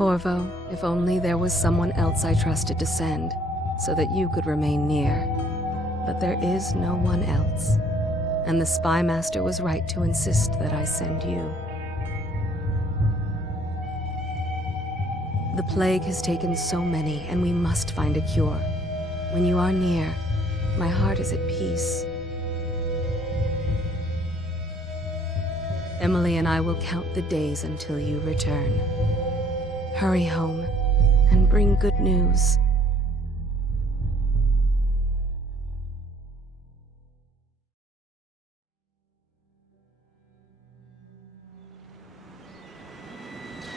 Corvo, if only there was someone else I trusted to send, so that you could remain near. But there is no one else, and the Spy Master was right to insist that I send you. The plague has taken so many, and we must find a cure. When you are near, my heart is at peace. Emily and I will count the days until you return. Hurry home, and bring good news.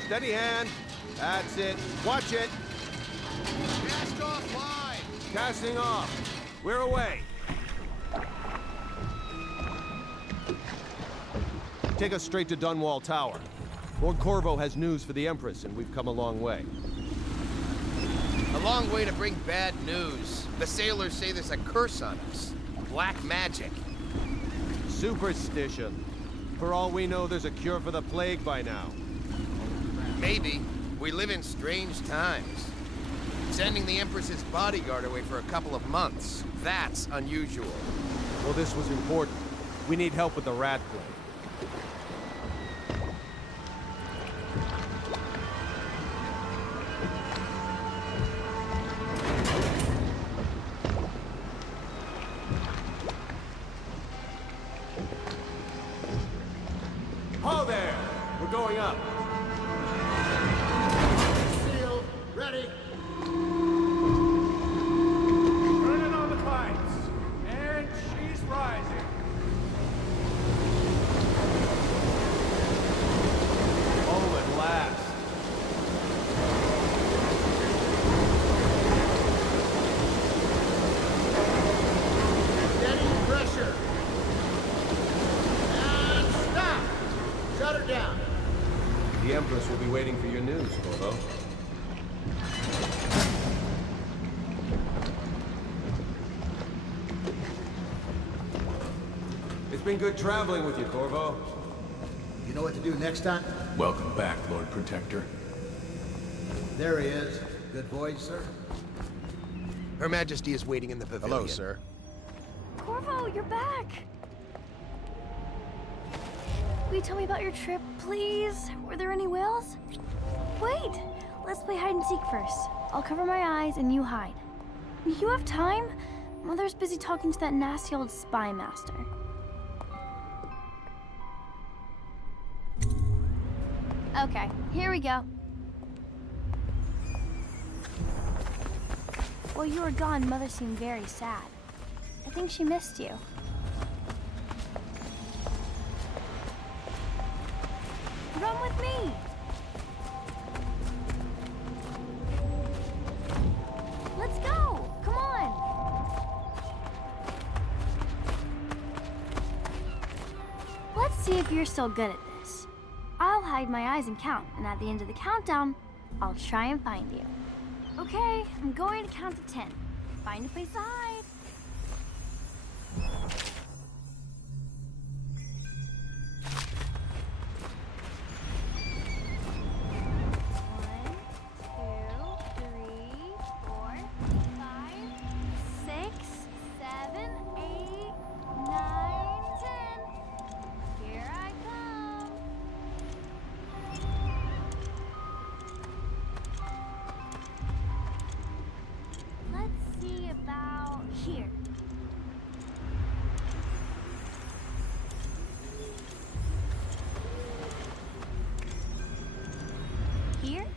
Steady hand. That's it. Watch it. Cast off line. Casting off. We're away. Take us straight to Dunwall Tower. Lord Corvo has news for the Empress, and we've come a long way. A long way to bring bad news. The sailors say there's a curse on us. Black magic. Superstition. For all we know, there's a cure for the plague by now. Maybe. We live in strange times. Sending the Empress's bodyguard away for a couple of months. That's unusual. Well, this was important. We need help with the rat plague. Ho there! We're going up. Sealed. Ready. Turning on the pipes. And she's rising. Oh, at last. Steady pressure. And stop. Shut her down. The Empress will be waiting for your news, Corvo. It's been good traveling with you, Corvo. You know what to do next time? Welcome back, Lord Protector. There he is. Good voice, sir. Her Majesty is waiting in the pavilion. Hello, sir. Corvo, you're back! Will you tell me about your trip, please? Were there any whales? Wait! Let's play hide and seek first. I'll cover my eyes and you hide. You have time? Mother's busy talking to that nasty old spy master. Okay, here we go. While you were gone, Mother seemed very sad. I think she missed you. Run with me! Let's go! Come on! Let's see if you're still good at this. I'll hide my eyes and count, and at the end of the countdown, I'll try and find you. Okay, I'm going to count to 10. Find a place to hide. One, two, three, 4, 5, 6, 7, 8, 9, 10. Here I come. Let's see about here. Here?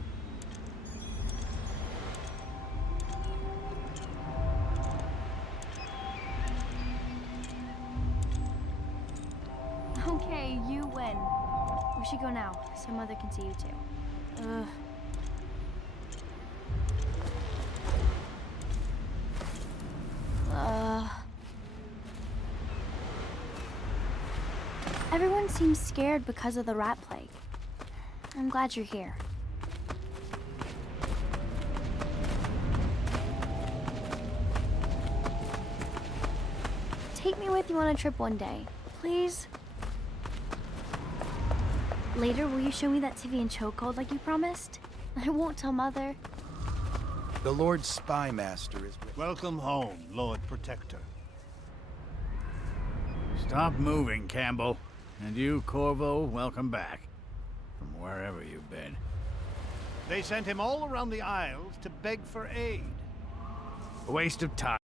Okay, you win. We should go now, so Mother can see you too. Ugh. Everyone seems scared because of the rat plague. I'm glad you're here. Take me with you on a trip one day, please. Later, will you show me that Tivian chokehold like you promised? I won't tell Mother. The Lord Spymaster is with... Welcome home, Lord Protector. Stop moving, Campbell. And you, Corvo, welcome back. From wherever you've been. They sent him all around the Isles to beg for aid. A waste of time.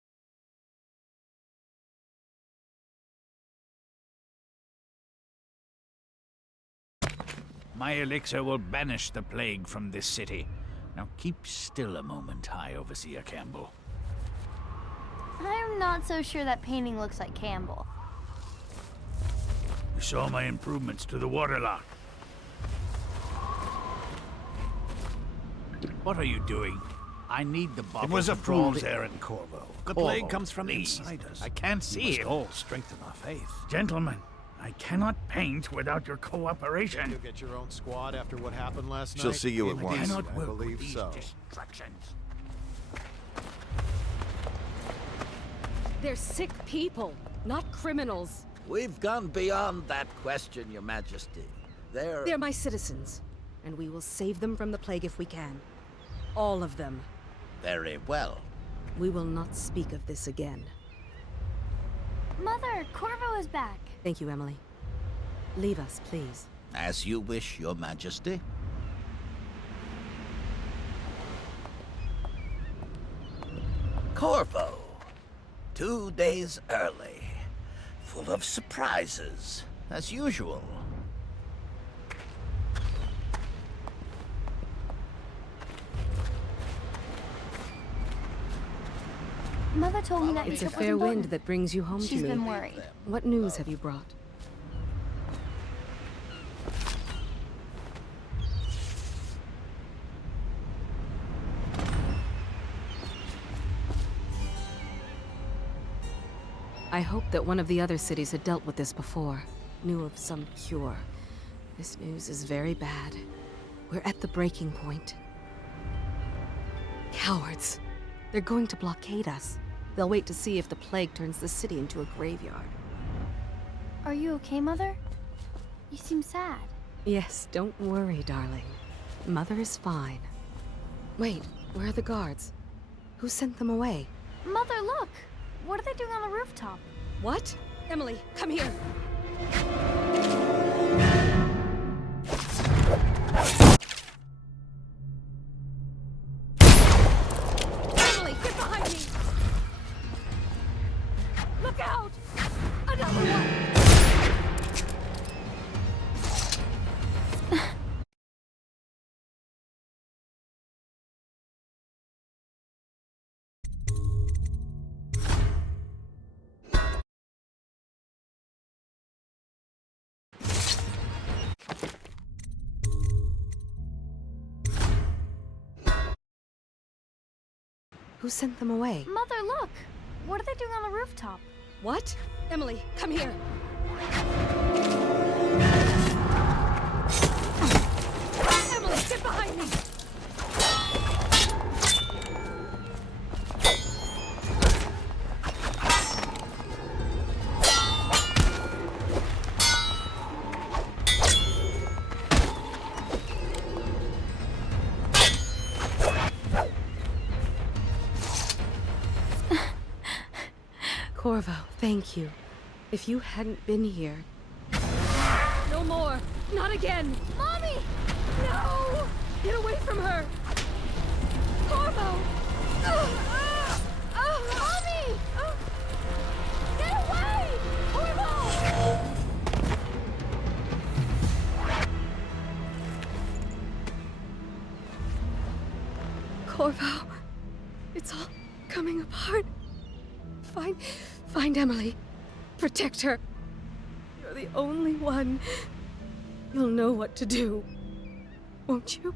My elixir will banish the plague from this city. Now keep still a moment, High Overseer Campbell. I'm not so sure that painting looks like Campbell. You saw my improvements to the waterlock. What are you doing? I need the bubbles. It was a to draw fool's the- errand, Corvo. The Corvo, plague comes from please. inside us. I can't We see must it. all strengthen our faith. Gentlemen, I cannot paint without your cooperation. You'll get your own squad after what happened last night? She'll see you at I once. cannot I work believe with these so. distractions. They're sick people, not criminals. We've gone beyond that question, Your Majesty. They're my citizens, and we will save them from the plague if we can. All of them. Very well. We will not speak of this again. Mother, Corvo is back. Thank you, Emily. Leave us, please. As you wish, Your Majesty. Corvo. 2 days early. Full of surprises, as usual. Mother told me that your It's a trip was fair wind important. that brings you home She's to me. been worried. What news have you brought? I hoped that one of the other cities had dealt with this before, knew of some cure. This news is very bad. We're at the breaking point. Cowards. They're going to blockade us. They'll wait to see if the plague turns the city into a graveyard. Are you okay, Mother? You seem sad. Yes, don't worry, darling. Mother is fine. Wait, where are the guards? Who sent them away? Mother, look! What are they doing on the rooftop? What? Emily, come here! Emily, get behind me! Look out! Another one! Who sent them away? Mother, look! What are they doing on the rooftop? What? Emily, come here! Emily, get behind me! Corvo, thank you. If you hadn't been here... No more! Not again! Mommy! No! Get away from her! Corvo! Mommy! Get away! Corvo! Corvo, it's all coming apart. Find Emily. Protect her. You're the only one. You'll know what to do. Won't you?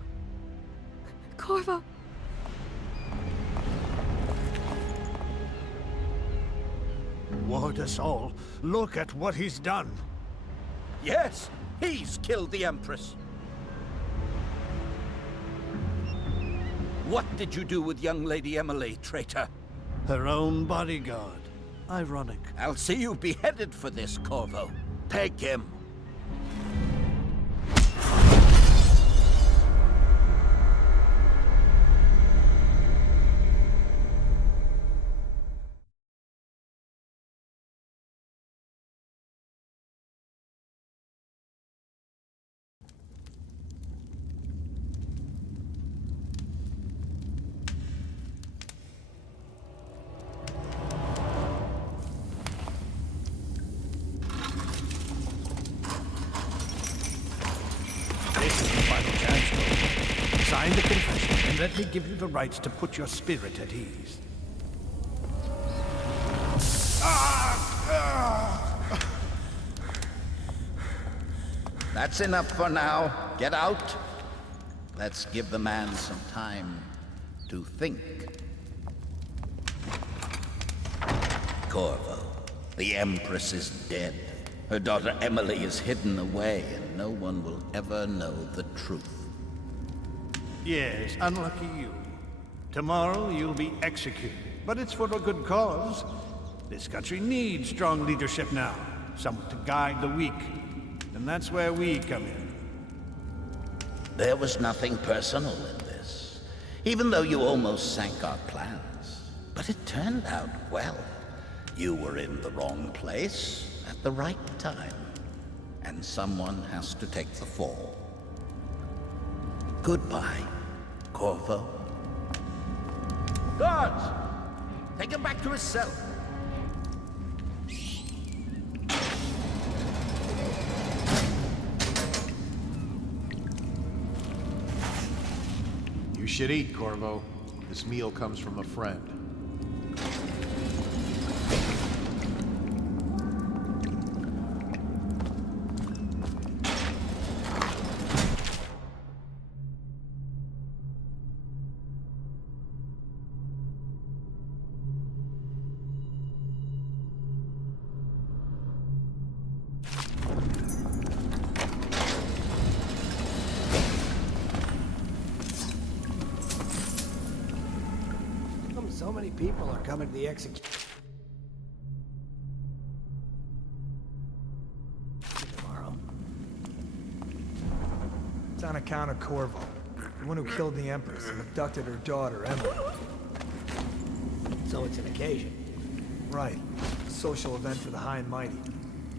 Corvo. Ward us all. Look at what he's done. Yes, he's killed the Empress. What did you do with young Lady Emily, traitor? Her own bodyguard. Ironic. I'll see you beheaded for this, Corvo. Take him. Sign the confession, and let me give you the rights to put your spirit at ease. That's enough for now. Get out. Let's give the man some time to think. Corvo, the Empress is dead. Her daughter Emily is hidden away, and no one will ever know the truth. Yes, unlucky you. Tomorrow you'll be executed, but it's for a good cause. This country needs strong leadership now, someone to guide the weak. And that's where we come in. There was nothing personal in this, even though you almost sank our plans. But it turned out well. You were in the wrong place at the right time, and someone has to take the fall. Goodbye, Corvo. Guards! Take him back to his cell. You should eat, Corvo. This meal comes from a friend. So many people are coming to the execution tomorrow. It's on account of Corvo, the one who killed the Empress and abducted her daughter, Emily. So it's an occasion. Right. A social event for the high and mighty.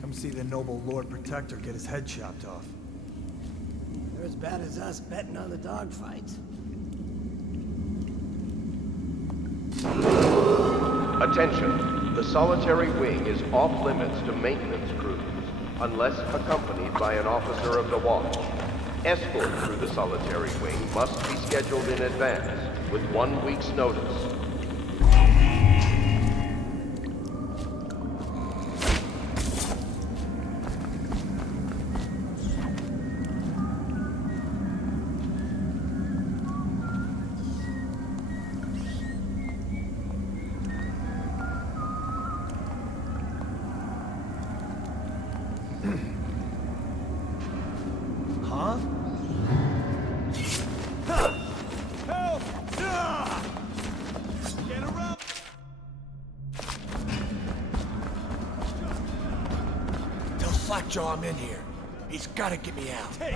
Come see the noble Lord Protector get his head chopped off. They're as bad as us betting on the dogfights. Attention, the solitary wing is off limits to maintenance crews, unless accompanied by an officer of the watch. Escort through the solitary wing must be scheduled in advance, with 1 week's notice. Huh? Help! Get around! Tell Slackjaw I'm in here. He's gotta get me out. Hey!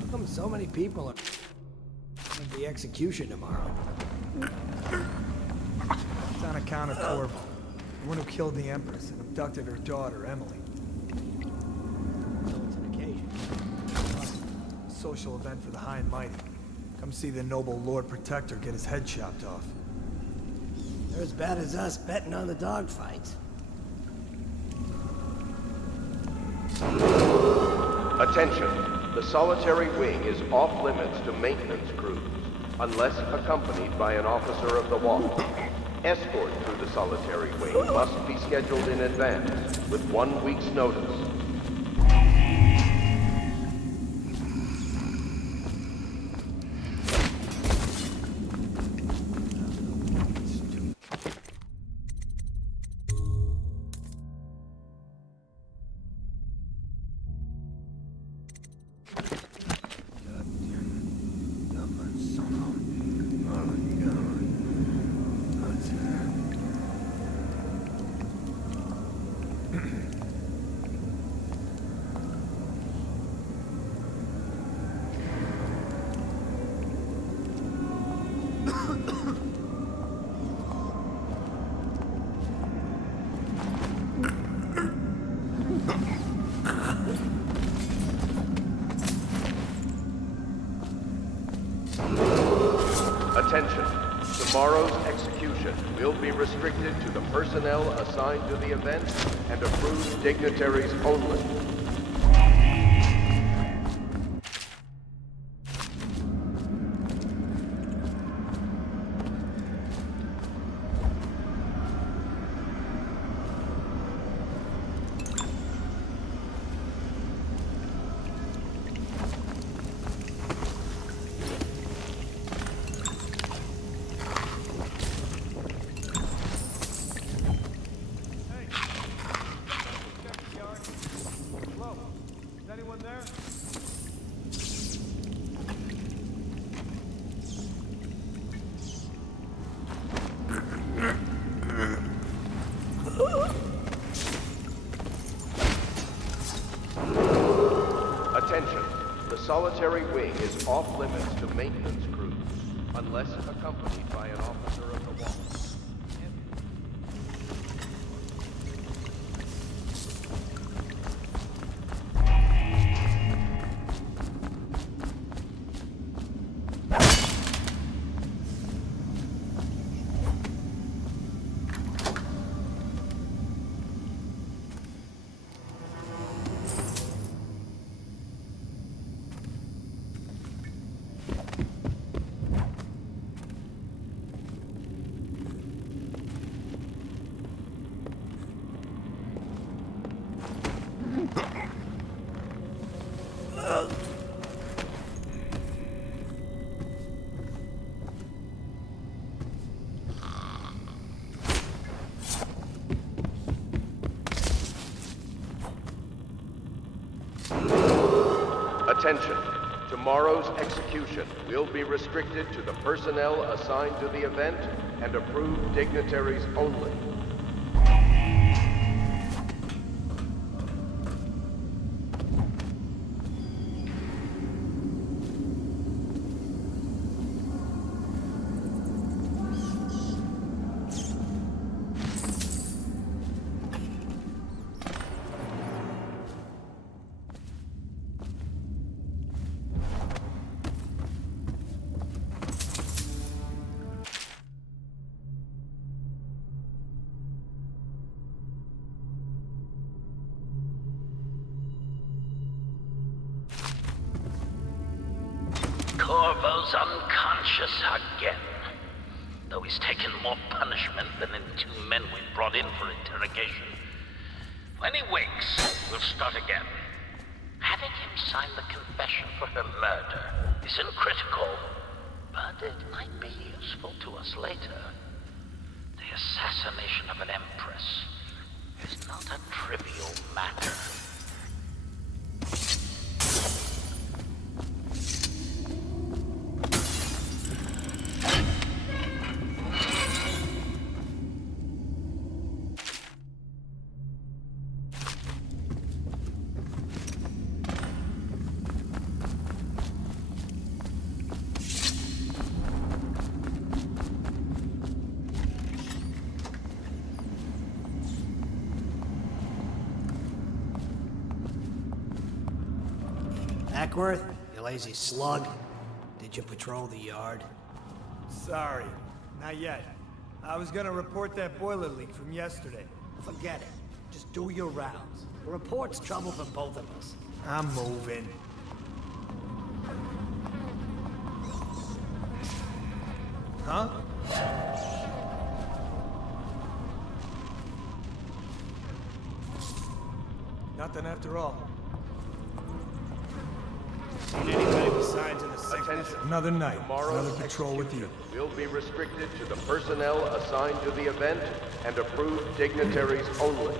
How come so many people are at the execution tomorrow? It's on account of Corvo, the one who killed the Empress and abducted her daughter, Emily. So it's an occasion. A social event for the high and mighty. Come see the noble Lord Protector get his head chopped off. They're as bad as us betting on the dogfights. Attention, the solitary wing is off limits to maintenance crews, unless accompanied by an officer of the watch. Escort through the solitary wing must be scheduled in advance, with 1 week's notice. Attention, tomorrow's execution execution will be restricted to the personnel assigned to the event and approved dignitaries only. Attention, the solitary wing is off limits to maintenance crews, unless accompanied by an officer of the watch. Attention, tomorrow's execution will be restricted to the personnel assigned to the event and approved dignitaries only. Corvo's unconscious again. Though he's taken more punishment than the 2 men we brought in for interrogation. When he wakes, we'll start again. Having him sign the confession for her murder isn't critical, but it might be useful to us later. The assassination of an empress is not a trivial matter. Ackworth, you lazy slug. Did you patrol the yard? Sorry, not yet. I was gonna report that boiler leak from yesterday. Forget it. Just do your rounds. The report's trouble for both of us. I'm moving. Huh? Nothing after all. Seen anybody with signs of the sickness? Another night, another patrol with you. Will be restricted to the personnel assigned to the event and approved dignitaries only.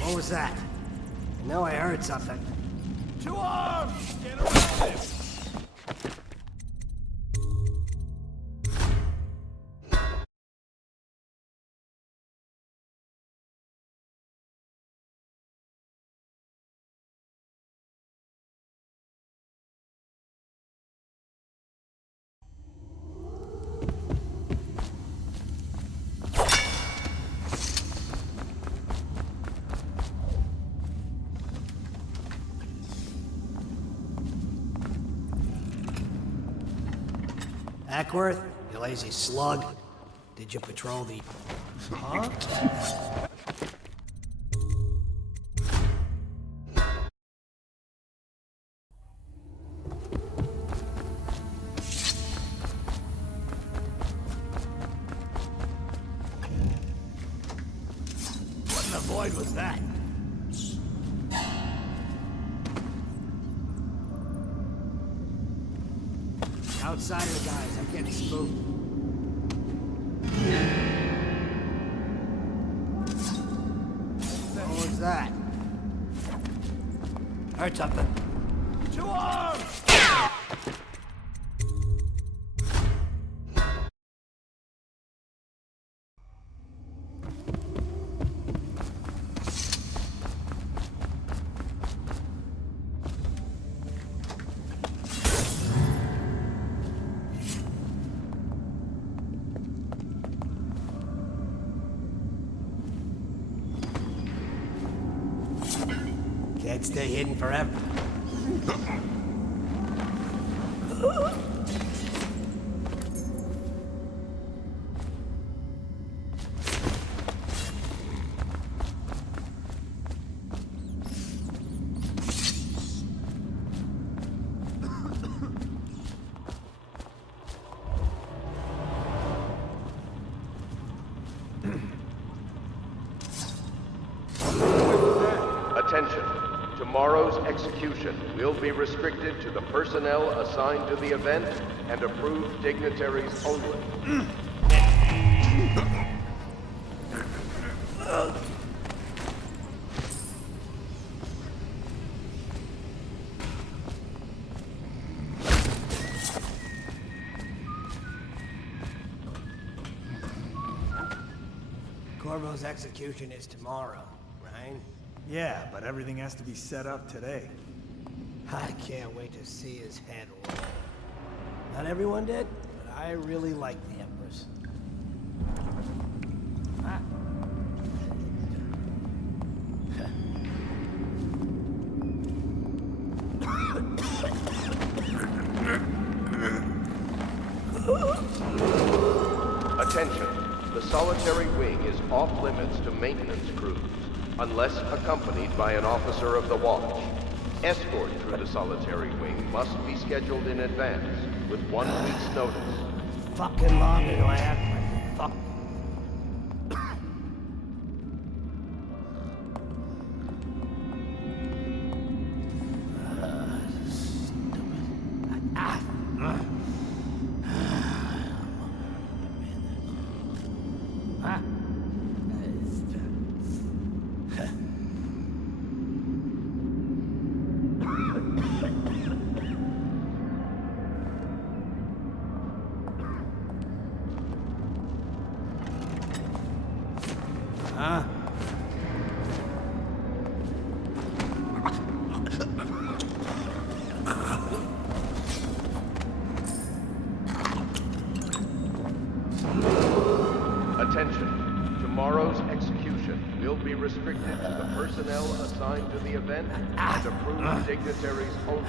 What was that? I know I heard something. To arms! Get around! Ackworth, you lazy slug. Did you patrol the... Huh? What in the void was that? Outsider guys, I'm getting spooked. What was that? Heard something. To arms! Can't stay hidden forever. Attention. Tomorrow's execution will be restricted to the personnel assigned to the event and approved dignitaries only. Corvo's execution is tomorrow, right? Yeah, but everything has to be set up today. I can't wait to see his head roll. Not everyone did, but I really like the Empress. Ah. Attention. The solitary wing is off limits to maintenance crews, unless accompanied by an officer of the watch. Escort through the solitary wing must be scheduled in advance, with 1 week's notice. Fucking longer do I have to fuck? Attention. Tomorrow's execution will be restricted to the personnel assigned to the event and approved dignitaries only.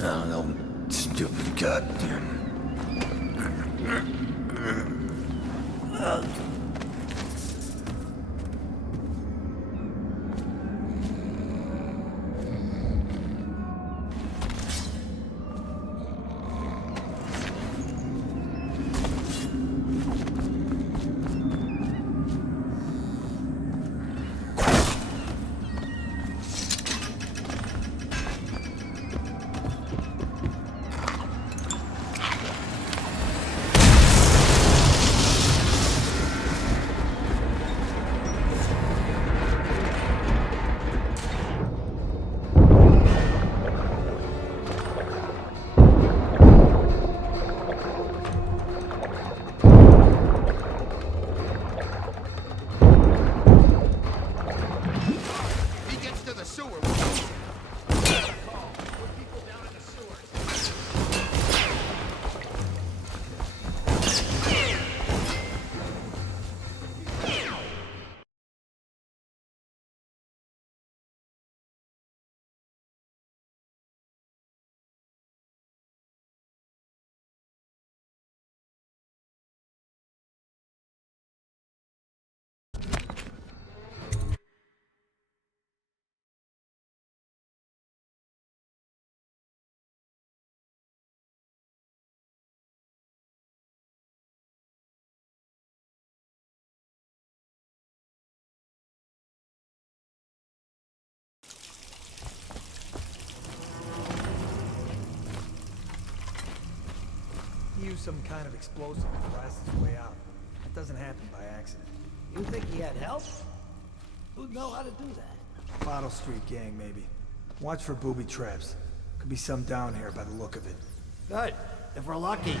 No, stupid goddamn. He used some kind of explosive to blast his way out. It doesn't happen by accident. You think he had help? Who'd know how to do that? Bottle Street gang, maybe. Watch for booby traps. Could be some down here by the look of it. Good. If we're lucky.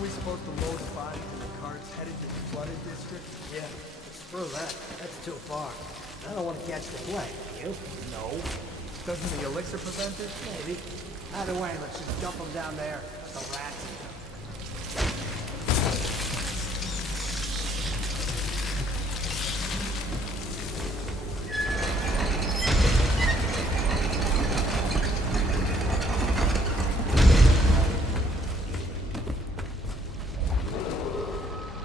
Aren't we supposed to load bodies in the carts headed to the flooded district? Yeah, screw that. That's too far. I don't want to catch the plague. You? No. Doesn't the elixir prevent it? Maybe. Either way, let's just dump them down there. The rats.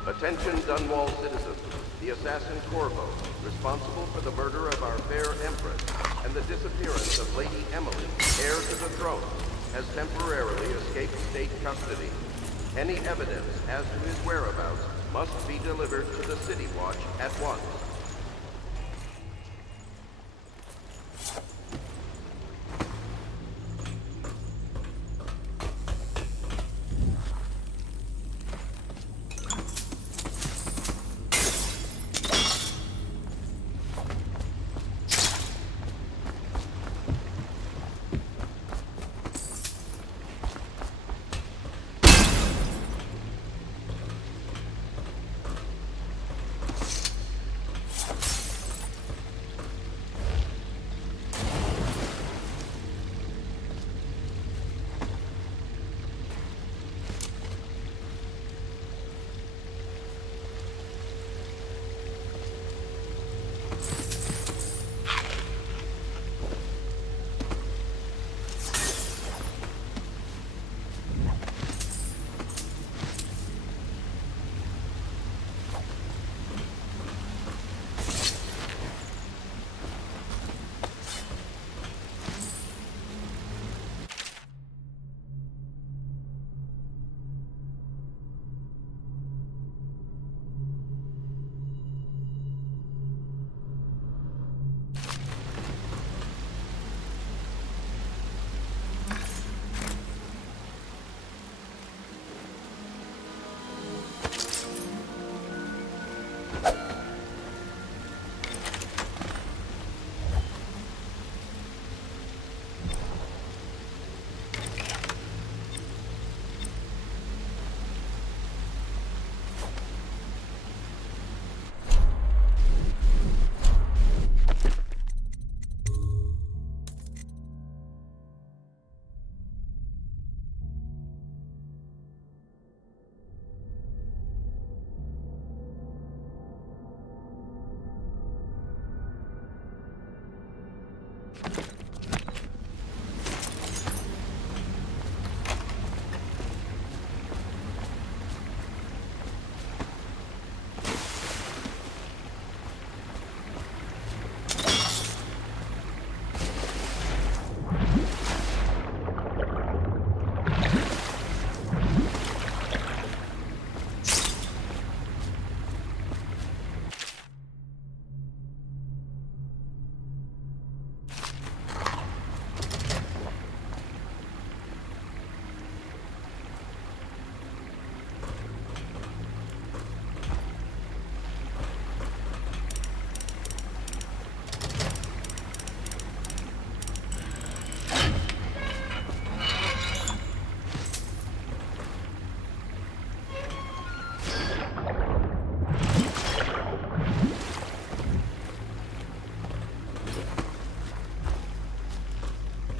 Attention Dunwall citizens. The assassin Corvo, responsible for the murder of our fair Empress and the disappearance of Lady Emily, heir to the throne, has temporarily escaped state custody. Any evidence as to his whereabouts must be delivered to the City Watch at once.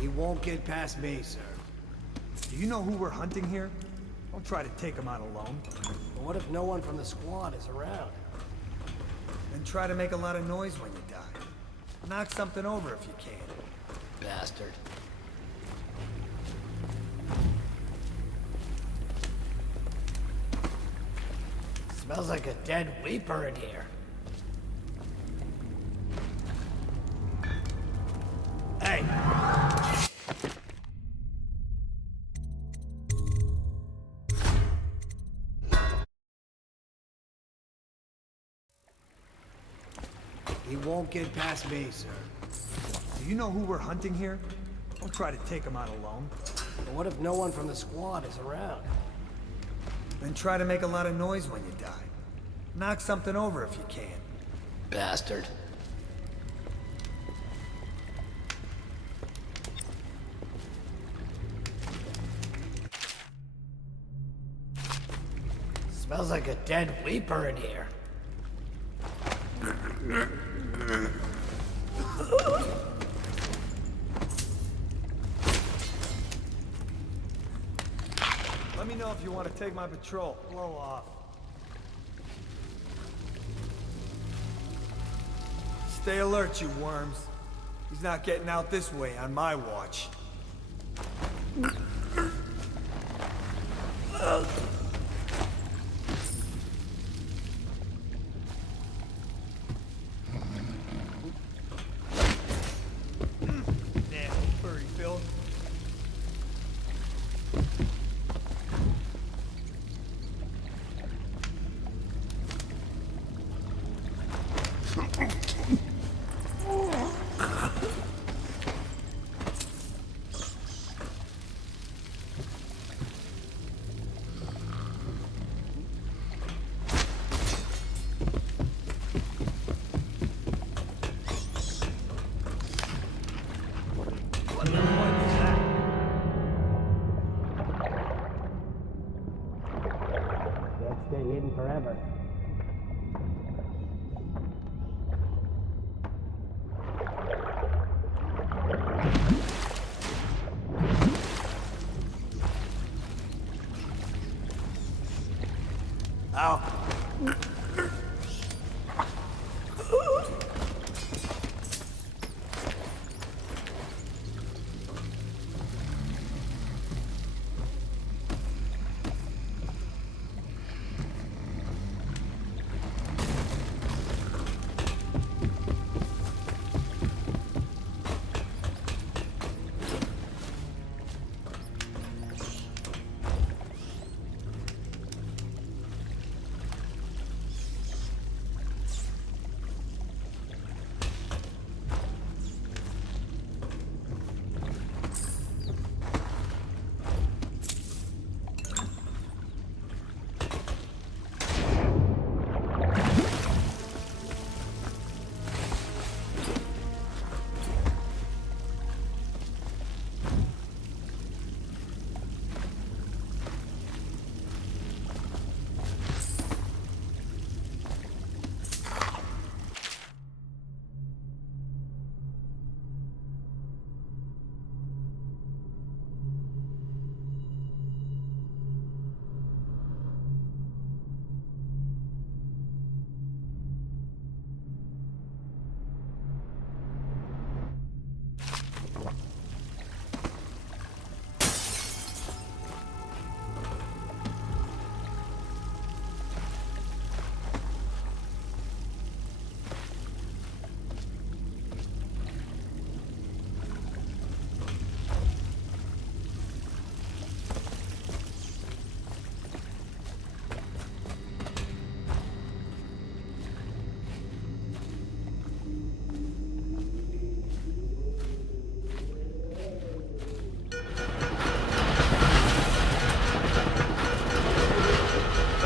He won't get past me, sir. Do you know who we're hunting here? Don't try to take him out alone. But what if no one from the squad is around? Then try to make a lot of noise when you die. Knock something over if you can. Bastard. Smells like a dead weeper in here. Hey! He won't get past me, sir. Do you know who we're hunting here? Don't try to take him out alone. But what if no one from the squad is around? Then try to make a lot of noise when you die. Knock something over if you can. Bastard. Smells like a dead weeper in here. Let me know if you want to take my patrol. Blow off. Stay alert, you worms. He's not getting out this way on my watch. Damn, furry Phil. Stay hidden forever. Ow.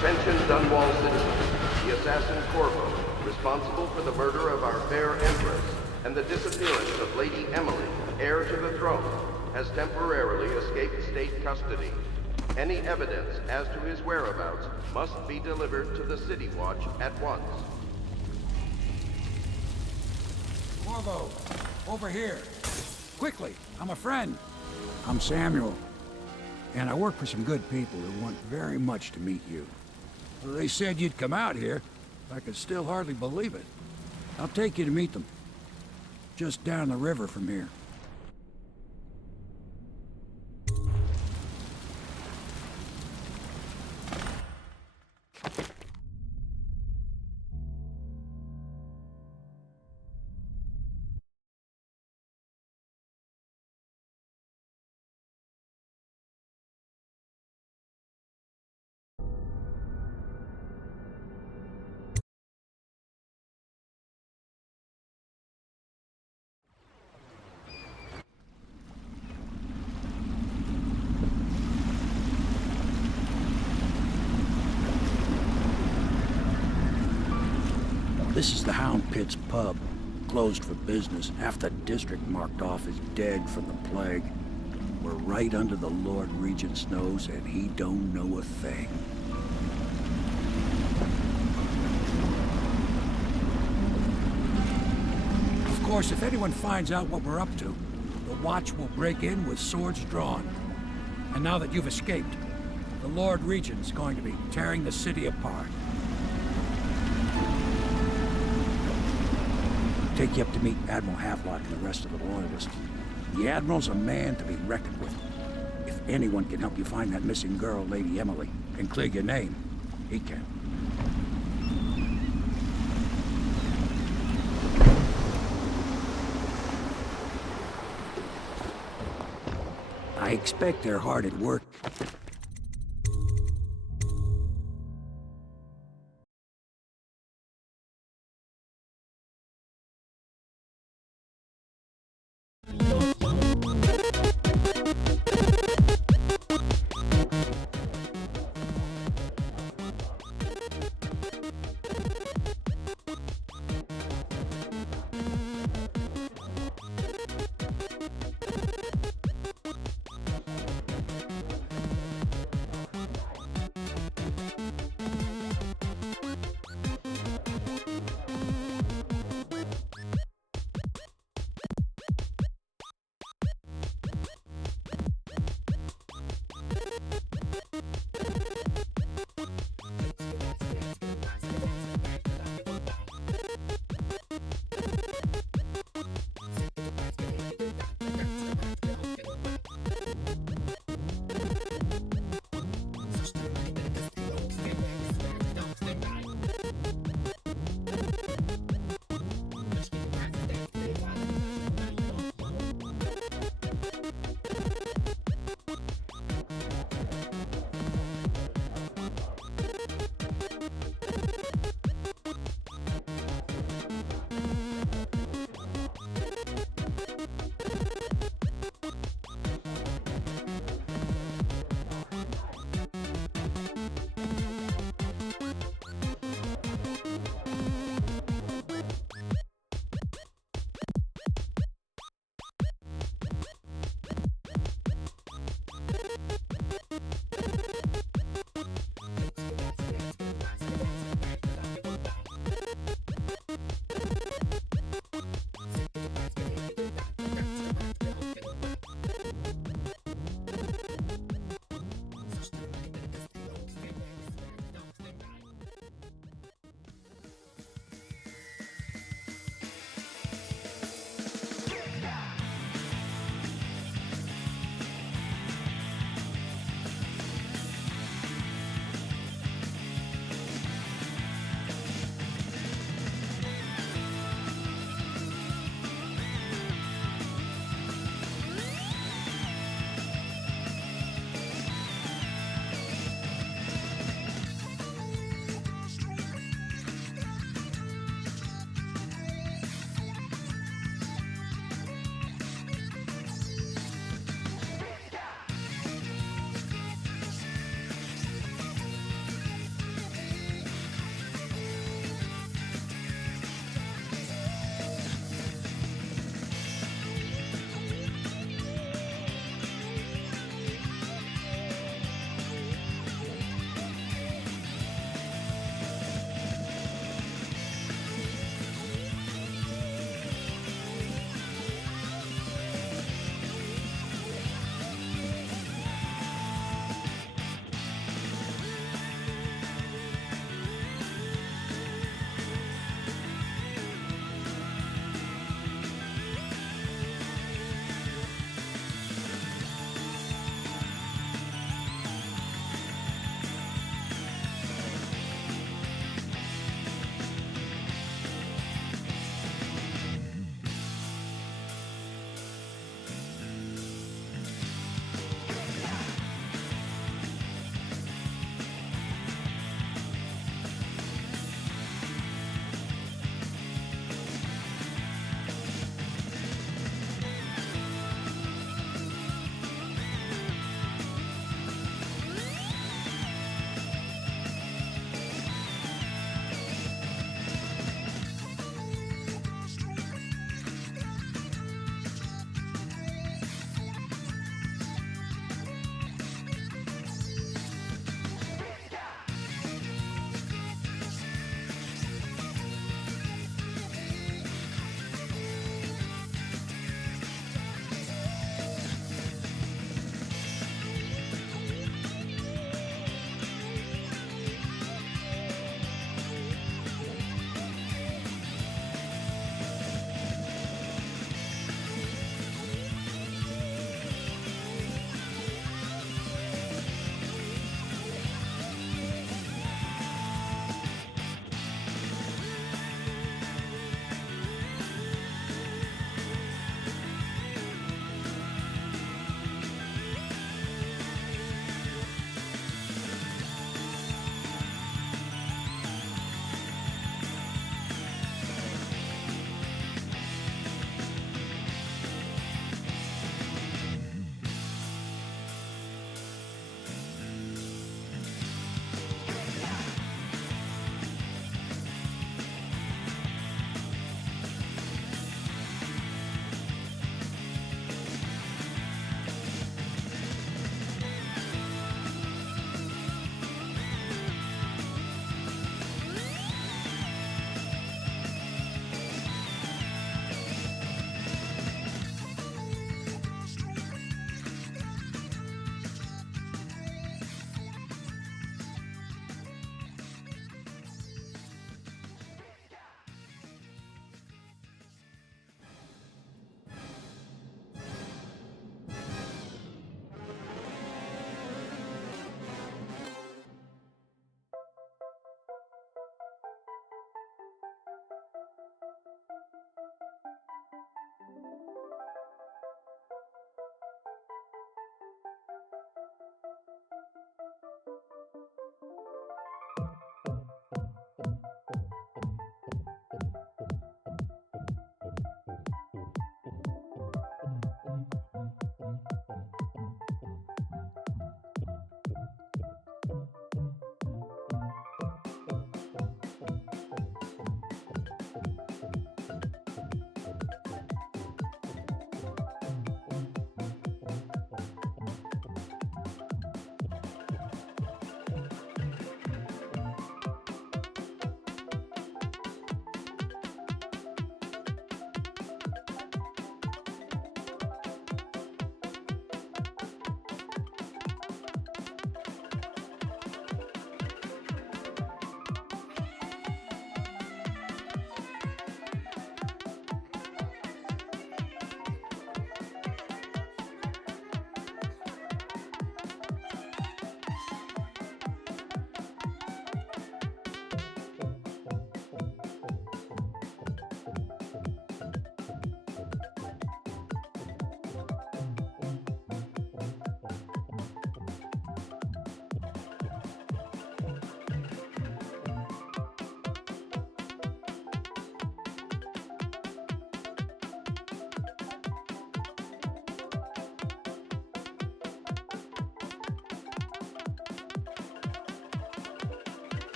Attention Dunwall citizens. The assassin Corvo, responsible for the murder of our fair Empress and the disappearance of Lady Emily, heir to the throne, has temporarily escaped state custody. Any evidence as to his whereabouts must be delivered to the City Watch at once. Corvo, over here. quickly. I'm a friend. I'm Samuel. And I work for some good people who want very much to meet you. They said you'd come out here. I could still hardly believe it. I'll take you to meet them. Just down the river from here. This is the Hound Pit's pub. Closed for business. Half the district marked off as dead from the plague. We're right under the Lord Regent's nose, and he don't know a thing. Of course, if anyone finds out what we're up to, the Watch will break in with swords drawn. And now that you've escaped, the Lord Regent's going to be tearing the city apart. Take you up to meet Admiral Havelock and the rest of the Loyalists. The Admiral's a man to be reckoned with. If anyone can help you find that missing girl, Lady Emily, and clear your name, he can. I expect they're hard at work.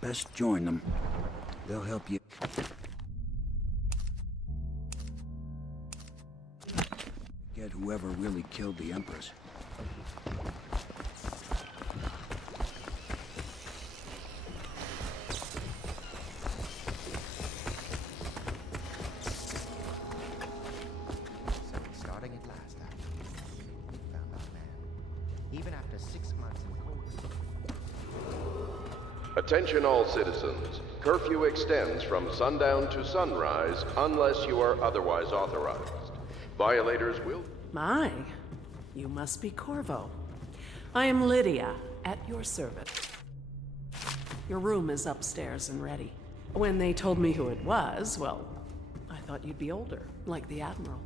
Best join them. They'll help you get whoever really killed the Empress. Starting at last, found our man. Even after 6 months in cold. Attention all citizens. Curfew extends from sundown to sunrise unless you are otherwise authorized. Violators will... My, you must be Corvo. I am Lydia, at your service. Your room is upstairs and ready. When they told me who it was, well, I thought you'd be older, like the Admiral.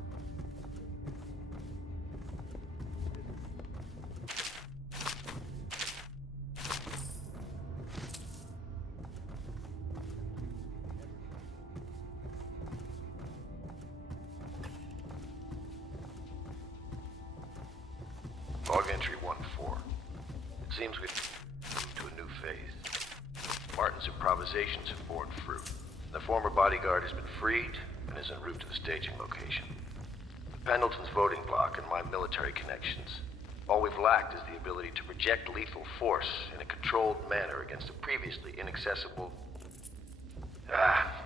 Log entry 1-4. It seems we've moved to a new phase. Martin's improvisations have borne fruit. The former bodyguard has been freed and is en route to the staging location. The Pendleton's voting block and my military connections. All we've lacked is the ability to project lethal force in a controlled manner against a previously inaccessible...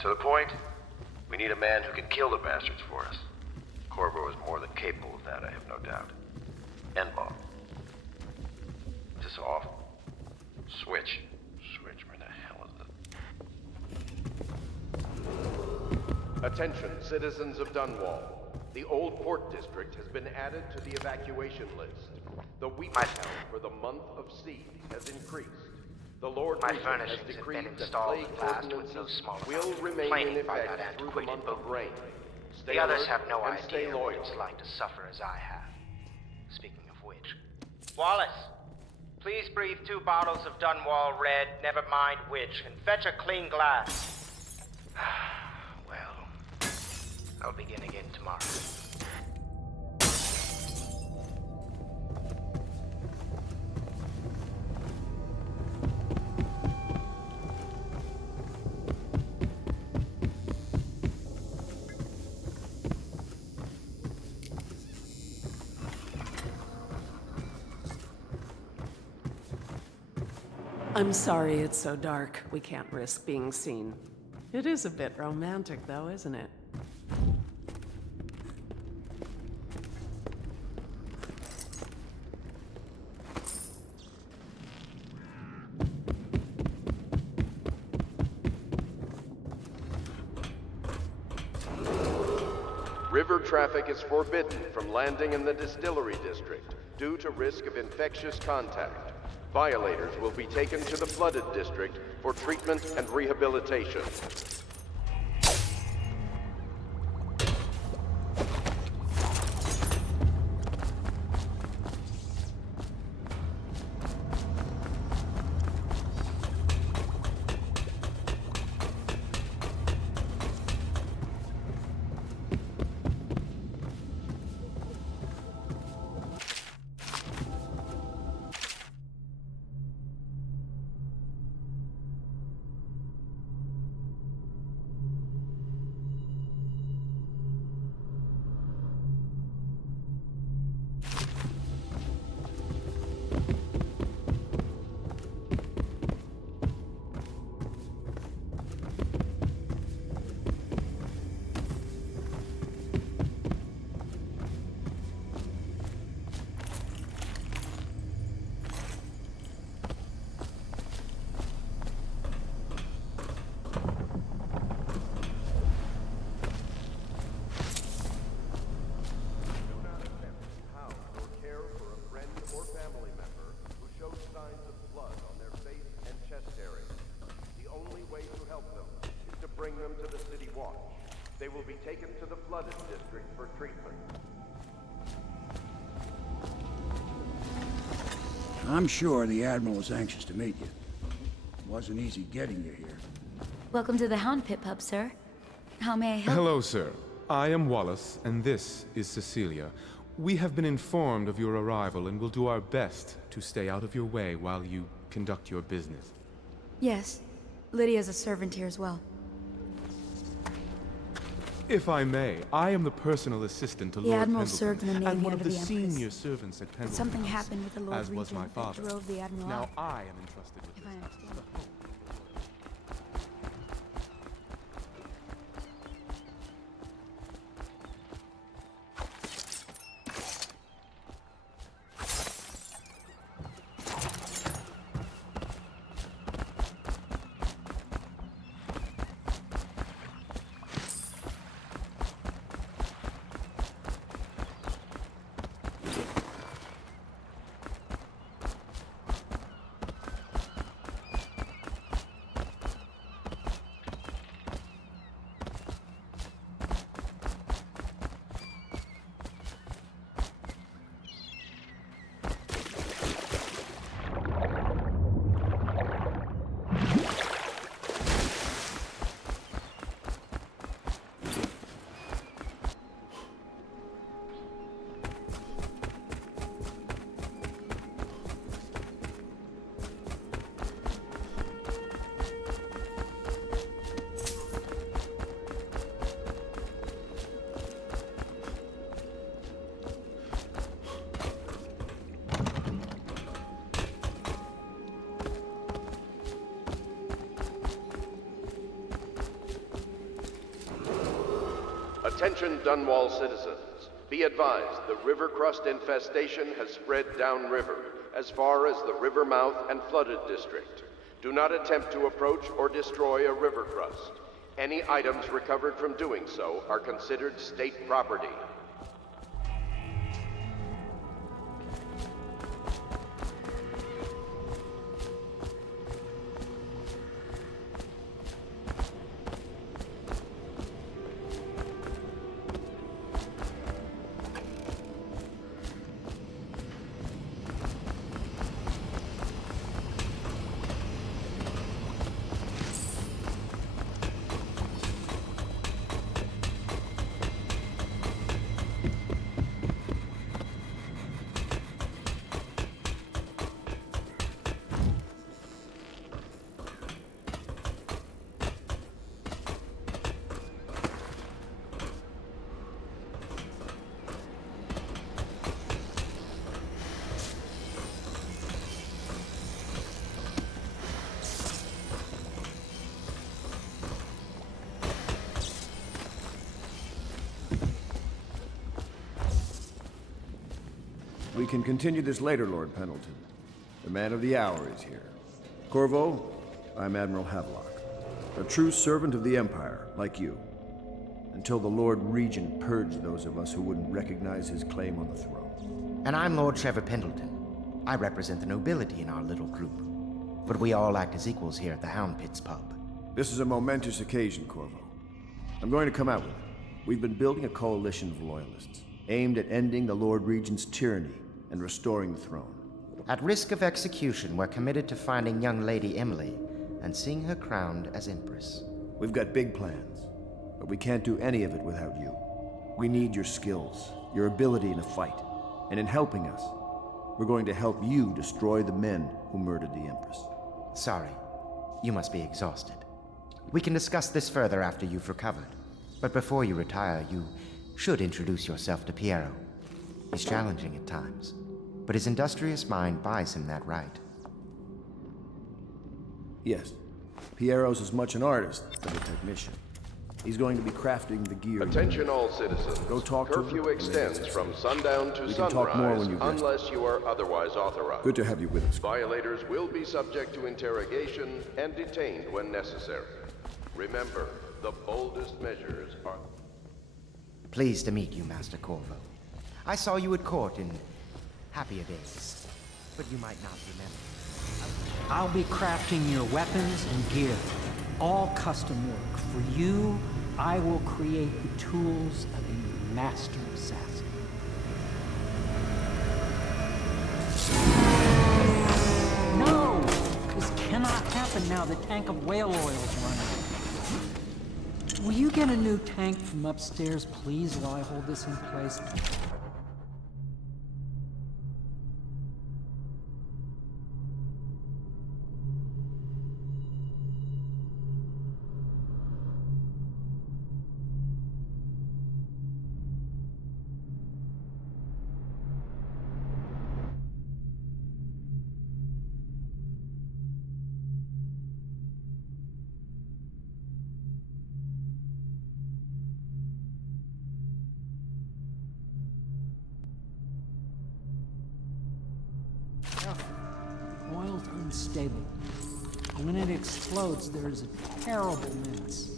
to the point, we need a man who can kill the bastards for us. Corvo is more than capable of that, I have no doubt. N-bomb. Is this off? Switch. Switch, where the hell is it? Attention, citizens of Dunwall. The Old Port District has been added to the evacuation list. The weeping count for the month of siege has increased. The Lord My Regent has furnishings have decreed been that installed plague at last with ordinances no small will amount of remain in complaining by effect that through the antiquated month of boat. rain. Stay The others alert have no and stay idea what loyal. it's like to suffer as I have. Speaking of which... Wallace, please breathe 2 bottles of Dunwall Red, never mind which, and fetch a clean glass. Well, I'll begin again tomorrow. I'm sorry it's so dark. We can't risk being seen. It is a bit romantic, though, isn't it? River traffic is forbidden from landing in the distillery district due to risk of infectious contact. Violators will be taken to the flooded district for treatment and rehabilitation. They will be taken to the flooded district for treatment. I'm sure the Admiral is anxious to meet you. It wasn't easy getting you here. Welcome to the Hound Pit Pub, sir. How may I help? Hello, sir. I am Wallace, and this is Cecilia. We have been informed of your arrival and will do our best to stay out of your way while you conduct your business. Yes. Lydia's a servant here as well. If I may, I am the personal assistant to The Lord Admiral Pendleton, served in the Navy and one under of the the Empress. senior servants at But Pendleton something House, happened with the Lord as was my Regent father. that drove the Admiral Now out. I am entrusted with If I understand. Attention Dunwall citizens. Be advised, the river crust infestation has spread downriver, as far as the river mouth and flooded district. Do not attempt to approach or destroy a river crust. Any items recovered from doing so are considered state property. We can continue this later, Lord Pendleton. The man of the hour is here. Corvo, I'm Admiral Havelock. A true servant of the Empire, like you. Until the Lord Regent purged those of us who wouldn't recognize his claim on the throne. And I'm Lord Trevor Pendleton. I represent the nobility in our little group. But we all act as equals here at the Hound Pits pub. This is a momentous occasion, Corvo. I'm going to come out with it. We've been building a coalition of loyalists, aimed at ending the Lord Regent's tyranny and restoring the throne. At risk of execution, we're committed to finding young Lady Emily and seeing her crowned as Empress. We've got big plans, but we can't do any of it without you. We need your skills, your ability in a fight, and in helping us, we're going to help you destroy the men who murdered the Empress. Sorry, you must be exhausted. We can discuss this further after you've recovered. But before you retire, you should introduce yourself to Piero. He's challenging at times, but his industrious mind buys him that right. Yes, Piero's as much an artist as a technician. He's going to be crafting the gear. Attention all citizens. Go talk to him. Curfew extends from sundown to We can talk more when sunrise you've rested. unless you are otherwise authorized. Good to have you with us. Violators will be subject to interrogation and detained when necessary. Remember, the boldest measures are... Pleased to meet you, Master Corvo. I saw you at court in happier days, but you might not remember. I'll be crafting your weapons and gear. All custom work. For you, I will create the tools of a master assassin. No! This cannot happen now. The tank of whale oil is running. Will you get a new tank from upstairs, please, while I hold this in place? Oil's unstable. And when it explodes, there's a terrible mess.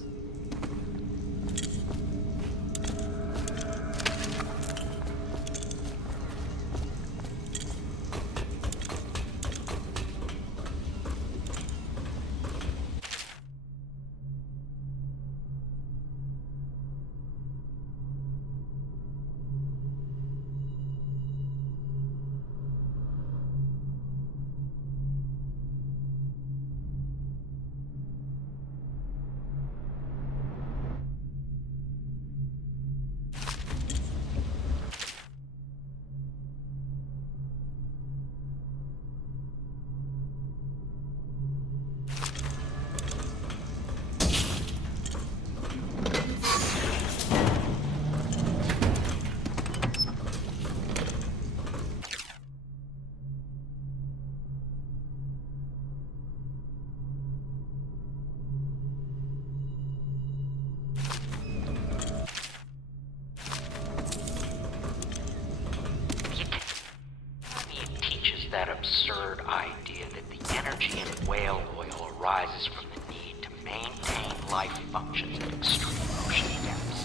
That absurd idea that the energy in whale oil arises from the need to maintain life functions at extreme ocean depths.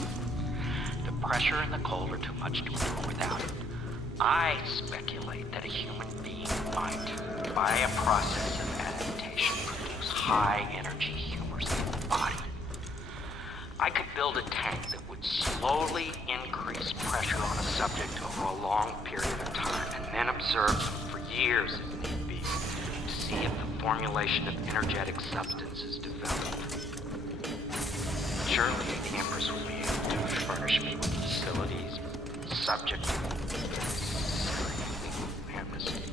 The pressure and the cold are too much to endure without it. I speculate that a human being might, by a process of adaptation, produce high-energy humors in the body. I could build a tank that would slowly increase pressure on a subject over a long period of time, and then observe them for years if need be, to see if the formulation of energetic substance is developed. Surely the Empress would be able to furnish me with facilities subject to legal amnesty.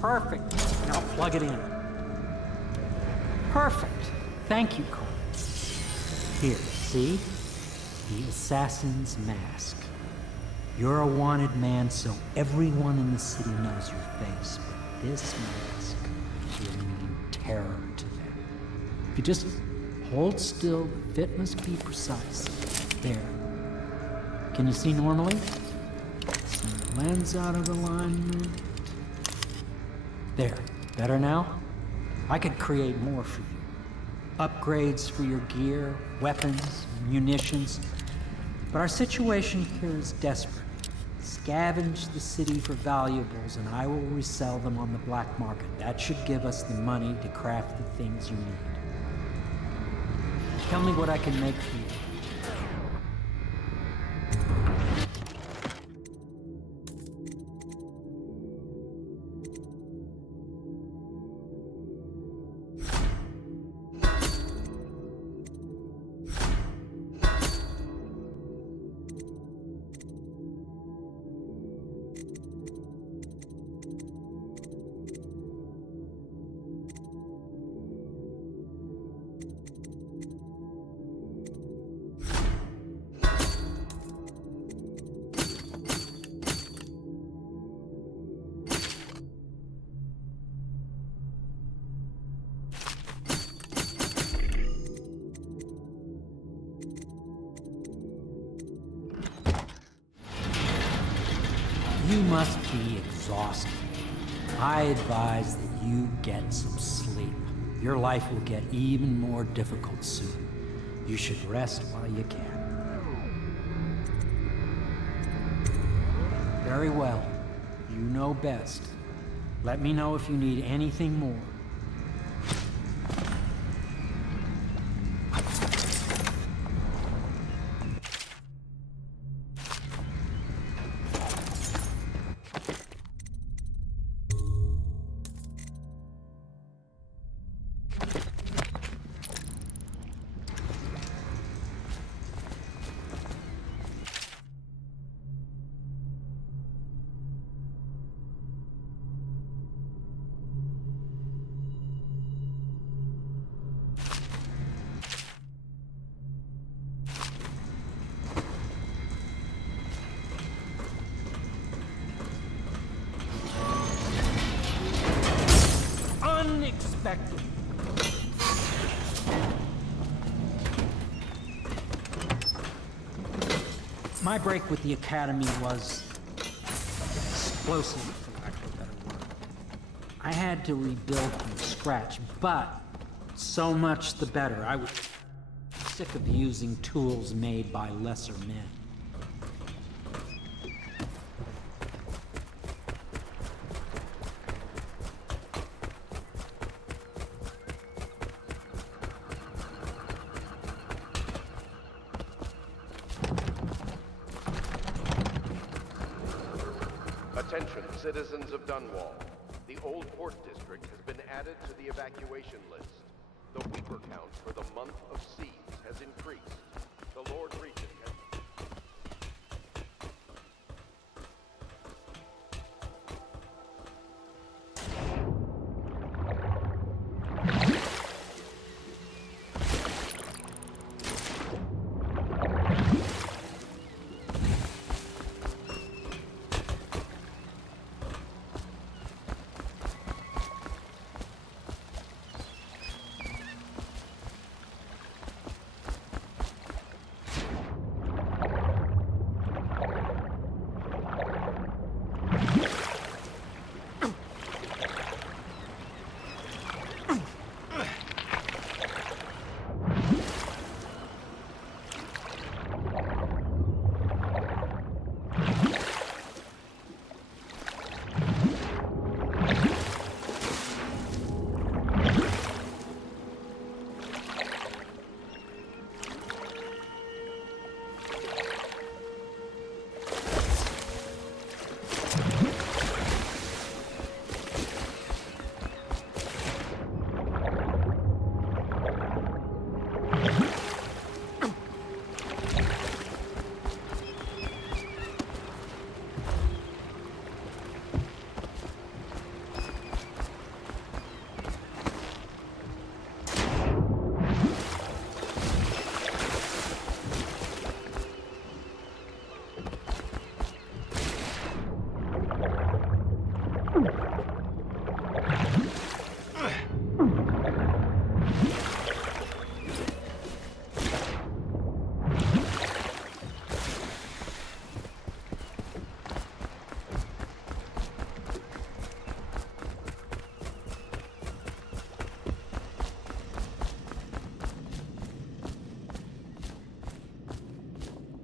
Perfect. Now plug it in. Perfect. Thank you, Cole. Here, see? The assassin's mask. You're a wanted man, so everyone in the city knows your face, but this mask will mean terror to them. If you just hold still, the fit must be precise. There. Can you see normally? Some lens out of alignment. There. Better now? I could create more for you. Upgrades for your gear, weapons, munitions. But our situation here is desperate. Scavenge the city for valuables and I will resell them on the black market. That should give us the money to craft the things you need. Tell me what I can make for you. You must be exhausted. I advise that you get some sleep. Your life will get even more difficult soon. You should rest while you can. Very well. You know best. Let me know if you need anything more. My break with the Academy was explosive, for lack of a better word. I had to rebuild from scratch, but so much the better. I was sick of using tools made by lesser men. Attention, citizens of Dunwall. The Old Port District has been added to the evacuation list. The Weeper count for the month of siege has increased. The Lord Regent has...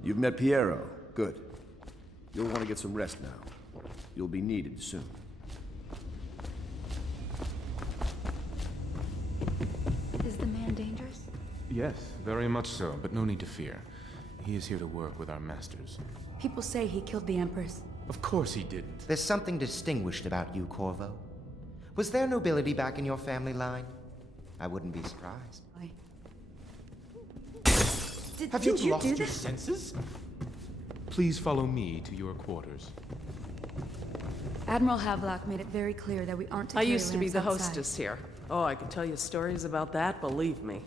You've met Piero. Good. You'll want to get some rest now. You'll be needed soon. Is the man dangerous? Yes, very much so, but no need to fear. He is here to work with our masters. People say he killed the Empress. Of course he didn't. There's something distinguished about you, Corvo. Was there nobility back in your family line? I wouldn't be surprised. Have you lost your senses? Please follow me to your quarters. Admiral Havelock made it very clear that we aren't to I carry used to be lamps the outside. hostess here. Oh, I could tell you stories about that, believe me.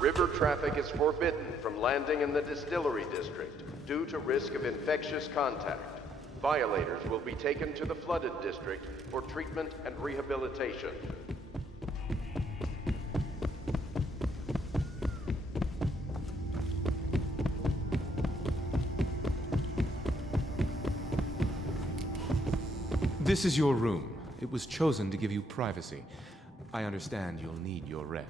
River traffic is forbidden from landing in the distillery district due to risk of infectious contact. Violators will be taken to the flooded district for treatment and rehabilitation. This is your room. It was chosen to give you privacy. I understand you'll need your rest.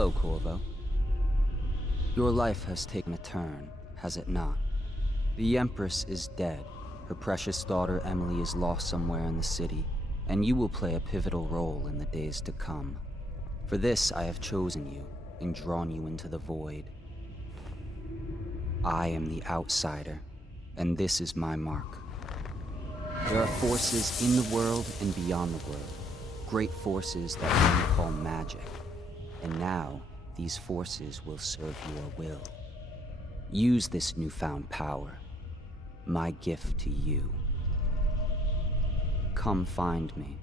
Hello, Corvo. Your life has taken a turn, has it not? The Empress is dead. Her precious daughter Emily is lost somewhere in the city, and you will play a pivotal role in the days to come. For this, I have chosen you and drawn you into the void. I am the outsider, and this is my mark. There are forces in the world and beyond the world, great forces that men call magic. And now, these forces will serve your will. Use this newfound power, my gift to you. Come find me.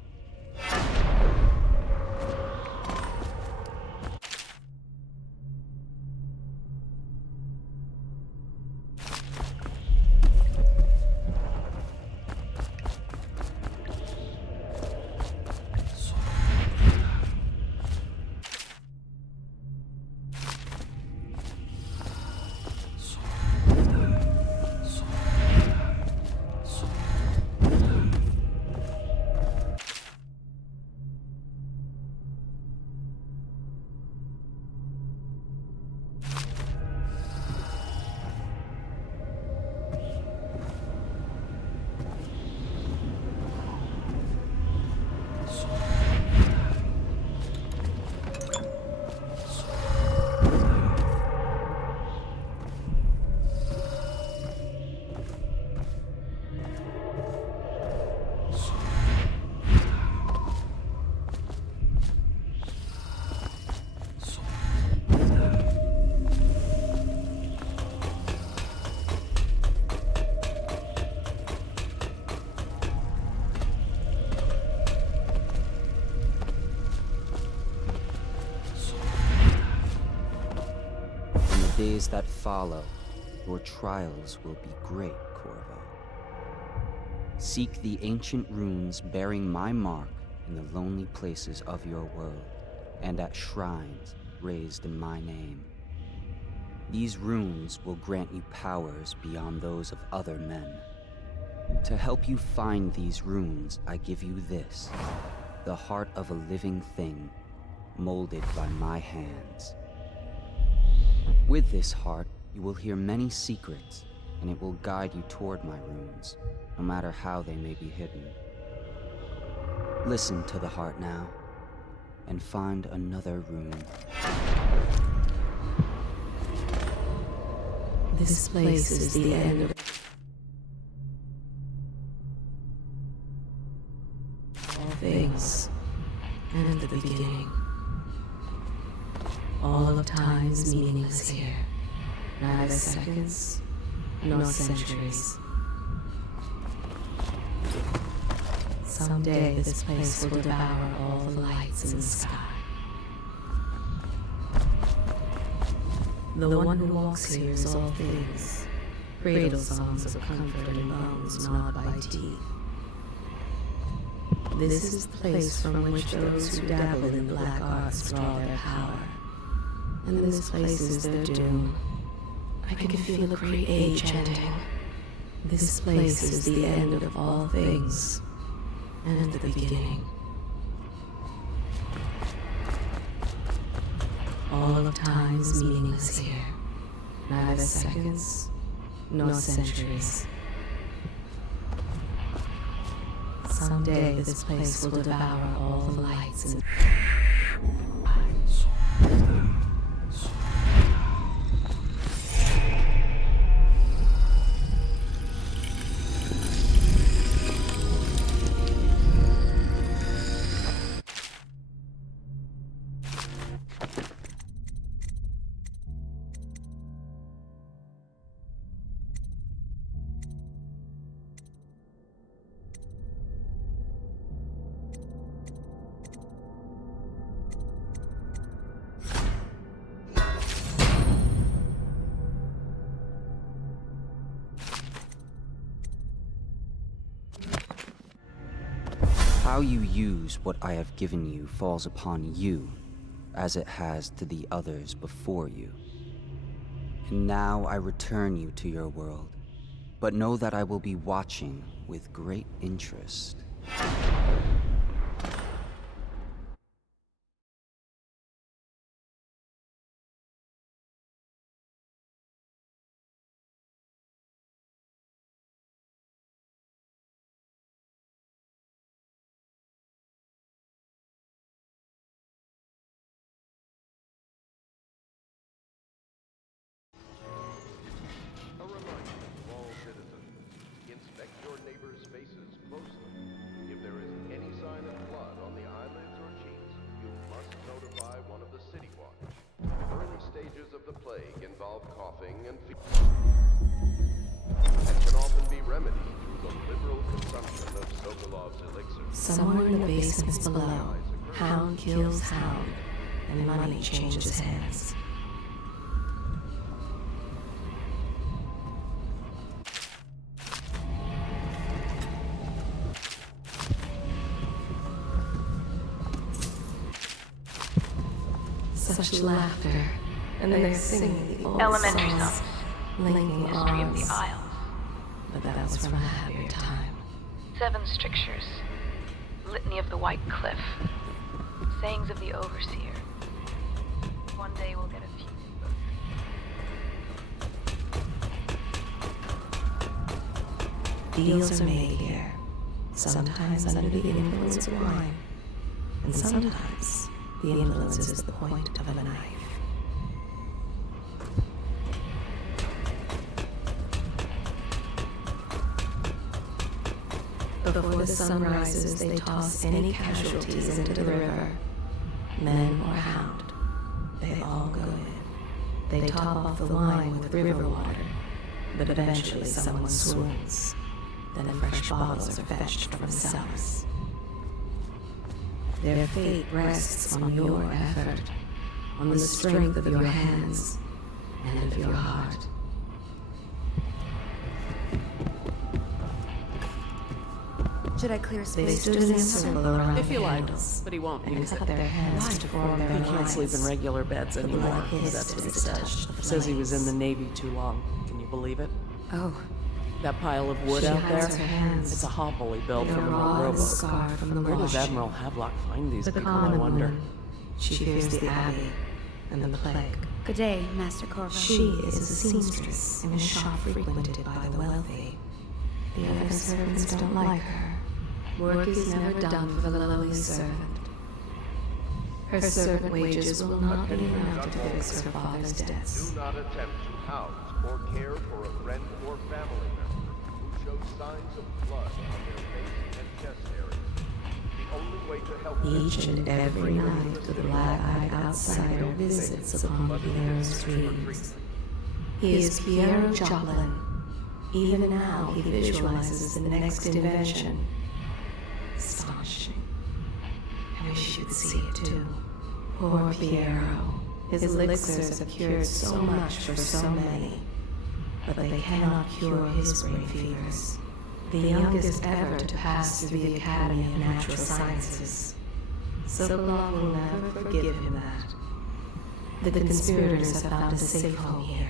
Days that follow, your trials will be great, Corvo. Seek the ancient runes bearing my mark in the lonely places of your world, and at shrines raised in my name. These runes will grant you powers beyond those of other men. To help you find these runes, I give you this, the heart of a living thing, molded by my hands. With this heart, you will hear many secrets, and it will guide you toward my runes, no matter how they may be hidden. Listen to the heart now, and find another rune. This place is the end of all things, and the beginning. All of time is meaningless here. Neither seconds, nor centuries. Someday this place will devour all the lights in the sky. The one who walks here is all things. Cradle songs of comfort and bones gnawed by teeth. This is the place from which those who dabble in black arts draw their power. And this place is their doom. I can feel a great age ending. This place is the end of all things, and the beginning. All of time is meaningless here. Neither seconds, nor centuries. Someday this place will devour all the lights and How you use what I have given you falls upon you, as it has to the others before you. And now I return you to your world, but know that I will be watching with great interest. involve coughing and fever, and can often be remedied through the liberal consumption of Sokolov's elixir. Somewhere in the basements below, hound kills hound, and money changes hands. Such laughter, and they're singing the old Elementary songs, songs. linking History of the arms. Isles. But that was from a happier time. 7 strictures. Litany of the White Cliff. Sayings of the Overseer. One day we'll get a few. Deals are made here, sometimes under the influence of wine, and sometimes the influence is the point of a knife. Before the sun rises, they toss any casualties into the river. Men or hound, they all go in. They top off the wine with river water, but eventually someone swoons. Then fresh bottles are fetched from the cellars. Their fate rests on your effort, on the strength of your hands and of your heart. Should I clear They space? stood in a circle around If you the like, handles, but he won't and use cut it. their hands to form their He can't sleep in lines. regular beds The anymore. blood hissed That's what he as it said. touched the Says he was in flames. the Navy too long. Can you believe it? Oh. That pile of wood She out there? hides her hands. It's a hovel he built They from are an raw old and rowboat. scarred from the Where does wash. Admiral Havelock find these The people, I common wonder? woman. She fears the Abbey and the plague. Good day, Master Corvo. She is a seamstress in a shop frequented by the wealthy. The other servants don't like her. Work is never done for the lowly servant. Her servant wages will not be enough to fix her father's debts. Do not attempt to house or care for a friend or family member who shows signs of blood on their face and chest area. The only way to help them Each and every night the black-eyed outsider visits upon Piero's dreams. He is Piero Joplin. Even now he visualizes the next invention. Astonishing. I wish you could see it too. Poor Piero. His elixirs have cured so much for so many, but they cannot cure his brain fevers. The youngest ever to pass through the Academy of Natural Sciences. Sokolov will never forgive him that. The conspirators have found a safe home here.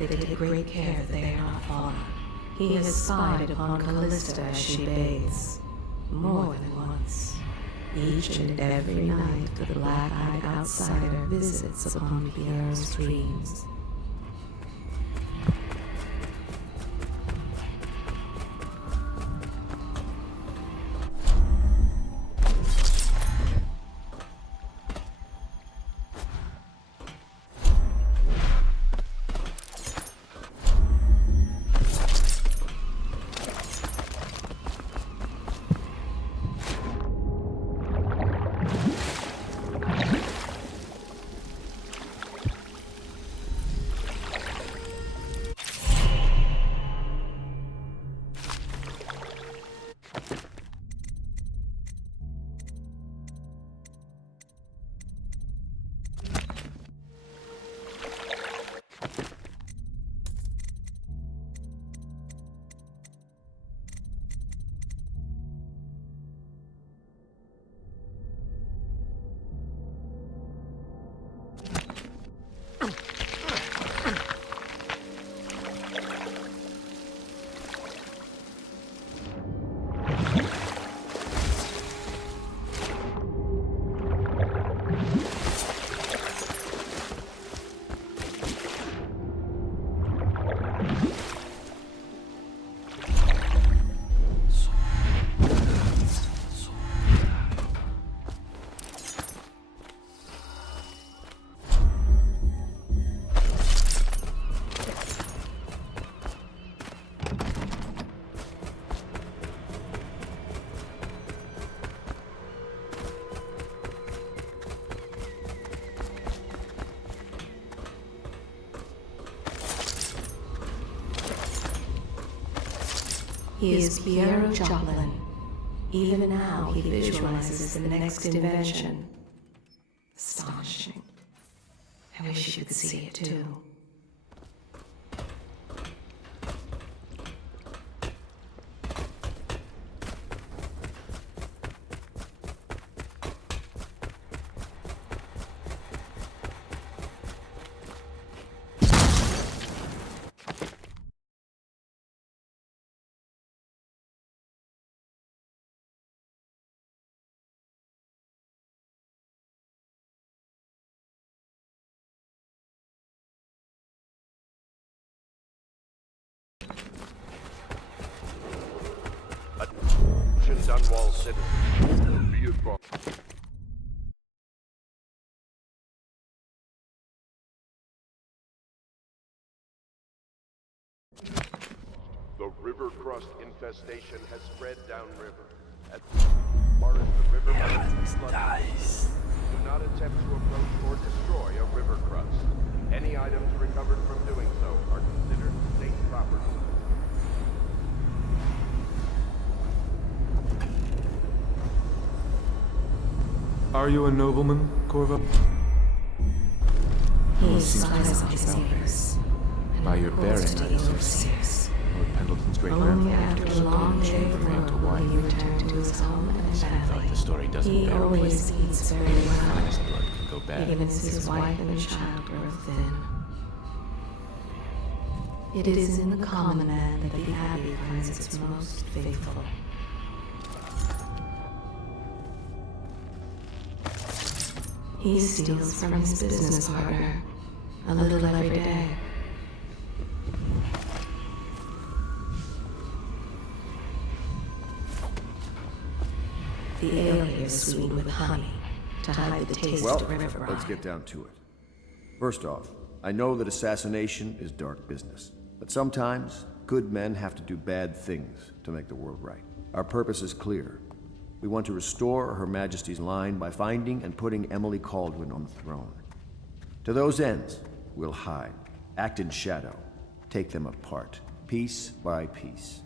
They take great care that they are not fallen. He has spied upon Callista as she bathes, more than once. Each and every night the black-eyed outsider visits upon Piero's dreams. He is Piero Joplin. Even now, he visualizes the next invention. Astonishing. I wish you could see it too. Dunwall citizens, be advised. The river crust infestation has spread downriver. As far as the river dies. Do not attempt to approach or destroy a river crust. Any items recovered from doing so are considered state property. Are you a nobleman, Corvo? He spies on his neighbors. By your bearing, I associate. Lord Pendleton's Only great-grandfather after a long day of work will he return to his home and family. The story doesn't He bear always eats very well, Finest blood can go bad. even as his wife and child grow thin. It is in the common man that the Abbey finds its most faithful. He steals from his business partner, a little every day. The ale here is sweetened with honey to hide the taste of river let's get down to it. First off, I know that assassination is dark business, but sometimes good men have to do bad things to make the world right. Our purpose is clear. We want to restore Her Majesty's line by finding and putting Emily Caldwin on the throne. To those ends, we'll hide, act in shadow, take them apart, piece by piece.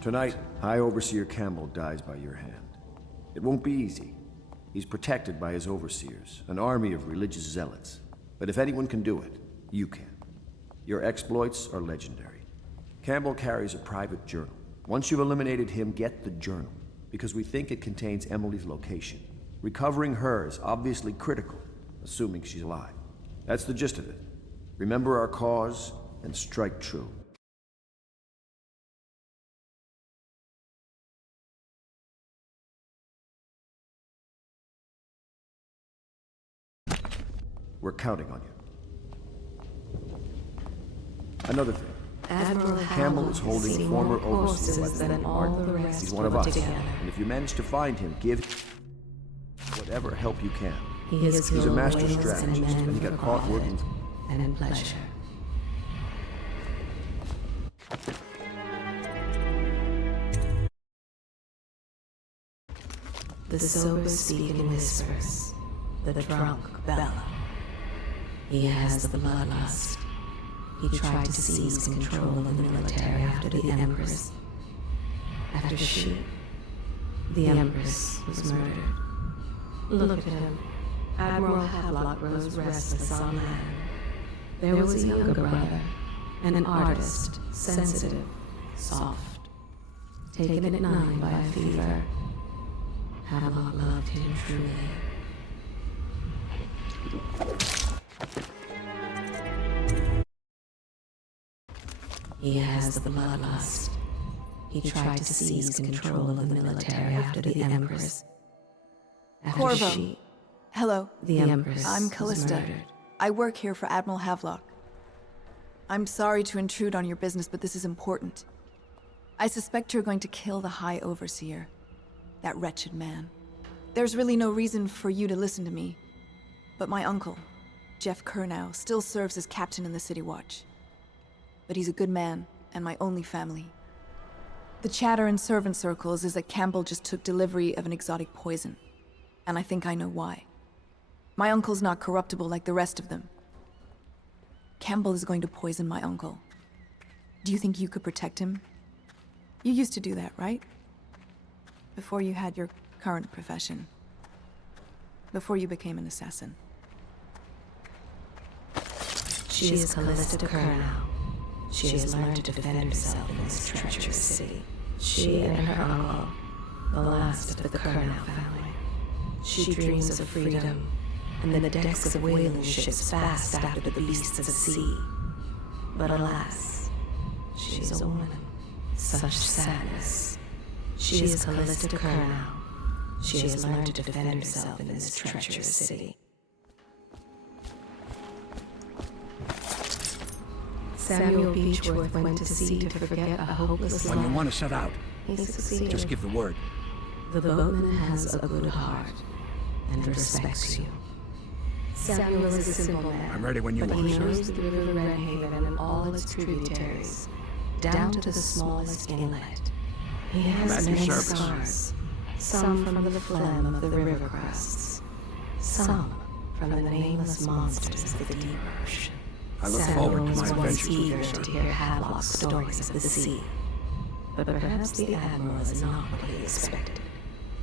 Tonight, High Overseer Campbell dies by your hand. It won't be easy. He's protected by his overseers, an army of religious zealots. But if anyone can do it, you can. Your exploits are legendary. Campbell carries a private journal. Once you've eliminated him, get the journal, because we think it contains Emily's location. Recovering her is obviously critical, assuming she's alive. That's the gist of it. Remember our cause, and strike true. We're counting on you. Another thing. Admiral Campbell is holding former overseer than all the rest. He's one of us. Together. And if you manage to find him, give whatever help you can. He's a master strategist, and he got caught working. And in pleasure. The sober speak in whispers. The drunk bellow. He has the bloodlust. He tried to seize control of the military after the Empress. After she, the Empress, was murdered. Look at him. Admiral Havelock grows restless on land. There was a younger brother, an artist, sensitive, soft, taken at 9 by a fever. Havelock loved him truly. He has the bloodlust. He tried to seize control of the military after the Empress. After Corvo. she, Hello. the Empress, I'm was Callista. murdered. I work here for Admiral Havelock. I'm sorry to intrude on your business, but this is important. I suspect you're going to kill the High Overseer. That wretched man. There's really no reason for you to listen to me. But my uncle, Jeff Kernow, still serves as captain in the City Watch. But he's a good man, and my only family. The chatter in servant circles is that Campbell just took delivery of an exotic poison. And I think I know why. My uncle's not corruptible like the rest of them. Campbell is going to poison my uncle. Do you think you could protect him? You used to do that, right? Before you had your current profession. Before you became an assassin. She is Callista Kerr now. She has learned to defend herself in this treacherous city. She and her uncle, the last of the Kernow family. She dreams of freedom, and the decks of whaling ships fast after the beasts of the sea. But alas, she is a woman. Such sadness. She is Callista Kerr now. She has learned to defend herself in this treacherous city. Samuel Beechworth went to sea to forget a hopeless life. When you want to set out, He succeeded. just give the word. The boatman has a good heart and respects you. Samuel is a simple man. I'm ready when you but are, he sir. knows the River Redhaven and all its tributaries, down to the smallest inlet. He has At your many service. scars, some from the phlegm of the river crests, some from the nameless monsters of the deep ocean. I look Samuel forward to was my once adventures. eager to hear Havelock's stories of the sea, but perhaps the Admiral is not what he expected.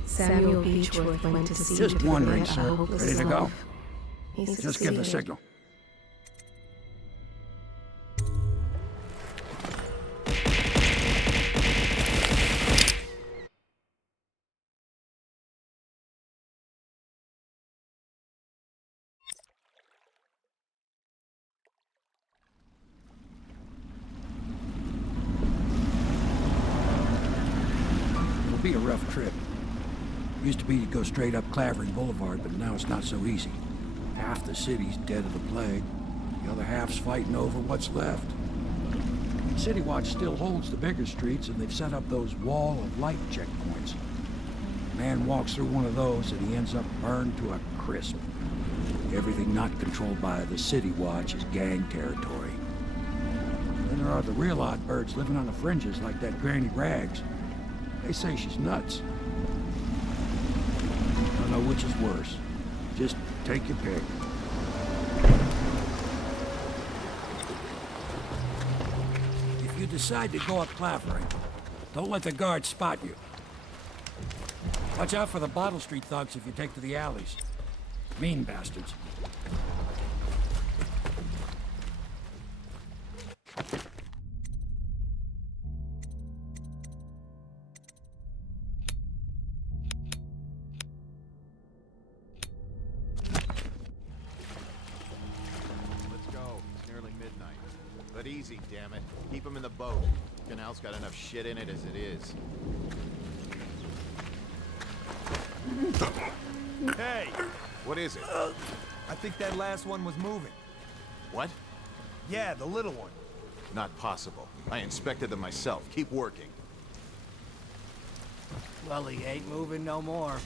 Samuel Beechworth went to sea Just to wondering, forget a sir. hopeless Ready to go? life. He Just give the succeeded. signal. It'll be a rough trip. Used to be to go straight up Clavering Boulevard, but now it's not so easy. Half the city's dead of the plague. The other half's fighting over what's left. City Watch still holds the bigger streets, and they've set up those wall of light checkpoints. A man walks through one of those, and he ends up burned to a crisp. Everything not controlled by the City Watch is gang territory. Then there are the real odd birds living on the fringes, like that Granny Rags. They say she's nuts. I don't know which is worse. Just take your pick. If you decide to go up Clavering, don't let the guards spot you. Watch out for the Bottle Street thugs if you take to the alleys. Mean bastards. Let's go. It's nearly midnight. But easy, damn it. Keep him in the boat. Canal's got enough shit in it as it is. Hey! What is it? I think that last one was moving. What? Yeah, the little one. Not possible. I inspected them myself. Keep working. Well, he ain't moving no more.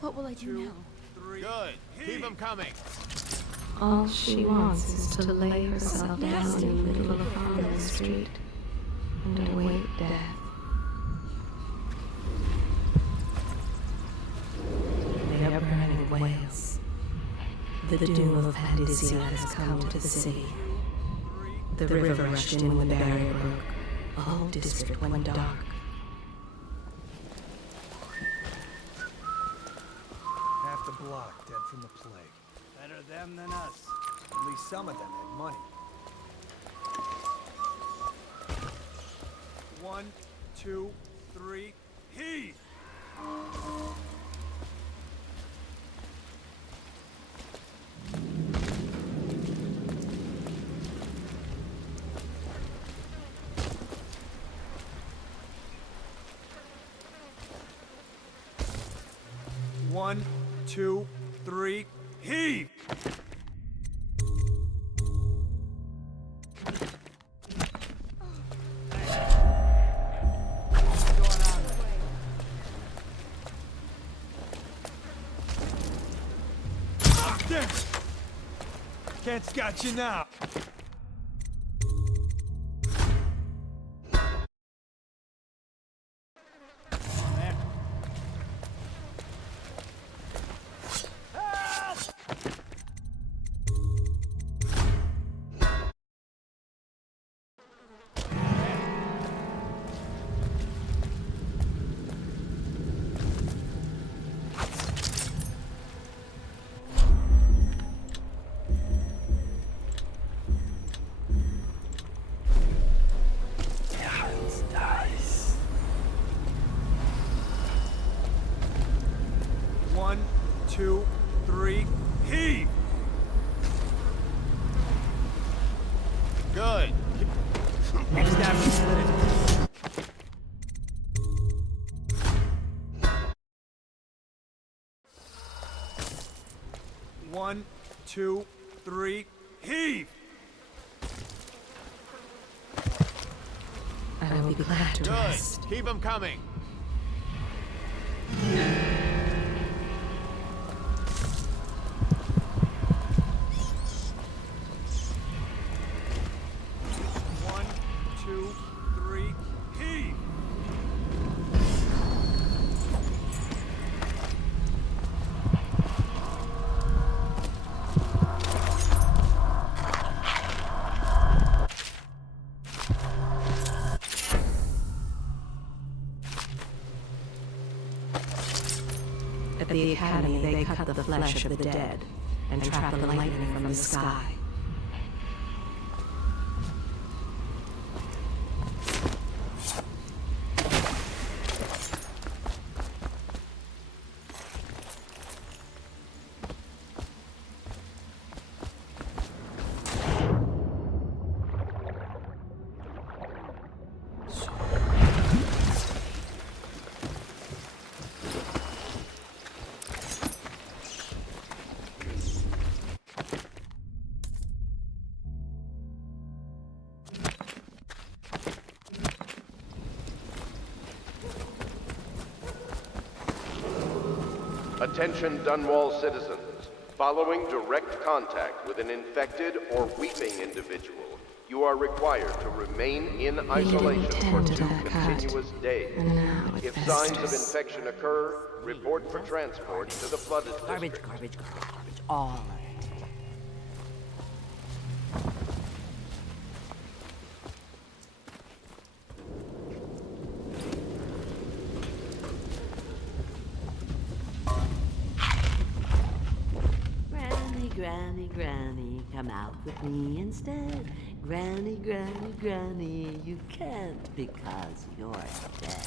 What will I do now? Good. Keep them coming. All she wants is to lay herself down in the middle of a farming street and await death. They are burning whales. The doom of Pandizia has come to the city. The river rushed in when the barrier broke. The whole district went dark. Half the block dead from the plague. Better them than us. At least some of them had money. 1, 2, 3, heave! One, two, three, heave! Damn it! Can't scotch you now. 2, 3, heave! Good. Next time you split it. 1, 2, 3, heave! I will be glad to Good. rest. Keep them coming. One, two, three, heave! At the Academy, they cut the flesh of the dead and trap the lightning from the sky. Attention Dunwall citizens. Following direct contact with an infected or weeping individual, you are required to remain in isolation for 2 continuous days. If signs of infection occur, report for transport to the flooded district. Garbage, all of it. Granny, come out with me instead. Granny, you can't because you're dead.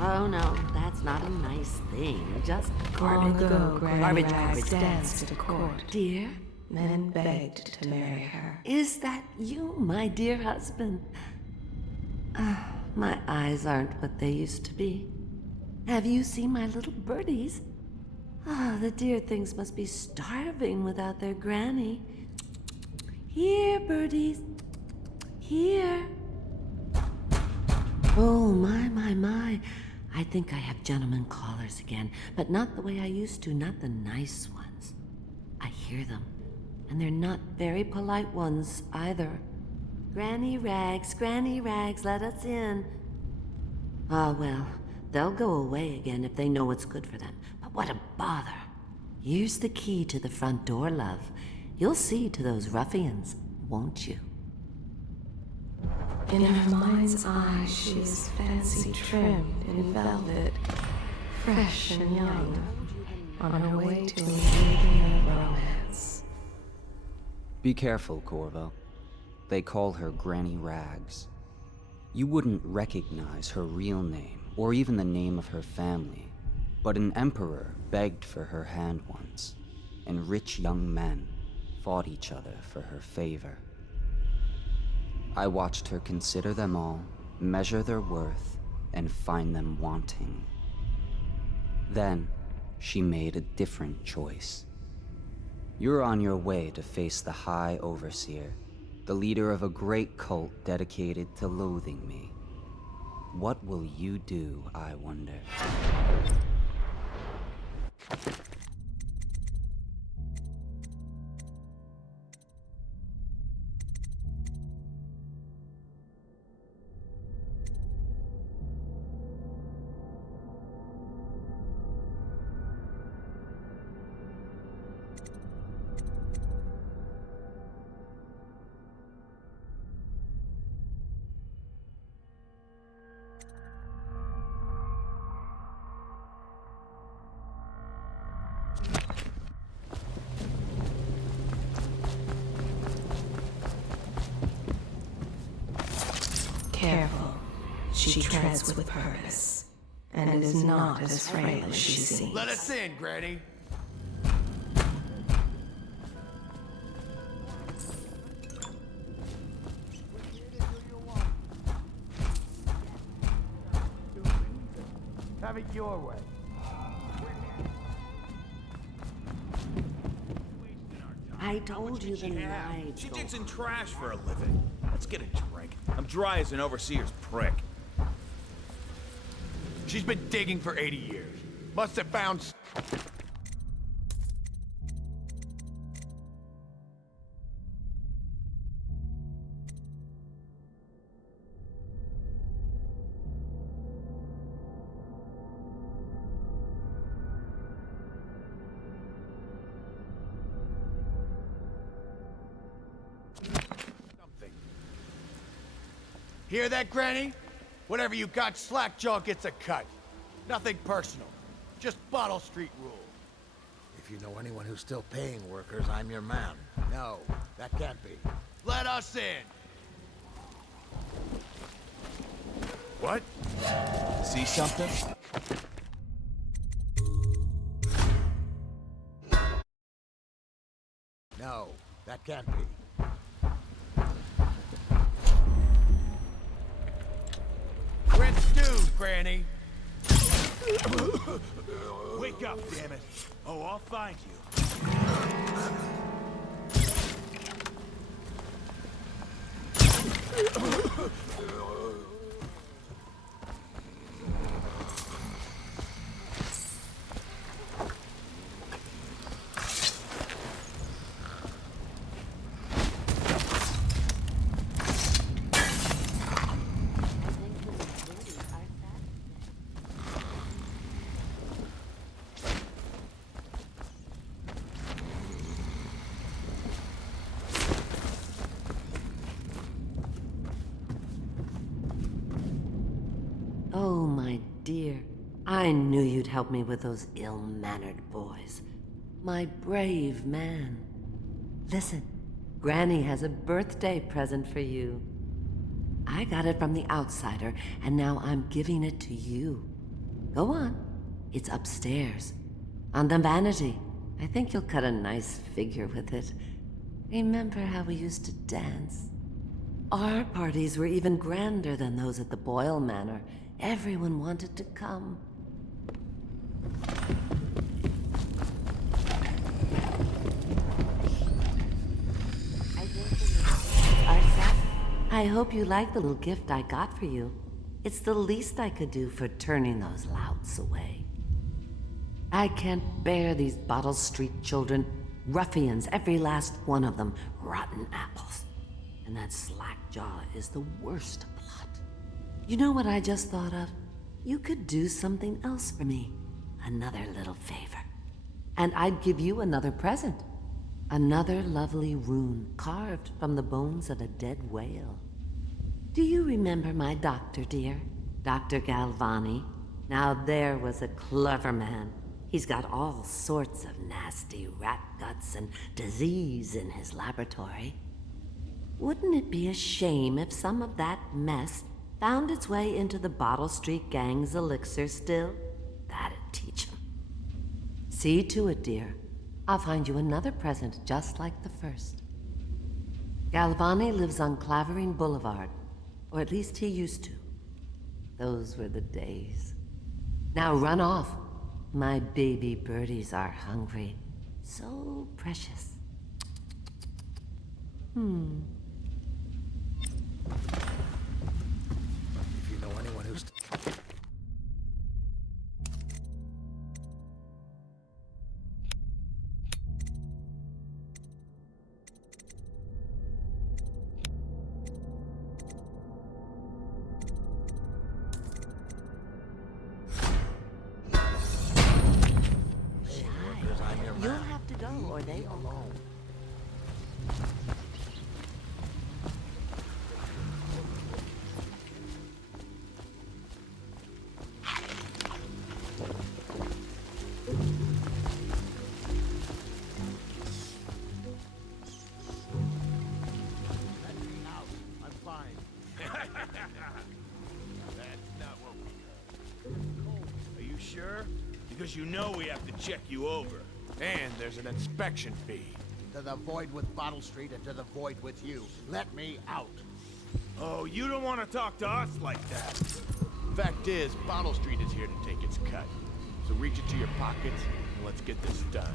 Oh no, that's not a nice thing. Just Long garbage. ago, Granny Rags Garbage. danced at court. Dear? Men begged to marry her. Is that you, my dear husband? My eyes aren't what they used to be. Have you seen my little birdies? The dear things must be starving without their granny. Here, birdies. Here. Oh, my. I think I have gentlemen callers again, but not the way I used to, not the nice ones. I hear them, and they're not very polite ones either. Granny Rags, let us in. Ah, well, they'll go away again if they know what's good for them. But what a bother. Here's the key to the front door, love. You'll see to those ruffians, won't you? In her mind's eye, she is fancy trimmed in velvet, fresh and young, on her way to engaging of romance. Be careful, Corvo. They call her Granny Rags. You wouldn't recognize her real name, or even the name of her family, but an emperor begged for her hand once, and rich young men fought each other for her favor. I watched her consider them all, measure their worth, and find them wanting. Then, she made a different choice. You're on your way to face the High Overseer, the leader of a great cult dedicated to loathing me. What will you do, I wonder? Careful. She treads with purpose, and is not as frail as she seems. Let us in, Granny. Have it your way. I told you the night. She digs in trash for a living. Let's get a drink. I'm dry as an overseer's prick. She's been digging for 80 years. Must have found... something. Hear that, Granny? Whatever you got, Slackjaw gets a cut. Nothing personal. Just Bottle Street rules. If you know anyone who's still paying workers, I'm your man. No, that can't be. Let us in. What? See something? No, that can't be. Red stew, Granny. Wake up, damn it. Oh, I'll find you. Oh, my dear. I knew you'd help me with those ill-mannered boys. My brave man. Listen, Granny has a birthday present for you. I got it from the outsider, and now I'm giving it to you. Go on. It's upstairs. On the vanity. I think you'll cut a nice figure with it. Remember how we used to dance? Our parties were even grander than those at the Boyle Manor. Everyone wanted to come. I hope you like the little gift I got for you. It's the least I could do for turning those louts away. I can't bear these Bottle Street children. Ruffians, every last one of them. Rotten apples. And that Slackjaw is the worst blot. You know what I just thought of? You could do something else for me. Another little favor. And I'd give you another present. Another lovely rune carved from the bones of a dead whale. Do you remember my doctor, dear? Dr. Galvani? Now there was a clever man. He's got all sorts of nasty rat guts and disease in his laboratory. Wouldn't it be a shame if some of that mess found its way into the Bottle Street Gang's elixir still? That'd teach him. See to it, dear. I'll find you another present just like the first. Galvani lives on Clavering Boulevard, or at least he used to. Those were the days. Now run off. My baby birdies are hungry. So precious. If you know anyone who's... You'll have to go, or they alone. because you know we have to check you over. And there's an inspection fee. To the void with Bottle Street and to the void with you. Let me out. Oh, you don't want to talk to us like that. Fact is, Bottle Street is here to take its cut. So reach into your pockets and let's get this done.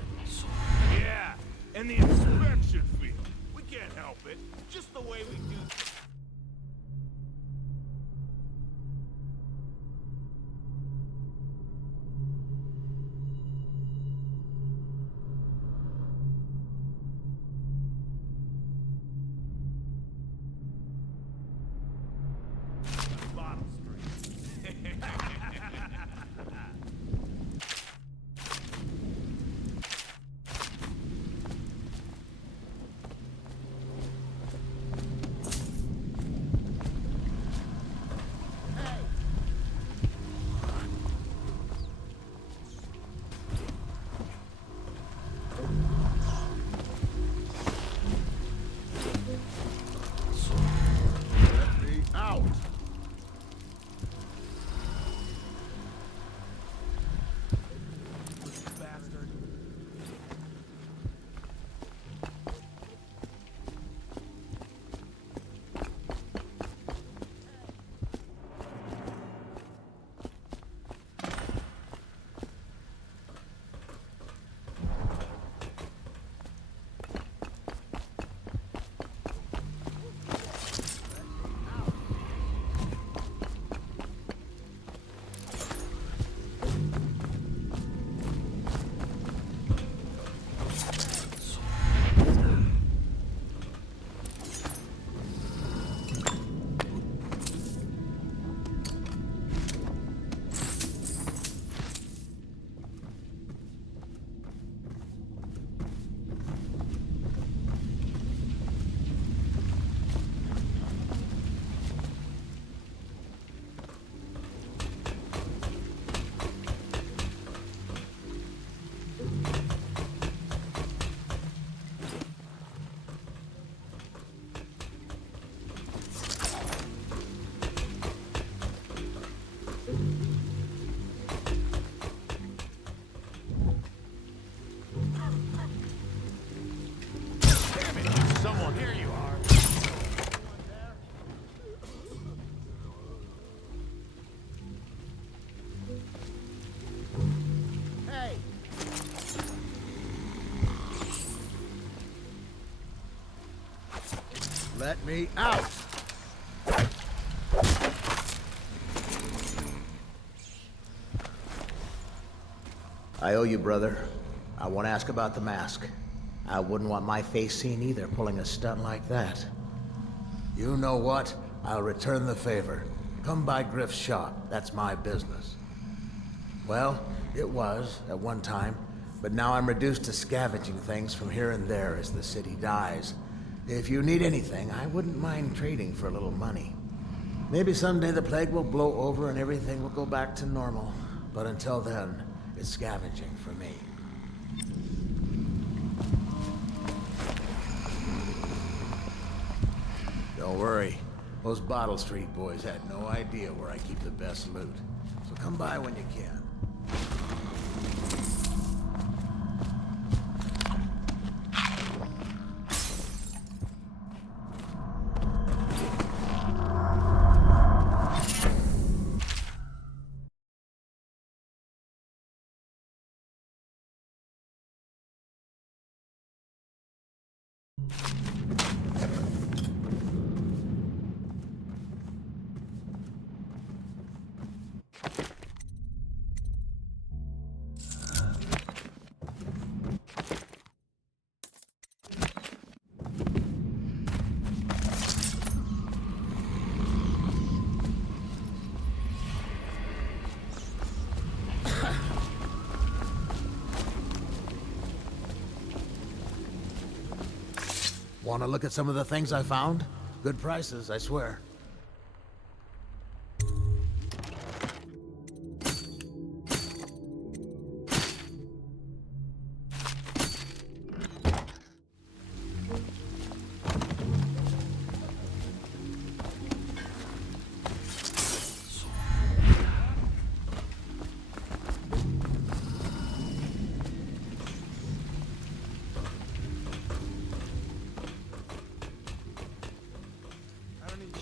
Yeah, and the inspection fee. We can't help it. Just the way we do. Bottle Street. Let me out. Bastard. Damn it, someone, here you are. Hey! Let me out! I owe you, brother. I want to ask about the mask. I wouldn't want my face seen either, pulling a stunt like that. You know what? I'll return the favor. Come by Griff's shop. That's my business. Well, it was, at one time, but now I'm reduced to scavenging things from here and there as the city dies. If you need anything, I wouldn't mind trading for a little money. Maybe someday the plague will blow over and everything will go back to normal. But until then, it's scavenging for me. Don't worry. Those Bottle Street boys had no idea where I keep the best loot. So come by when you can. Want to look at some of the things I found? Good prices, I swear.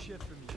shit from you.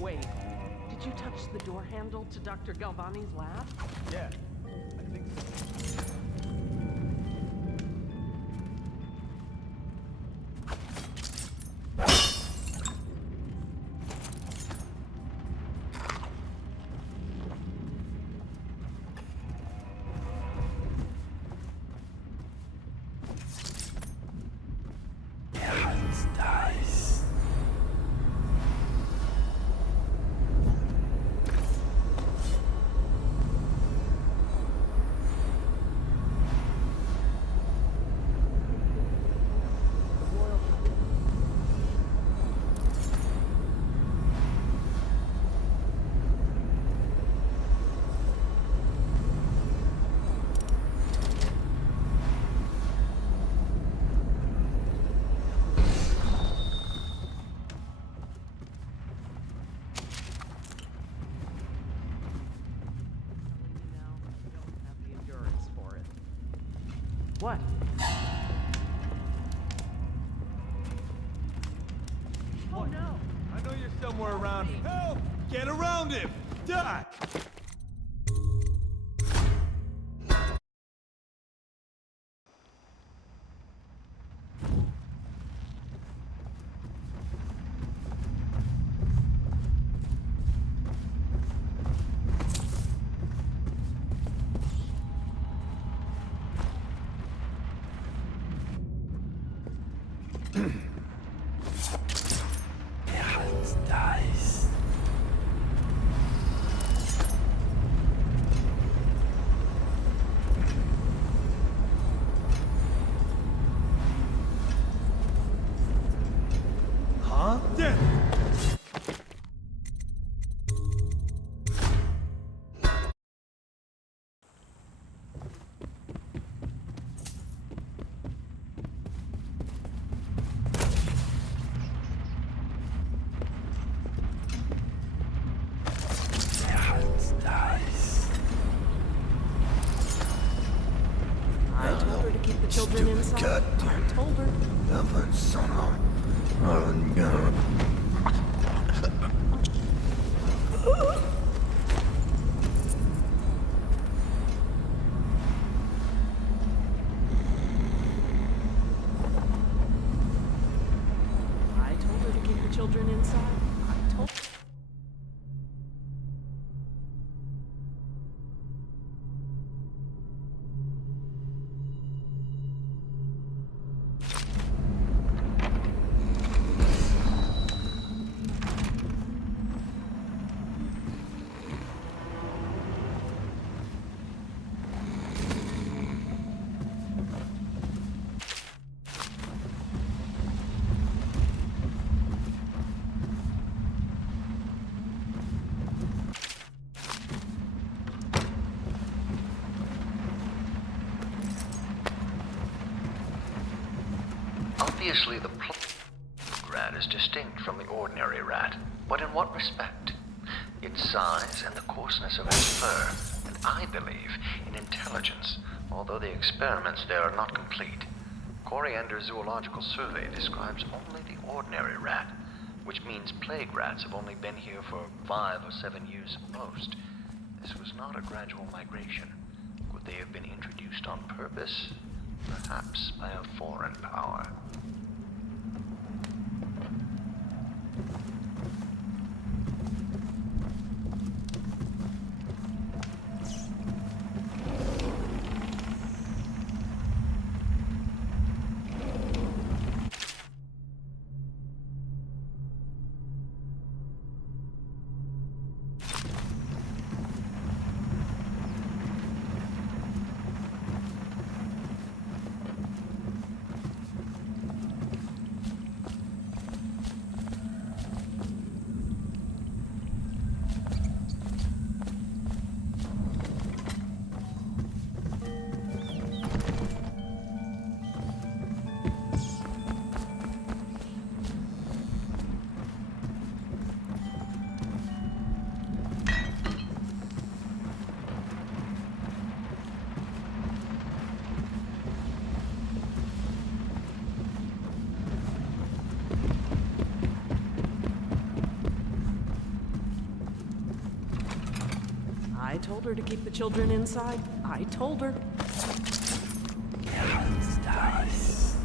Wait, did you touch the door handle to Dr. Galvani's lab? Yeah, I think so. What? Oh no! I know you're somewhere around. Help! Get around him! Die! Huh? Dead! I told her to keep the children inside. I told her. I told her to keep the children inside. I told Obviously, the plague rat is distinct from the ordinary rat, but in what respect? Its size and the coarseness of its fur, and I believe in intelligence, although the experiments there are not complete. Coriander's zoological survey describes only the ordinary rat, which means plague rats have only been here for 5 or 7 years at most. This was not a gradual migration. Could they have been introduced on purpose? Perhaps by a foreign power. I told her to keep the children inside. I told her. Dice.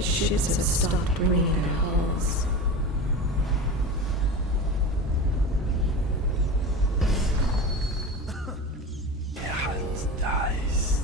His ships have stopped ringing their halls. Dies. Dies.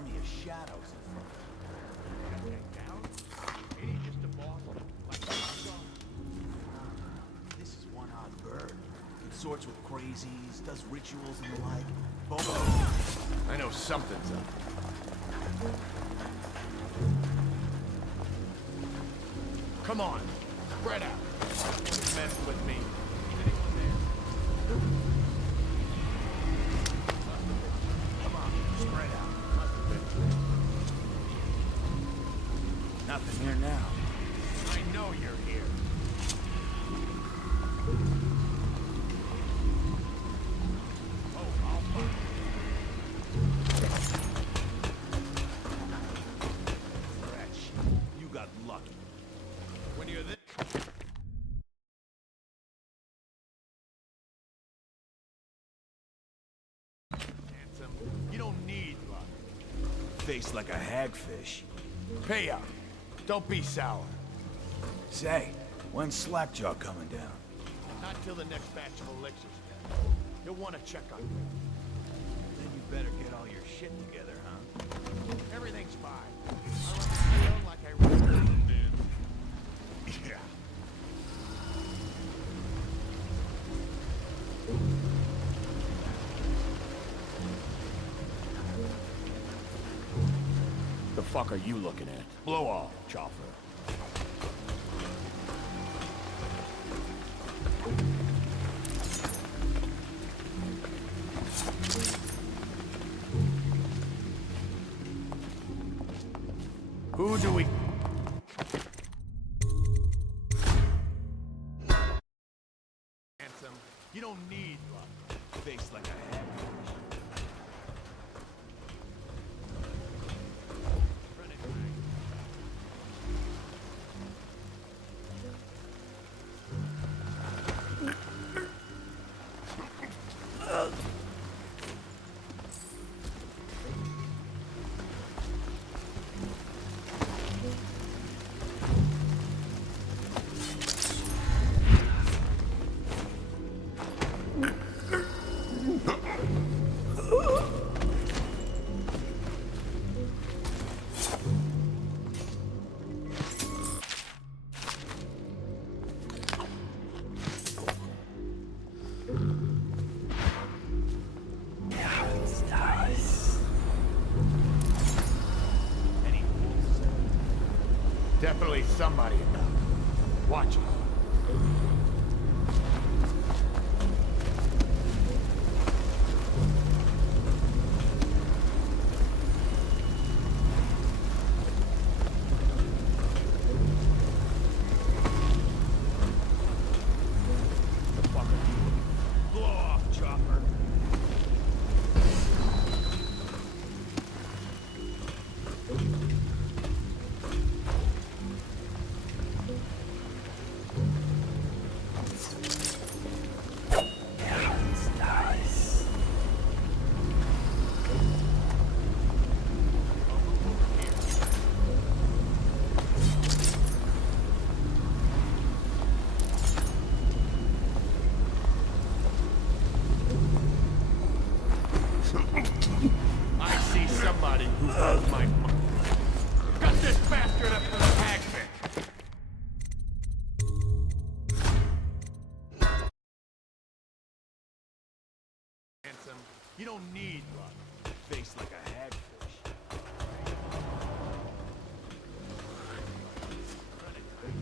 army of shadows in front of you. Down? Hey, just a boss. Like this is one odd bird. Consorts with crazies, does rituals and the like. Something's up. Come on, spread out. Don't mess with me. Is anyone there? Come on, spread out. Must have been. Nothing here now. I know you're here. Oh, I'll find you. Wretch, you got lucky. When you're this. Handsome, you don't need luck. Face like a hagfish. Pay up. Don't be sour. Say, when's Slackjaw coming down? Not till the next batch of elixirs. You'll want to check on you. Then you better get all your shit together, huh? Everything's fine. I run the deal like I run the man. Yeah. The fuck are you looking at? Blow off, chopper. Who do we... Handsome, you don't need luck. Face like a hagfish. Run it back. Definitely somebody about. Watch it. The fuck are you? Blow off, chopper. I see somebody who has my money. Cut this bastard up for the hagfish! Handsome, you don't need luck. Face like a hagfish. Run it back.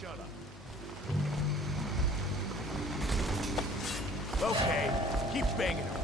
Shut up. Okay, keep banging away.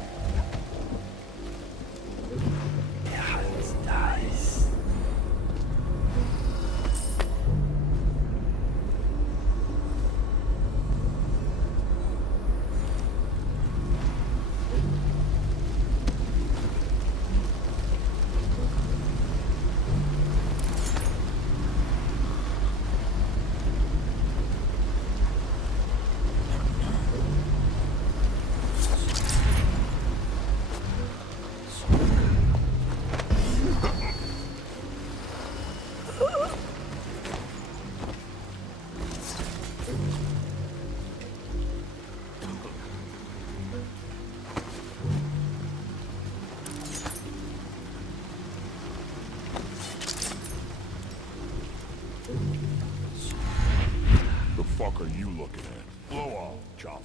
The fuck are you looking at? Blow off, chopper.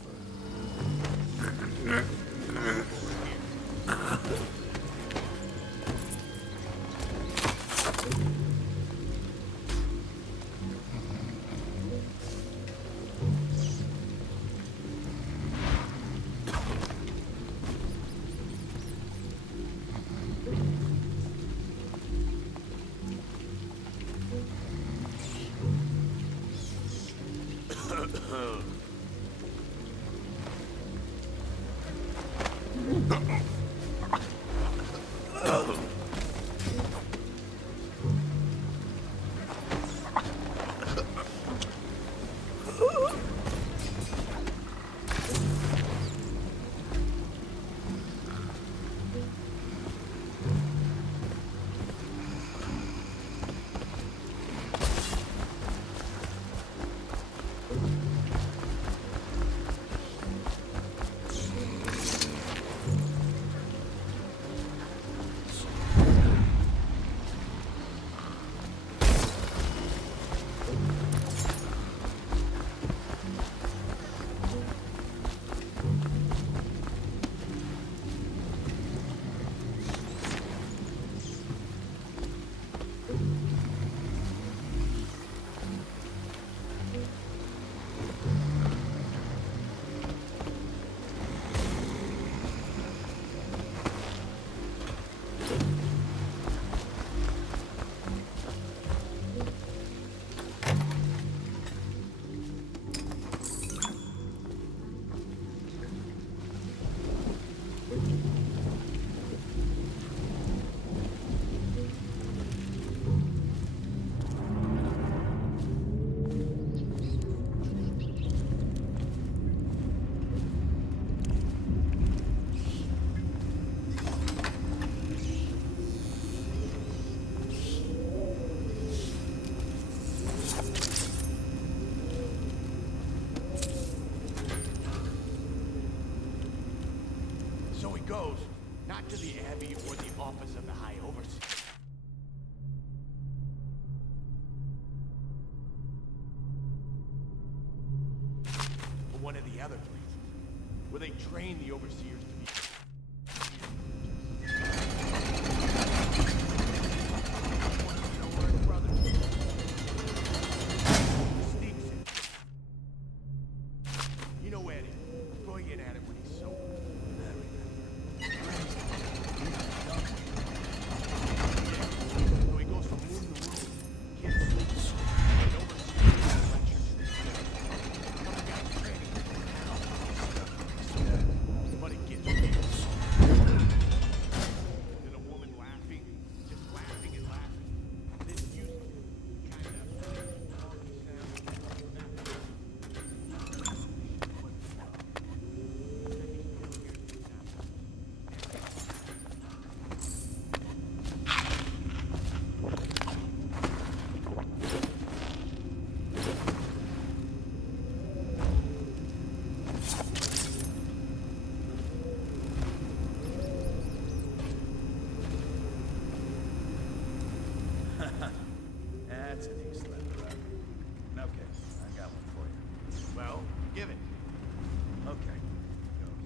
So he goes, not to the Abbey or the office of the High Overseer. But one of the other places, where they train the Overseers to be... You know Eddie, brilliant at it when he's sober. So he goes from room to room, kids sleep, and overseers lectures. Other guys training. But it gets weird. Then a woman laughing, just laughing and laughing. This music, kind of talky sound. That's an ace letter. Okay, I got one for you. Well, give it. Okay, here goes.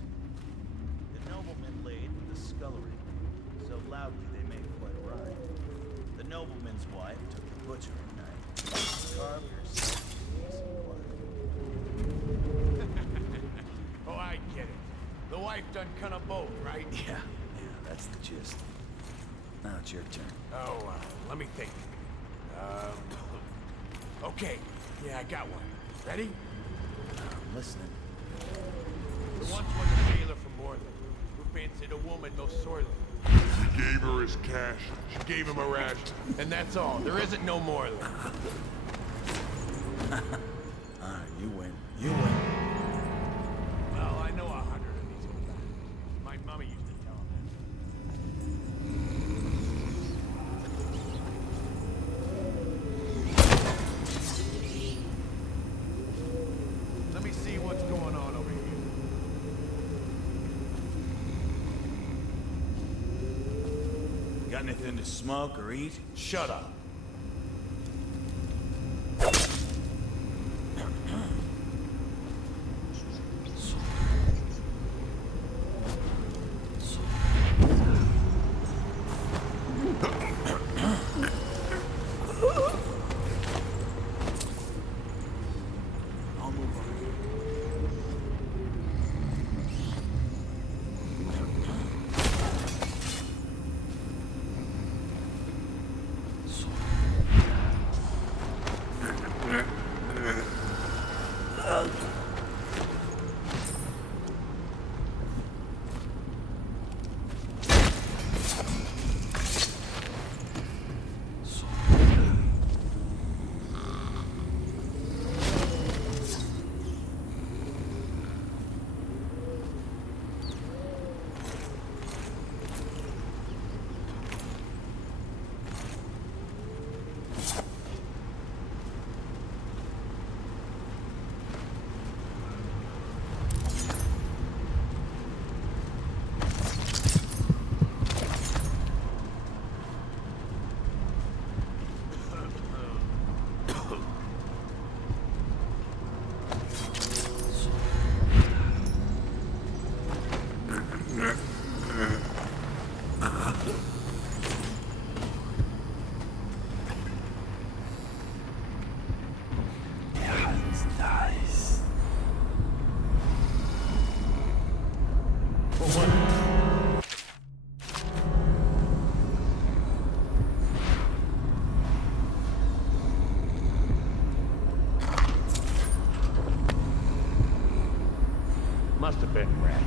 The nobleman laid with the scullery, so loudly they made quite a rhyme. The nobleman's wife took the butcher at night, carved herself a wife done kind of both, right? Yeah, that's the gist. Now it's your turn. Oh, let me think. Okay, yeah, I got one. Ready? I'm listening. There once was a sailor from Moreland who fancied a woman most sorely. He gave her his cash. She gave him a ration, and that's all. There isn't no Moreland. Alright, you win. You win. Well, I know 100 of these guys. My mommy used to tell him that. Let me see what's going on over here. Got anything to smoke or eat? Shut up. I'll move over here. Must have been rats.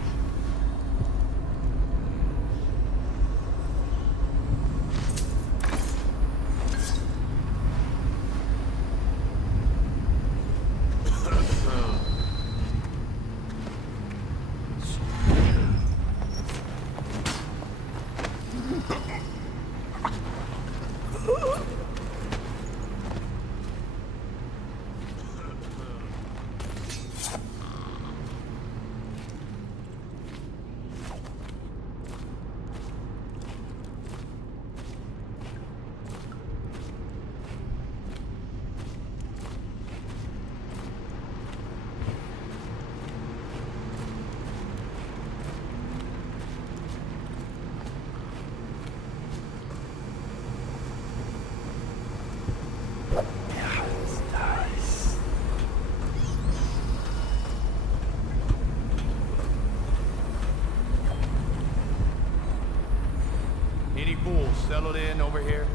Any fools settled in over here?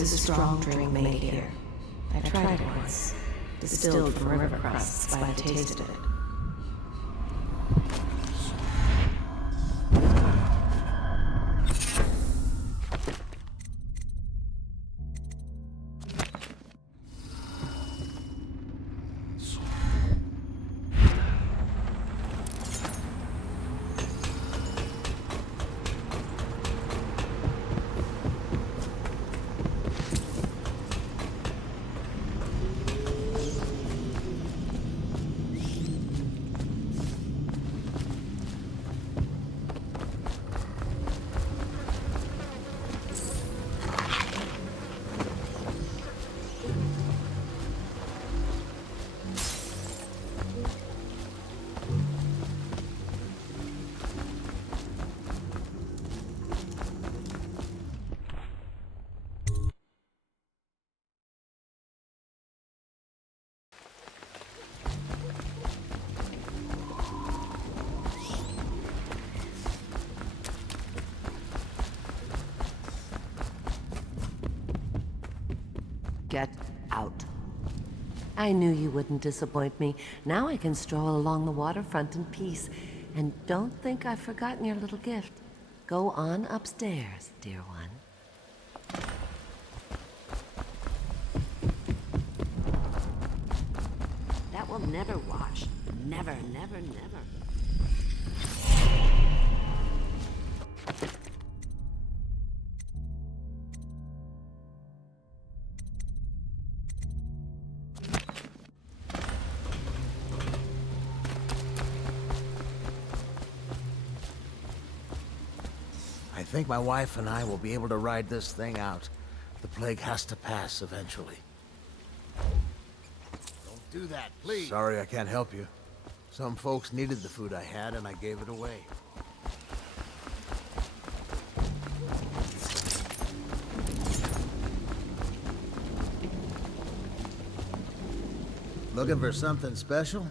is a strong drink made here. I tried it once, distilled from river crusts by the taste of it. Get out. I knew you wouldn't disappoint me. Now I can stroll along the waterfront in peace. And don't think I've forgotten your little gift. Go on upstairs, dear one. That will never wash. Never, never, never. I think my wife and I will be able to ride this thing out. The plague has to pass eventually. Don't do that, please. Sorry I can't help you. Some folks needed the food I had, and I gave it away. Looking for something special?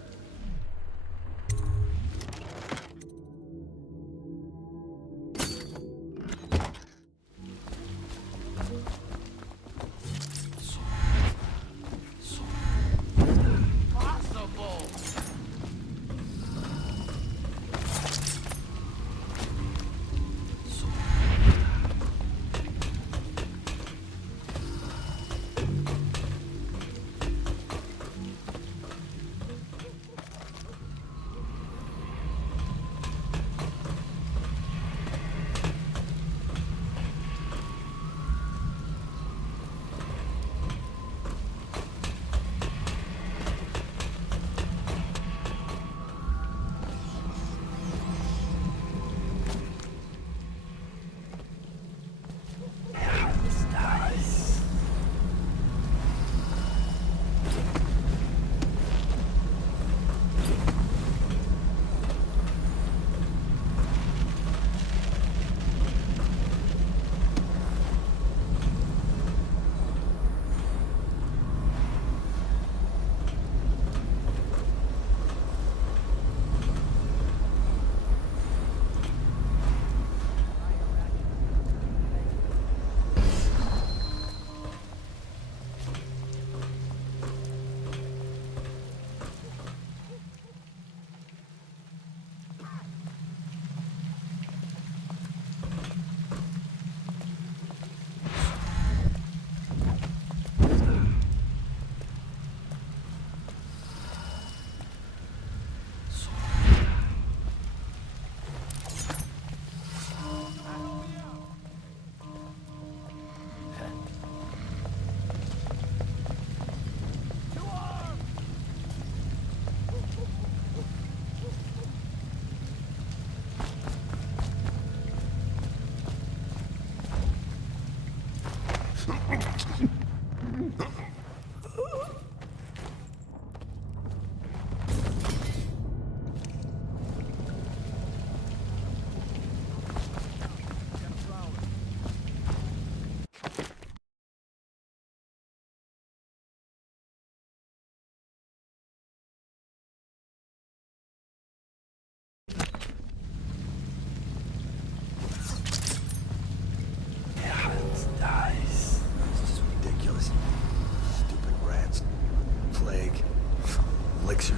elixir.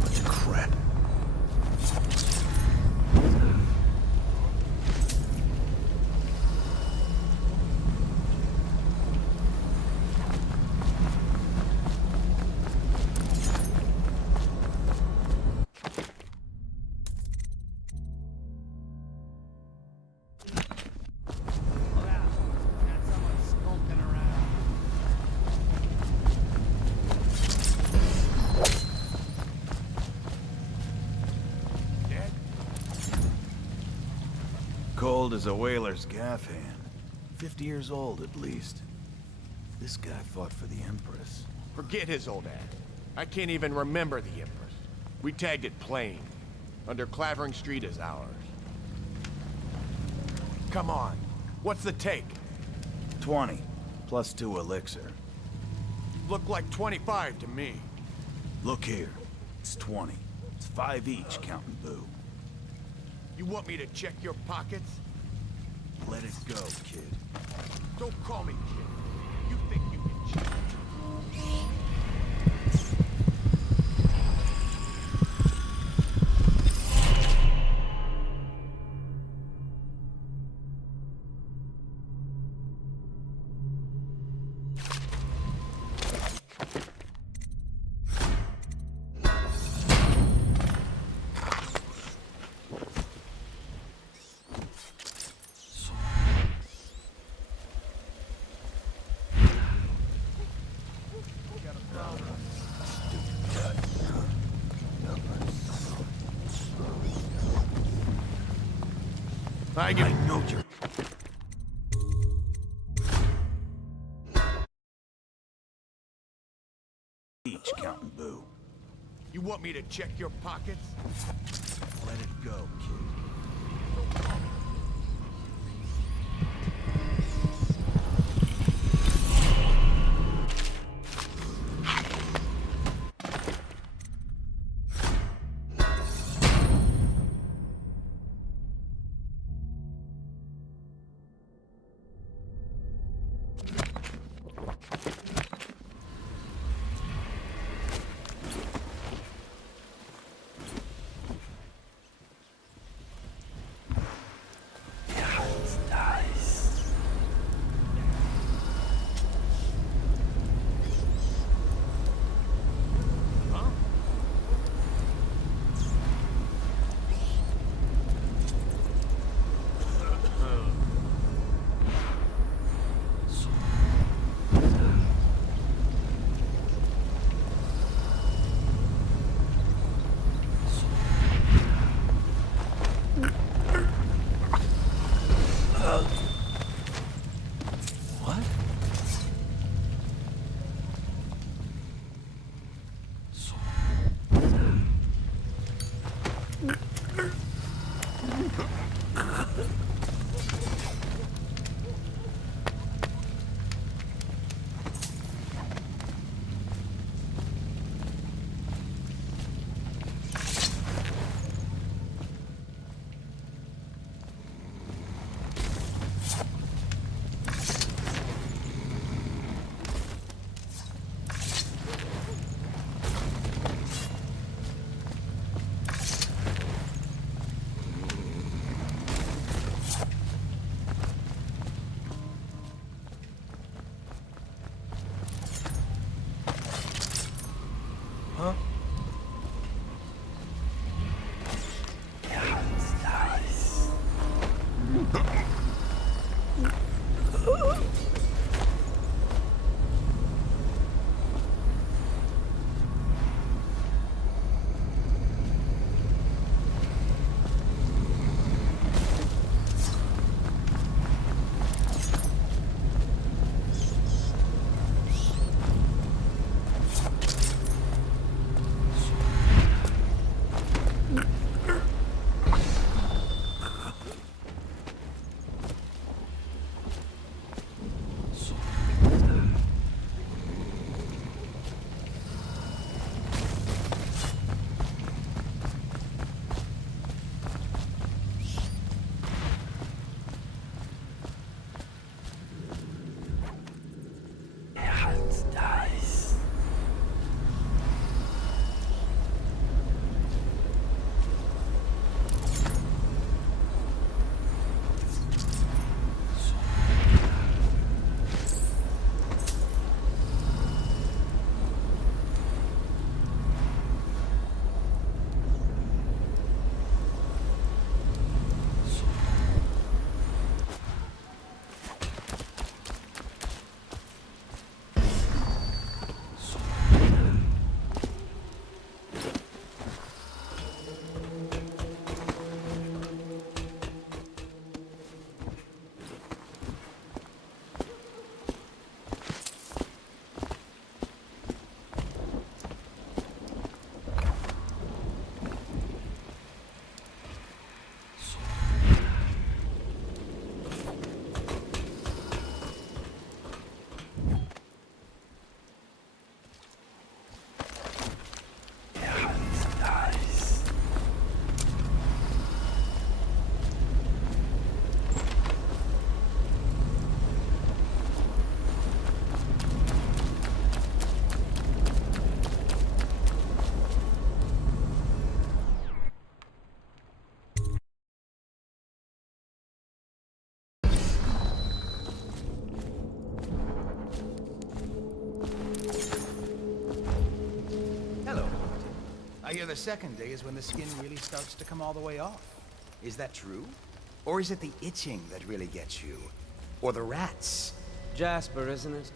Bunch of crap. Cold as a whaler's gaff hand. 50 years old, at least. This guy fought for the Empress. Forget his old ass. I can't even remember the Empress. We tagged it plain. Under Clavering Street is ours. Come on. What's the take? 20, plus 2 elixir. Looked like 25 to me. Look here. It's 20. It's 5 each, counting Boo. You want me to check your pockets? Let it go, kid. Don't call me kid. You think you can cheat? I know you're... Each, counting Boo. You want me to check your pockets? Let it go, kid. I hear the second day is when the skin really starts to come all the way off. Is that true? Or is it the itching that really gets you? Or the rats? Jasper, isn't it?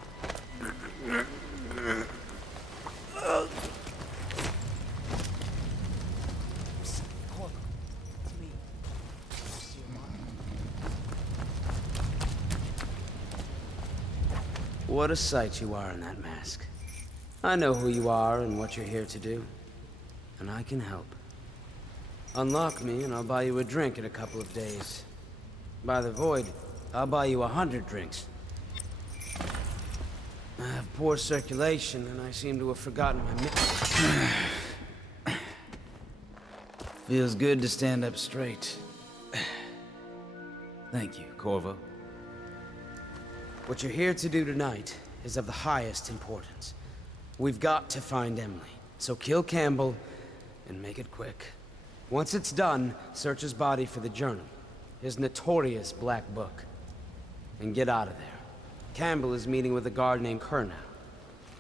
What a sight you are in that mask. I know who you are and what you're here to do. And I can help. Unlock me and I'll buy you a drink in a couple of days. By the Void, I'll buy you 100 drinks. I have poor circulation and I seem to have forgotten my Feels good to stand up straight. Thank you, Corvo. What you're here to do tonight is of the highest importance. We've got to find Emily, so kill Campbell and make it quick. Once it's done, search his body for the journal, his notorious black book, and get out of there. Campbell is meeting with a guard named Kernow,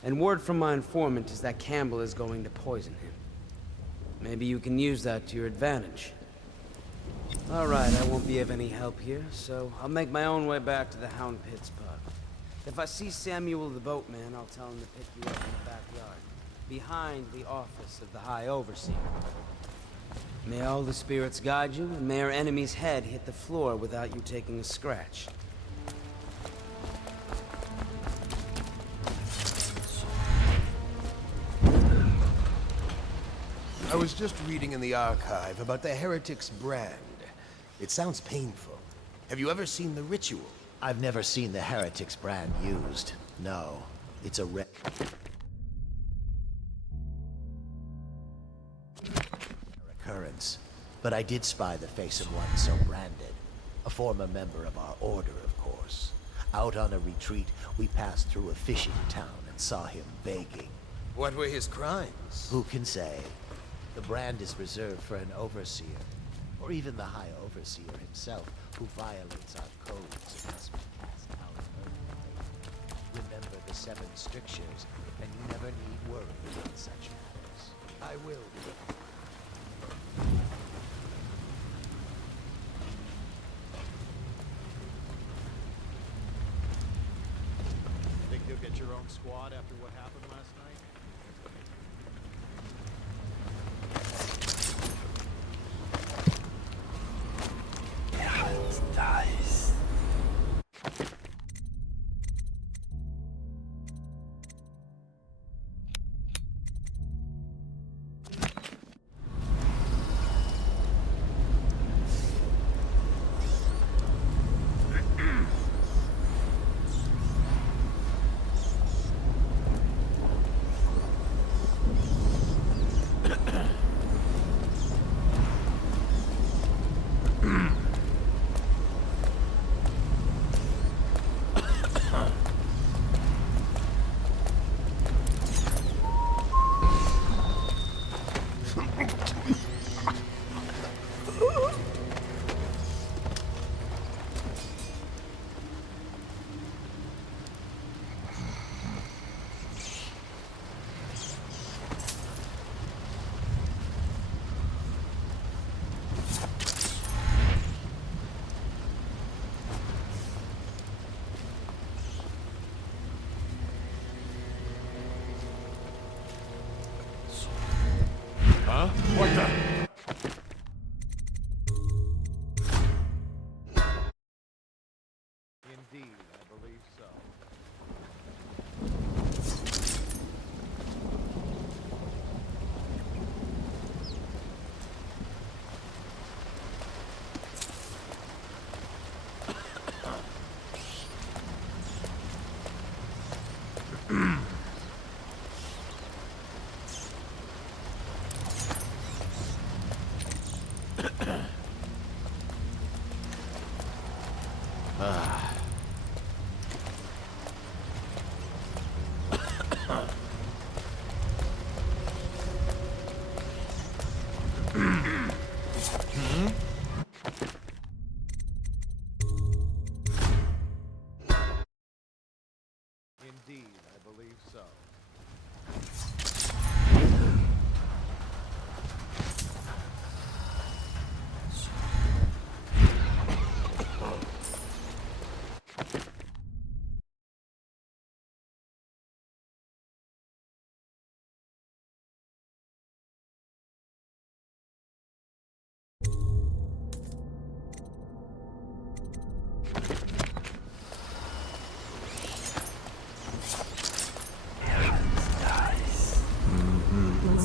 and word from my informant is that Campbell is going to poison him. Maybe you can use that to your advantage. All right, I won't be of any help here, so I'll make my own way back to the Hound Pits pub. If I see Samuel the boatman, I'll tell him to pick you up in the backyard, behind the office of the High Overseer. May all the spirits guide you, and may our enemy's head hit the floor without you taking a scratch. I was just reading in the archive about the Heretic's brand. It sounds painful. Have you ever seen the ritual? I've never seen the Heretic's brand used. No. It's a occurrence. But I did spy the face of one so branded. A former member of our order, of course. Out on a retreat, we passed through a fishing town and saw him begging. What were his crimes? Who can say? The brand is reserved for an overseer, or even the High Overseer himself, who violates our codes and must be cast out of Earth. Remember the 7 strictures, and you never need worry about such matters. I will. Think you'll get your own squad after what happened last night? Dies.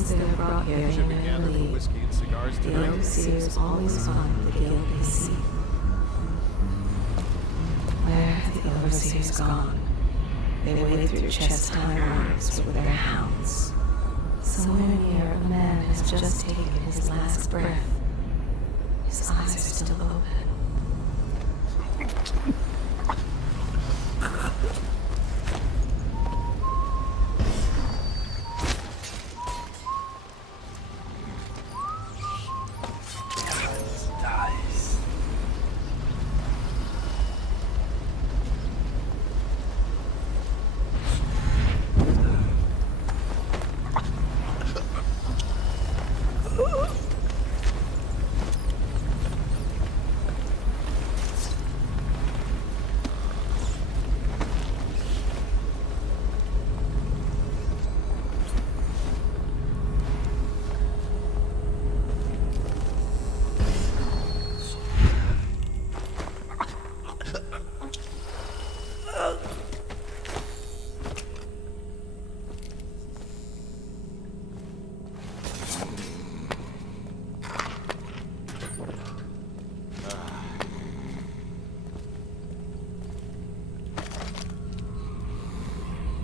Once they're brought here, Should be they gathered for leave. whiskey and cigars The tonight. overseers always find the guilty seat. Where have the overseers gone? They wade through chest-high waters with their hounds. Somewhere near, a man has just taken his last breath. His eyes are still open.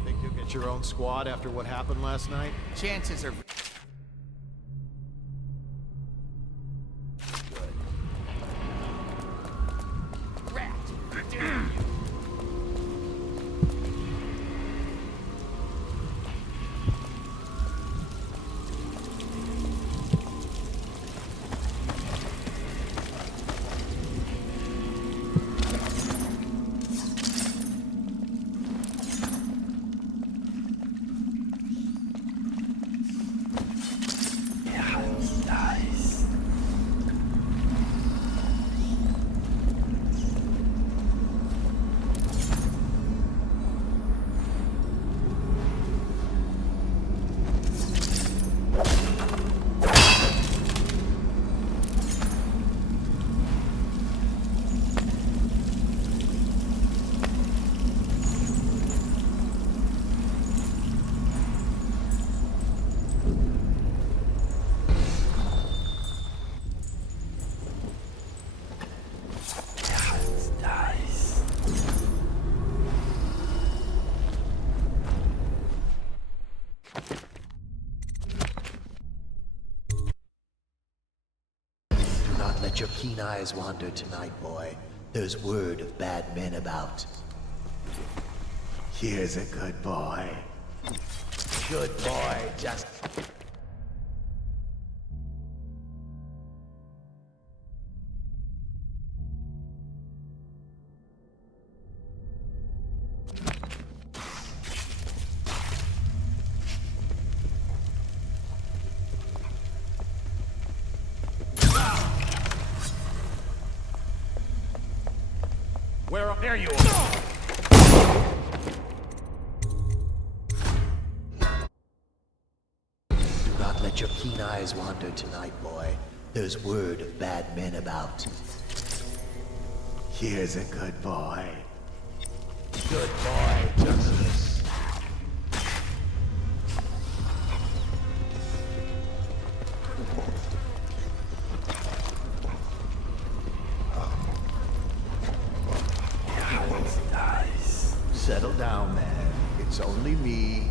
Think you'll get your own squad after what happened last night? Chances are... Rat! Dare you! Do not let your keen eyes wander tonight, boy. There's word of bad men about. Here's a good boy. Good boy, just... Where are... There you are! Do not let your keen eyes wander tonight, boy. There's word of bad men about. Here's a good boy. Good boy, Justice. Settle down, man. It's only me.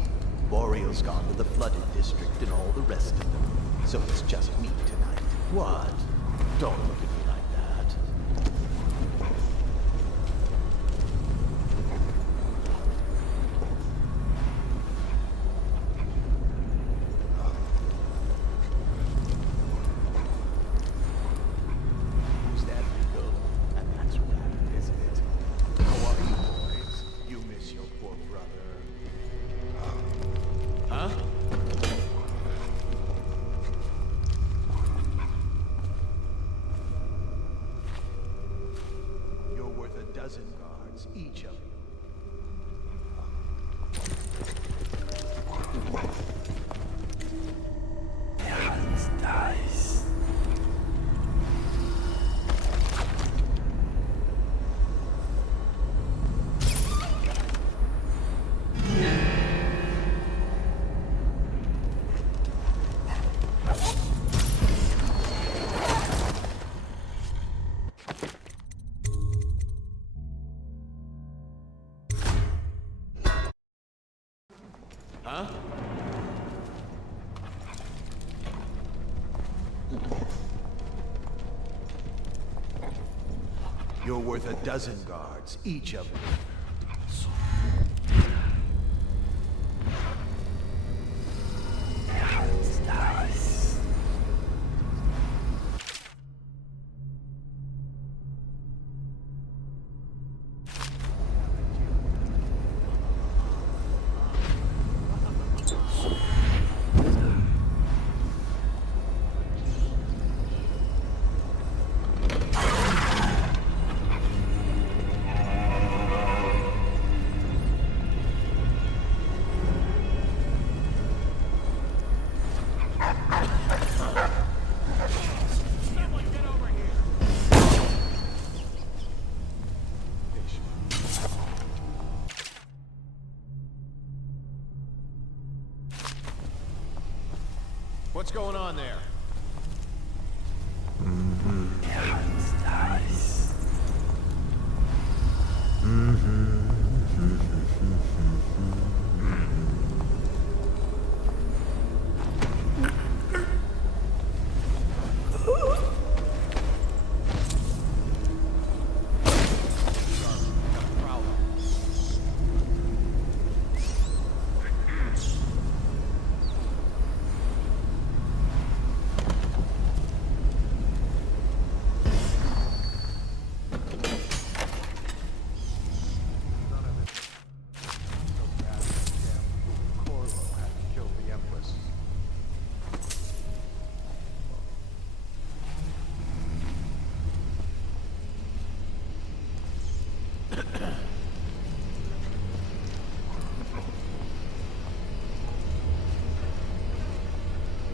Boreal's gone to the flooded district and all the rest of them. So it's just me tonight. What? Don't look at me like that. Who's that, Rico? And that's what happened, isn't it? How are you, boys? You miss your poor brother. Huh? You're worth a dozen guards, each of them. What's going on there?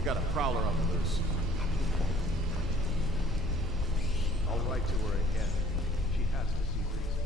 Got a prowler on the loose. I'll write to her again. She has to see reason.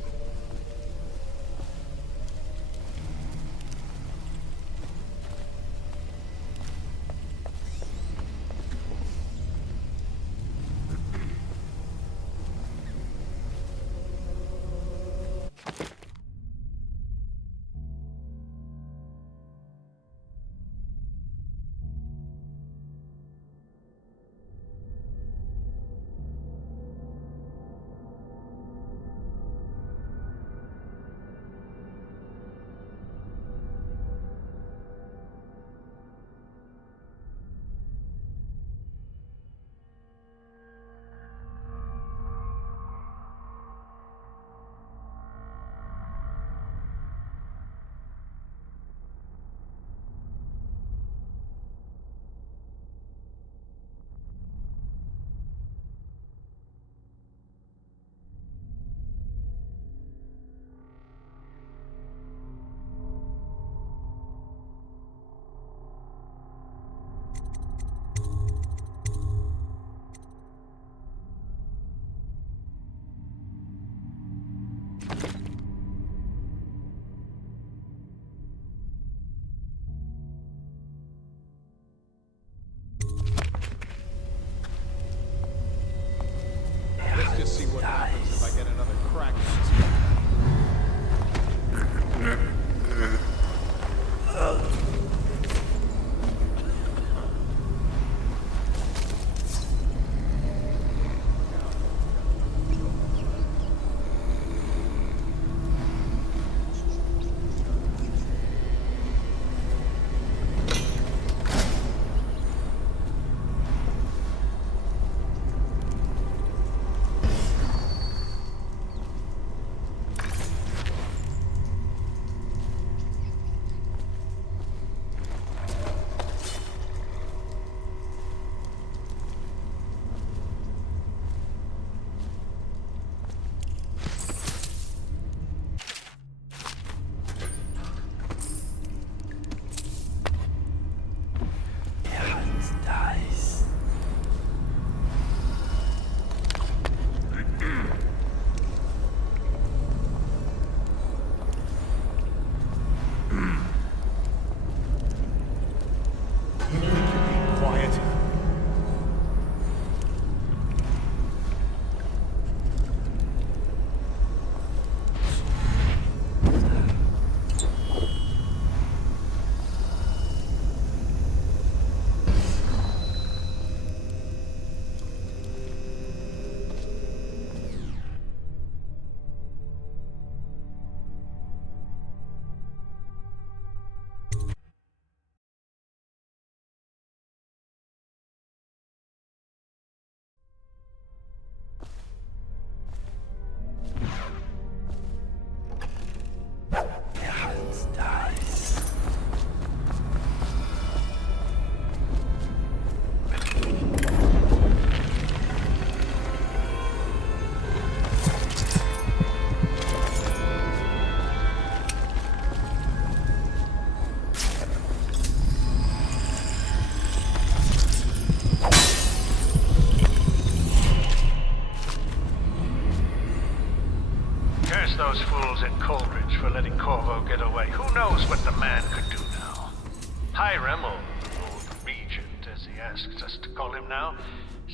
asks us to call him now,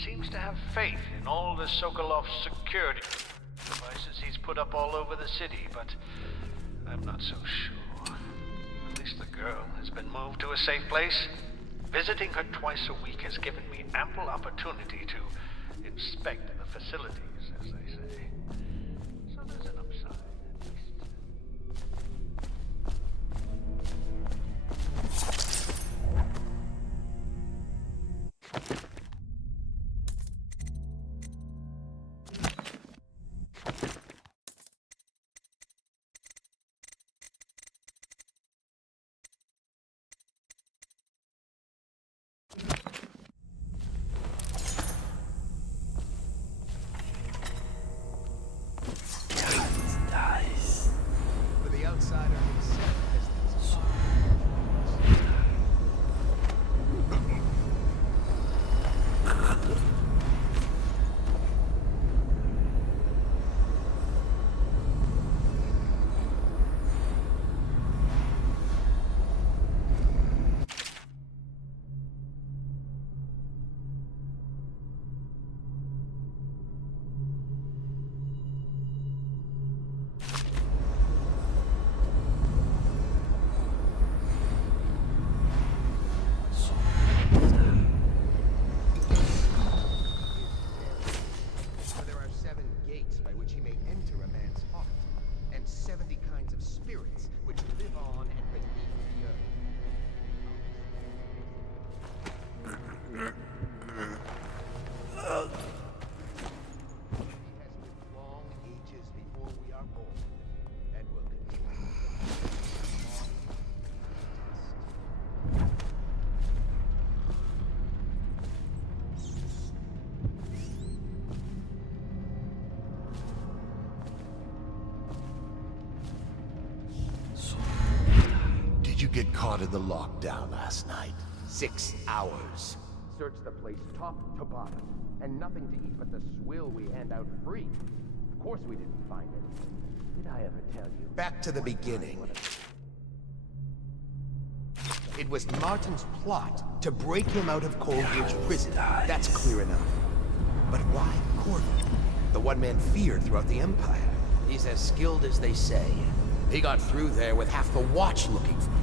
seems to have faith in all the Sokolov's security devices he's put up all over the city, but I'm not so sure. At least the girl has been moved to a safe place. Visiting her twice a week has given me ample opportunity to inspect the facilities, as they say. So there's an upside, at least. For the outsider himself, as things For there are 7 gates by which he may enter a man's heart, and 70 kinds of spirits which live on and beneath the earth. He has lived long ages before we are born, and will continue long Did you get caught in the lockdown last night? 6 hours. Searched the place top to bottom, and nothing to eat but the swill we hand out free. Of course we didn't find anything. Did I ever tell you? Back to the beginning. It was Martin's plot to break him out of Coldridge Prison. That's clear enough. But why Corvo? The one man feared throughout the Empire. He's as skilled as they say. He got through there with half the watch looking for him.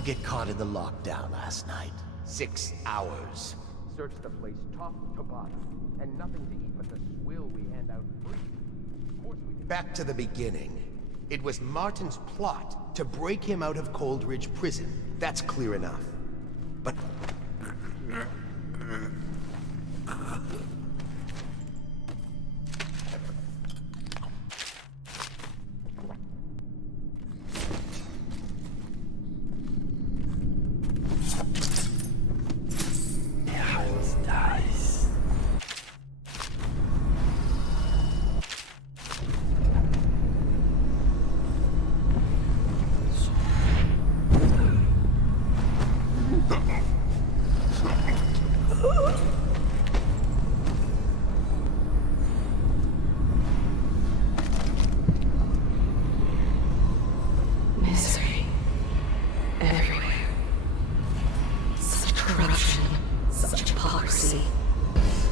you get caught in the lockdown last night? 6 hours. Search the place top to bottom, and nothing to eat but the swill we hand out free. Of course we Back to the beginning. It was Martin's plot to break him out of Coldridge Prison. That's clear enough. But... Misery. Everywhere. Such corruption. Such hypocrisy.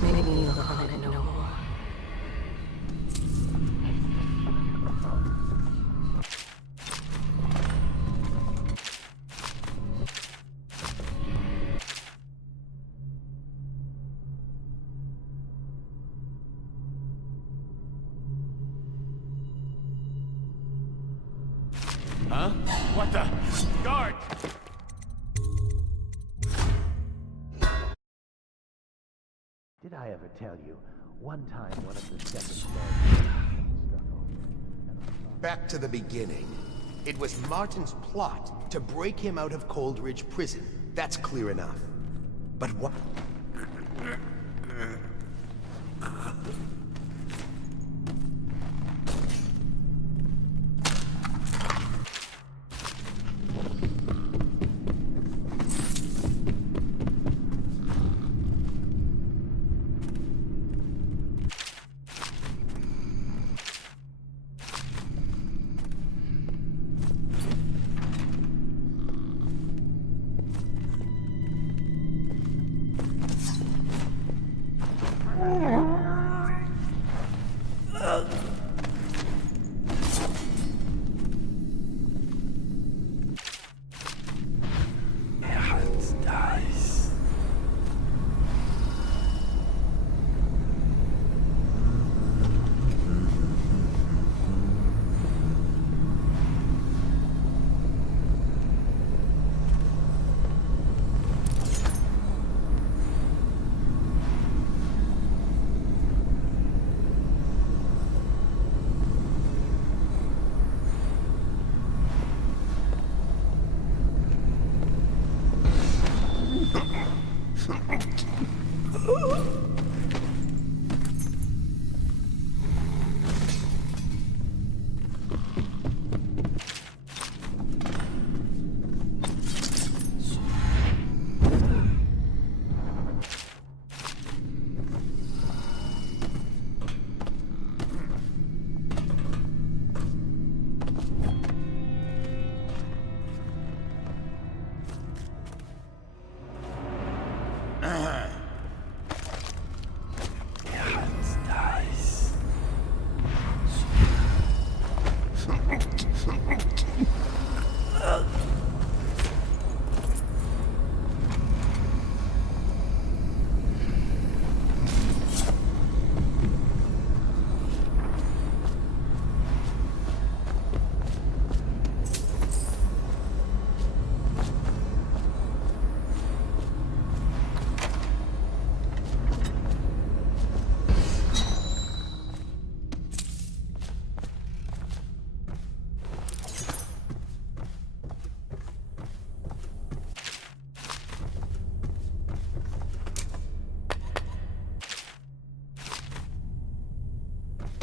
Make me look on it no more. Huh? What the? Guard! Did I ever tell you? One time, one of the second floor Back to the beginning. It was Martin's plot to break him out of Coldridge Prison. That's clear enough. But what...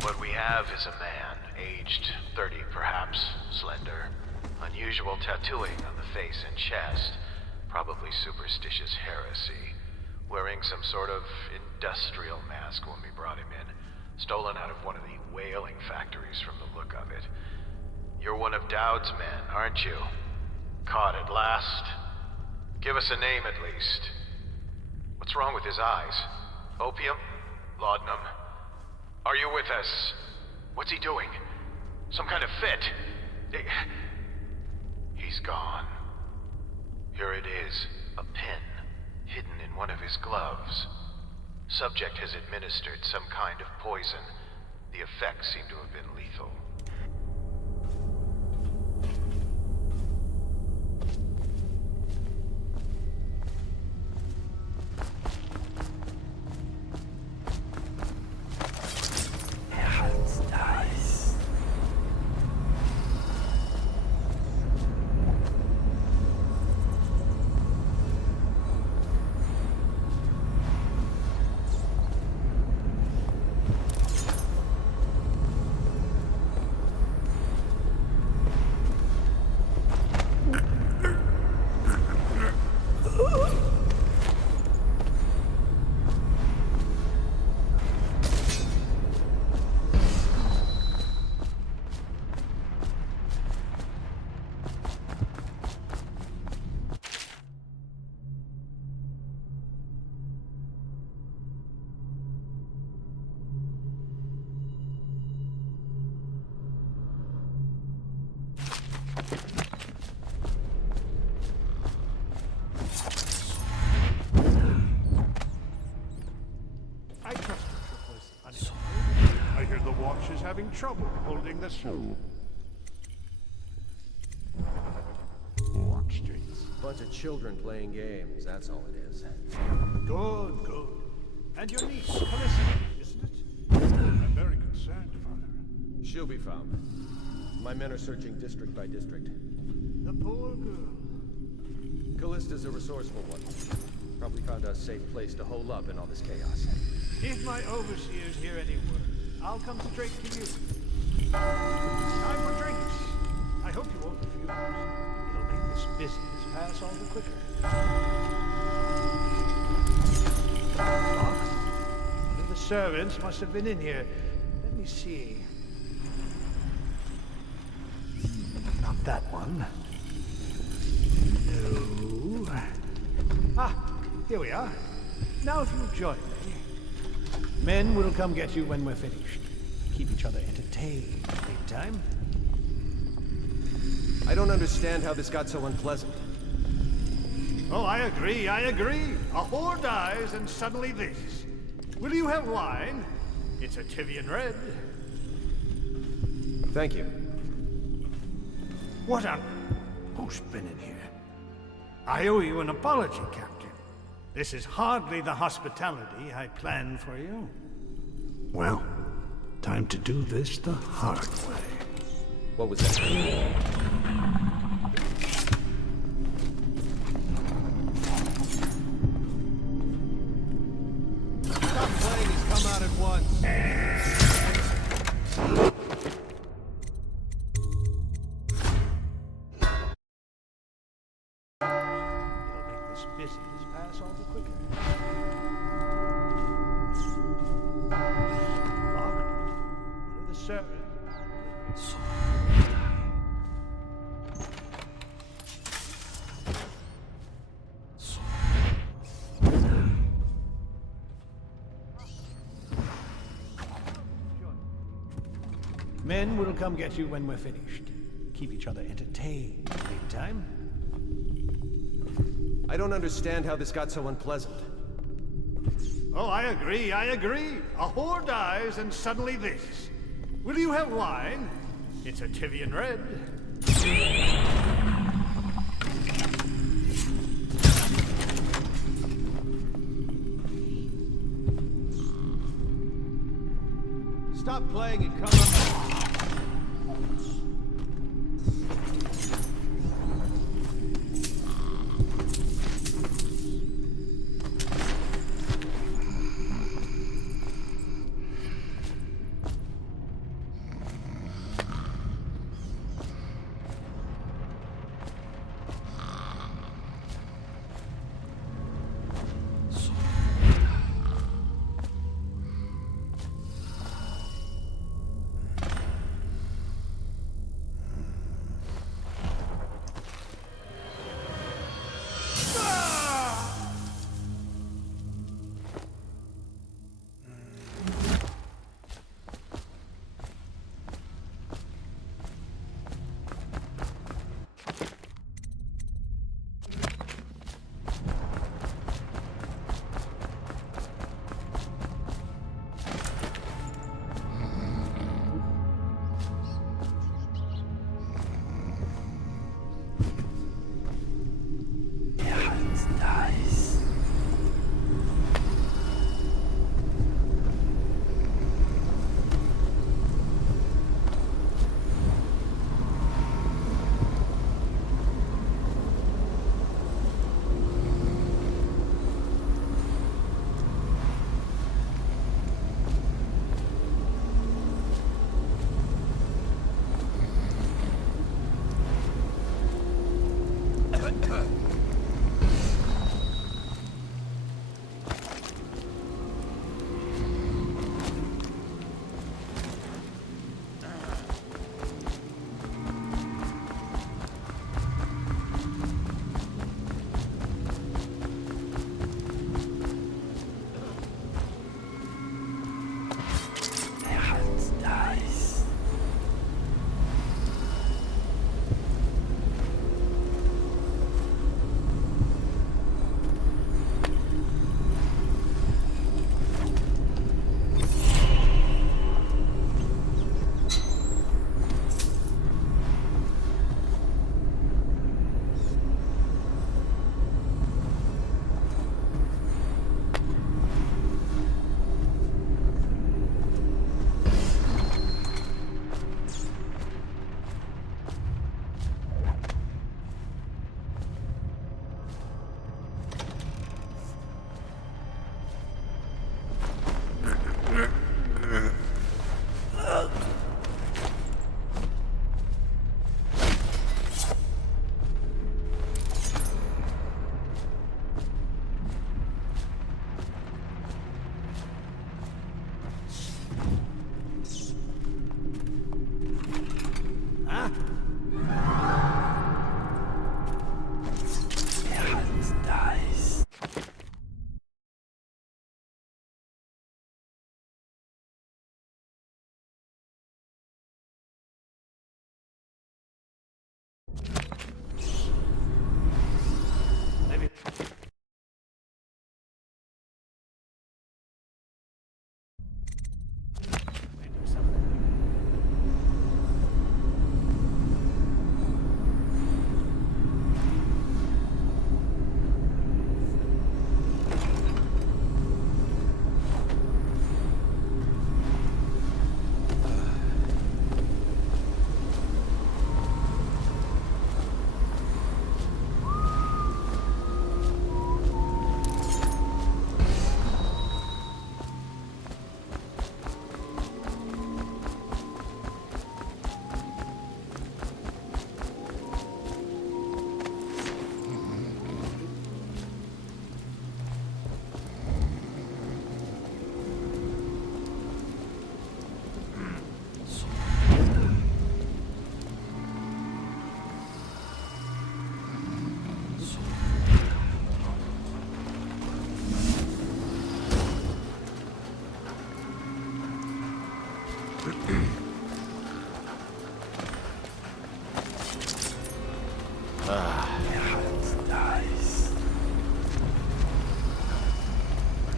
What we have is a man, aged 30 perhaps, slender. Unusual tattooing on the face and chest, probably superstitious heresy. Wearing some sort of industrial mask when we brought him in. Stolen out of one of the whaling factories from the look of it. You're one of Dowd's men, aren't you? Caught at last? Give us a name at least. What's wrong with his eyes? Opium? Laudanum? Are you with us? What's he doing? Some kind of fit? He's gone. Here it is, a pen, hidden in one of his gloves. Subject has administered some kind of poison. The effects seem to have been lethal. I hear the watch is having trouble holding the soul. Watch streets. Bunch of children playing games, that's all it is. Good, good. And your niece, Callista, isn't it? I'm very concerned about her. She'll be found. My men are searching district by district. The poor girl. Callista's a resourceful one. Probably found a safe place to hole up in all this chaos. If my overseers hear any word, I'll come straight to you. Time for drinks. I hope you won't refuse. It'll make this business pass all the quicker. Doc, one of the servants must have been in here. Let me see. Not that one. No. Ah, here we are. Now if you'll join me. Men will come get you when we're finished. Keep each other entertained. Meantime. I don't understand how this got so unpleasant. Oh, I agree, I agree. A whore dies and suddenly this. Will you have wine? It's a Tivian red. Thank you. What on... Who's been in here? I owe you an apology, Captain. This is hardly the hospitality I planned for you. Well, time to do this the hard way. What was that? Stop playing, he's come out at once. It'll make this business pass all the quicker. Locked. One of the servants. Men will come get you when we're finished. Keep each other entertained. Meantime. I don't understand how this got so unpleasant. Oh, I agree, I agree. A whore dies and suddenly this. Will you have wine? It's a Tivian red. Stop playing and come up.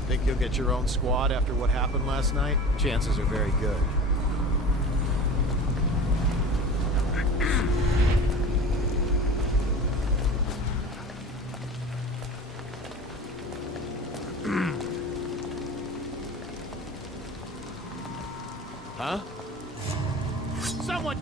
Think you'll get your own squad after what happened last night? Chances are very good. Huh? Someone...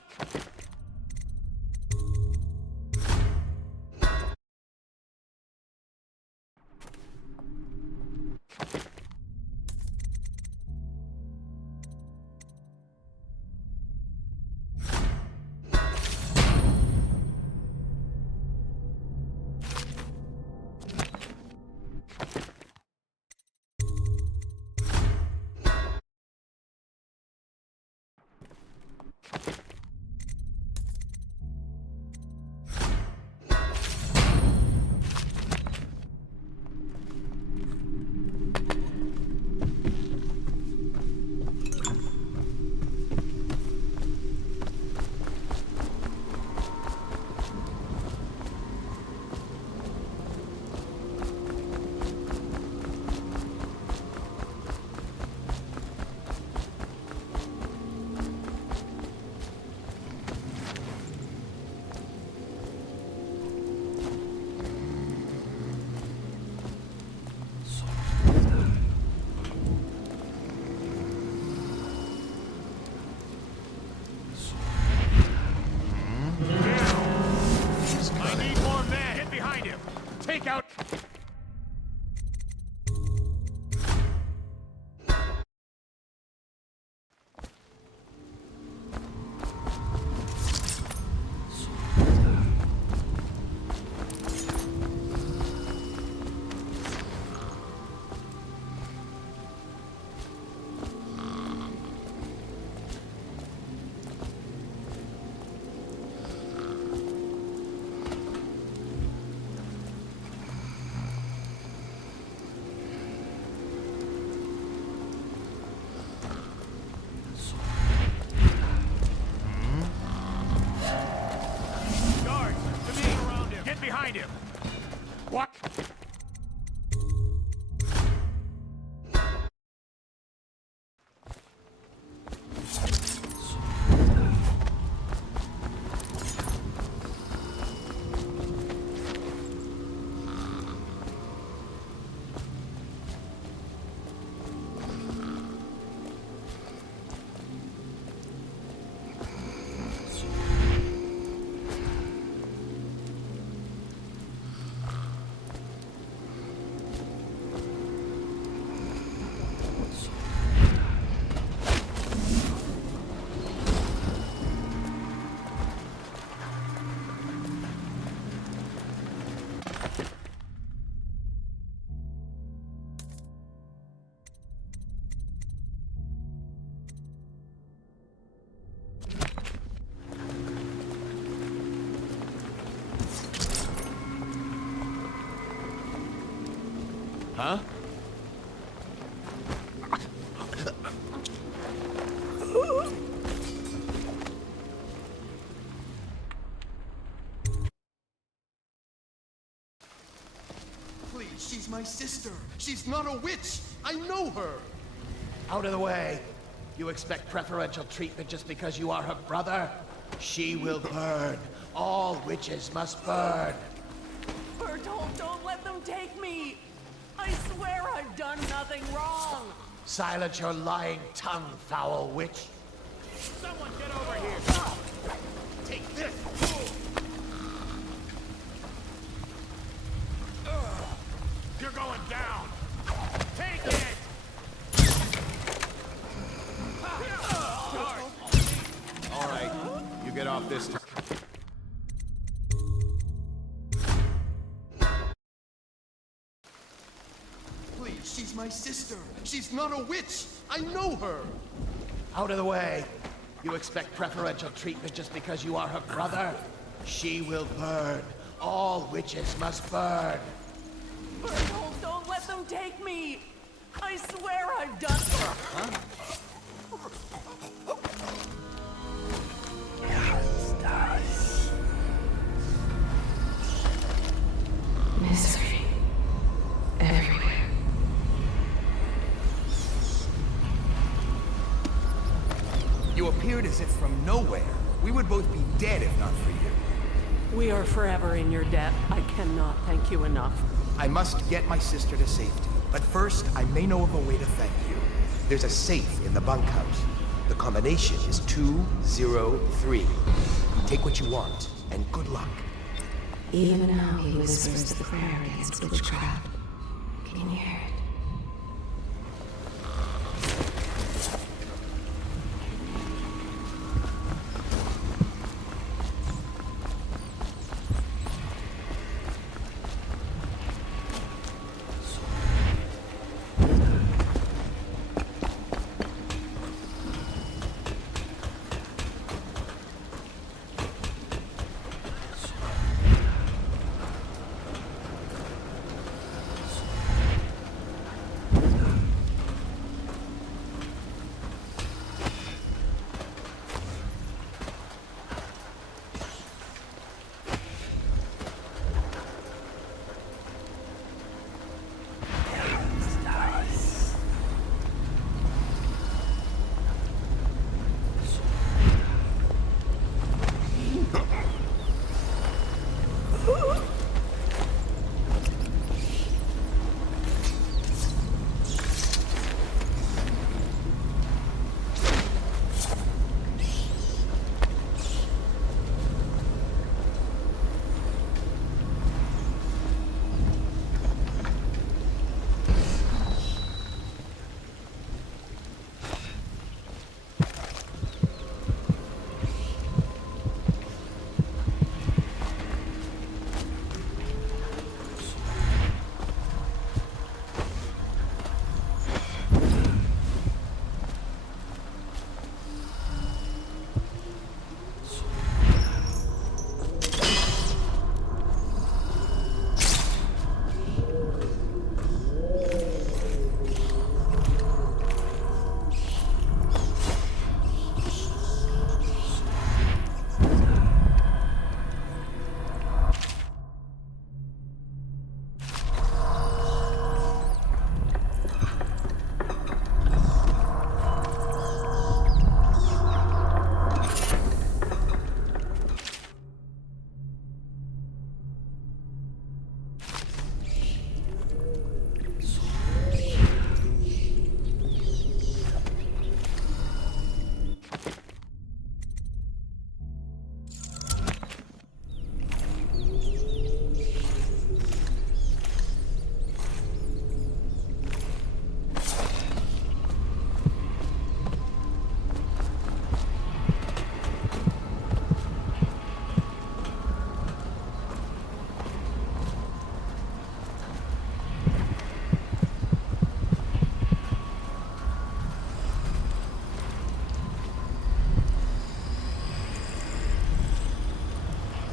I need more men. Get behind him. Take out... Guards, the men around him. Get behind him. What? Huh? Please, she's my sister. She's not a witch. I know her. Out of the way. You expect preferential treatment just because you are her brother? She will burn. All witches must burn. Bertolt, don't let them take me! I swear I've done nothing wrong! Silence your lying tongue, foul witch. Someone get over here! Take this! You're going down! Take it! All right, you get off this time. Please, she's my sister. She's not a witch. I know her. Out of the way. You expect preferential treatment just because you are her brother? She will burn. All witches must burn. Bertolt, don't let them take me! I swear I've done... Huh? appeared as if from nowhere. We would both be dead if not for you. We are forever in your debt. I cannot thank you enough. I must get my sister to safety. But first, I may know of a way to thank you. There's a safe in the bunkhouse. The combination is 203. Take what you want, and good luck. Even now he whispers the prayer against witchcraft. Can you hear it?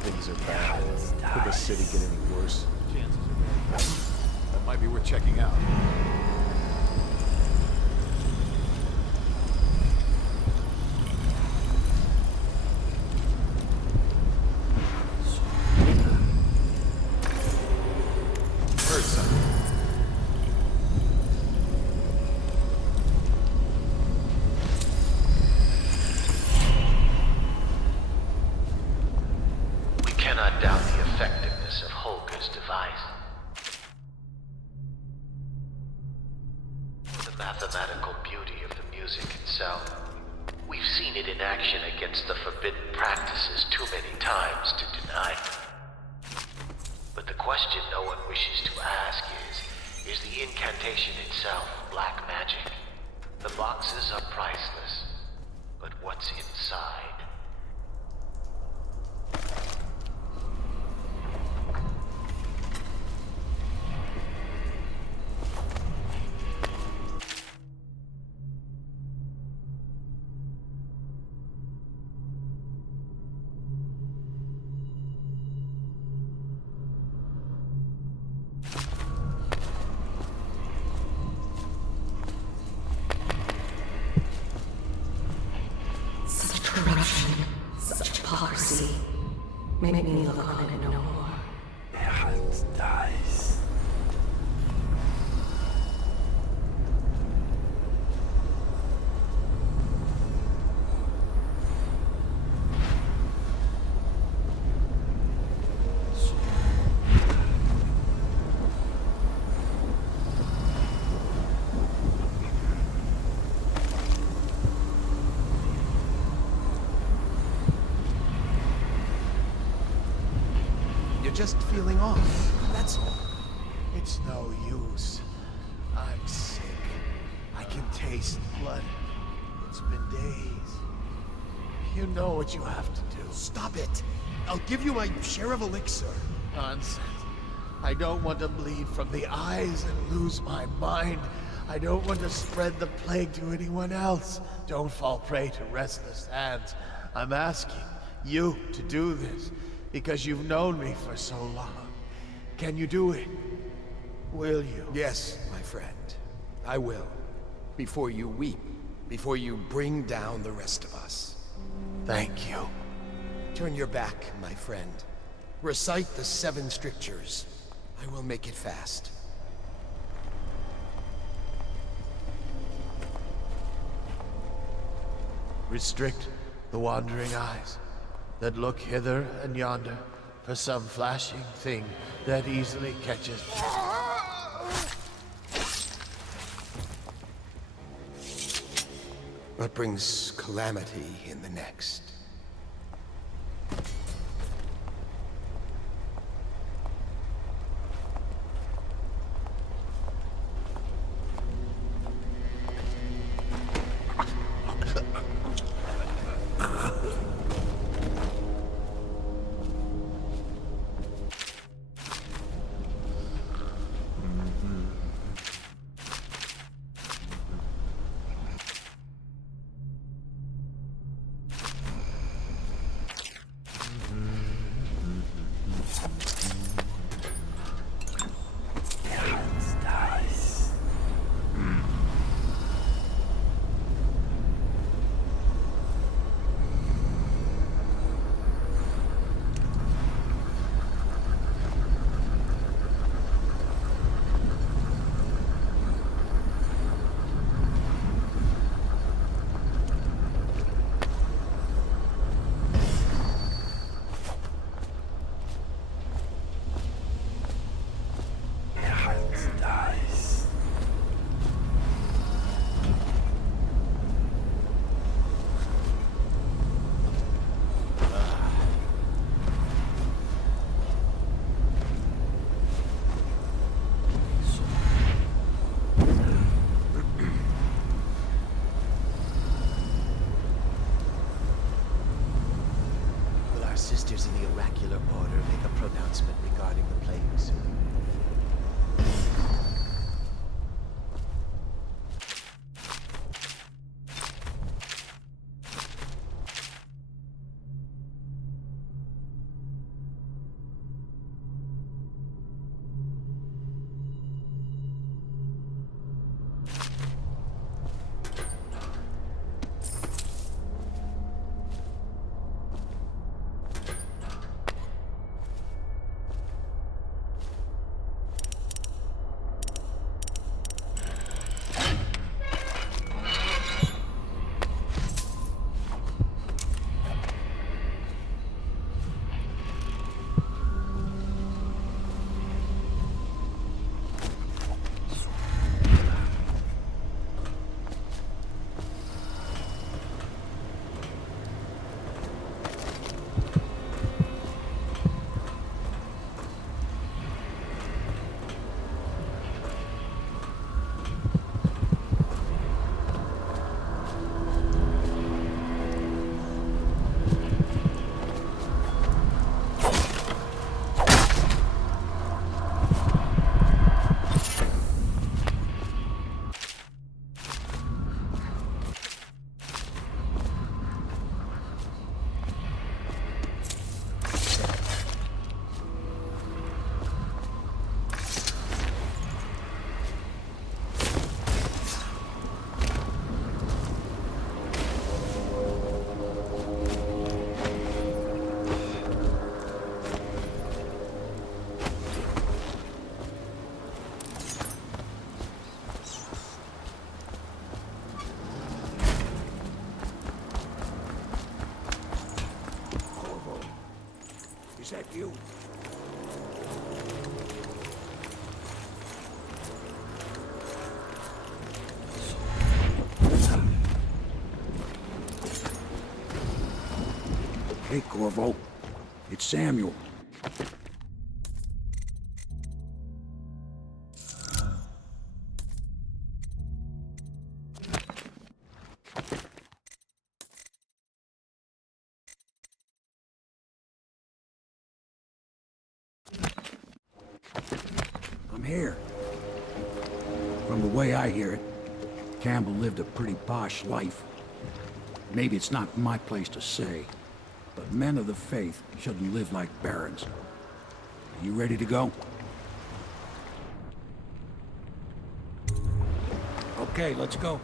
Things are bad. Could the city get any worse? Chances are very good. That might be worth checking out. Heard something. Cannot doubt the effectiveness of Holger's device. The mathematical beauty of the music itself. We've seen it in action against the forbidden practices too many times to deny. But the question no one wishes to ask is the incantation itself black magic? The boxes are priceless, but what's inside? Such corruption, such hypocrisy. Make me look on it no more. dies. You're just feeling off. That's all. It's no use. I'm sick. I can taste blood. It's been days. You know what you have to do. Stop it. I'll give you my share of elixir. Nonsense. I don't want to bleed from the eyes and lose my mind. I don't want to spread the plague to anyone else. Don't fall prey to restless hands. I'm asking you to do this because you've known me for so long. Can you do it? Will you? Yes, my friend. I will. Before you weep. Before you bring down the rest of us. Thank you. Turn your back, my friend. Recite the 7 strictures. I will make it fast. Restrict the wandering eyes that look hither and yonder for some flashing thing that easily catches. What brings calamity in the next? Sisters in the oracular order make a pronouncement regarding the plague soon. Is that you? Hey, Corvo. It's Samuel. I'm here. From the way I hear it, Campbell lived a pretty posh life. Maybe it's not my place to say, but men of the faith shouldn't live like barons. Are you ready to go? Okay, let's go.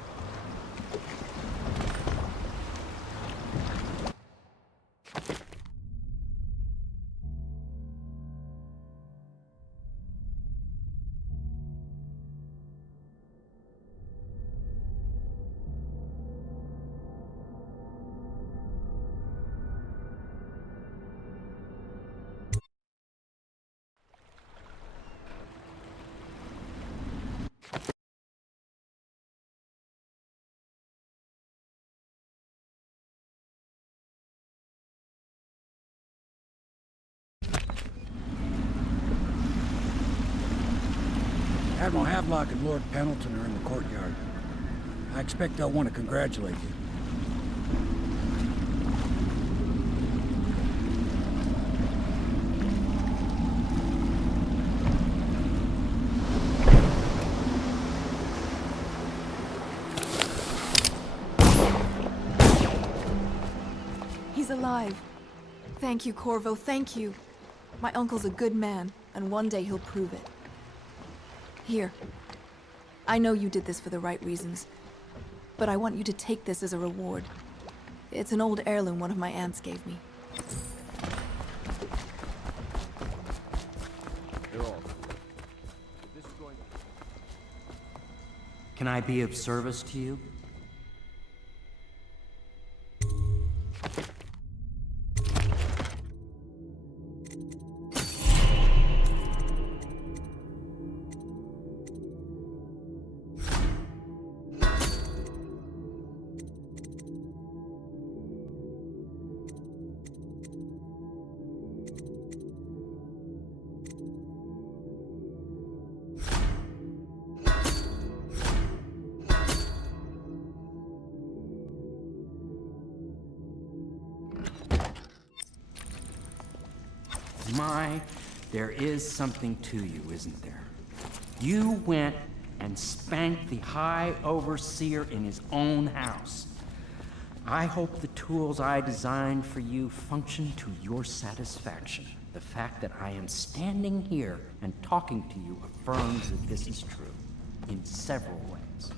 Admiral Havelock and Lord Pendleton are in the courtyard. I expect they'll want to congratulate you. He's alive. Thank you, Corvo, thank you. My uncle's a good man, and one day he'll prove it. Here. I know you did this for the right reasons, but I want you to take this as a reward. It's an old heirloom one of my aunts gave me. They're all. This is going. Can I be of service to you? My, there is something to you, isn't there? You went and spanked the High Overseer in his own house. I hope the tools I designed for you function to your satisfaction. The fact that I am standing here and talking to you affirms that this is true in several ways.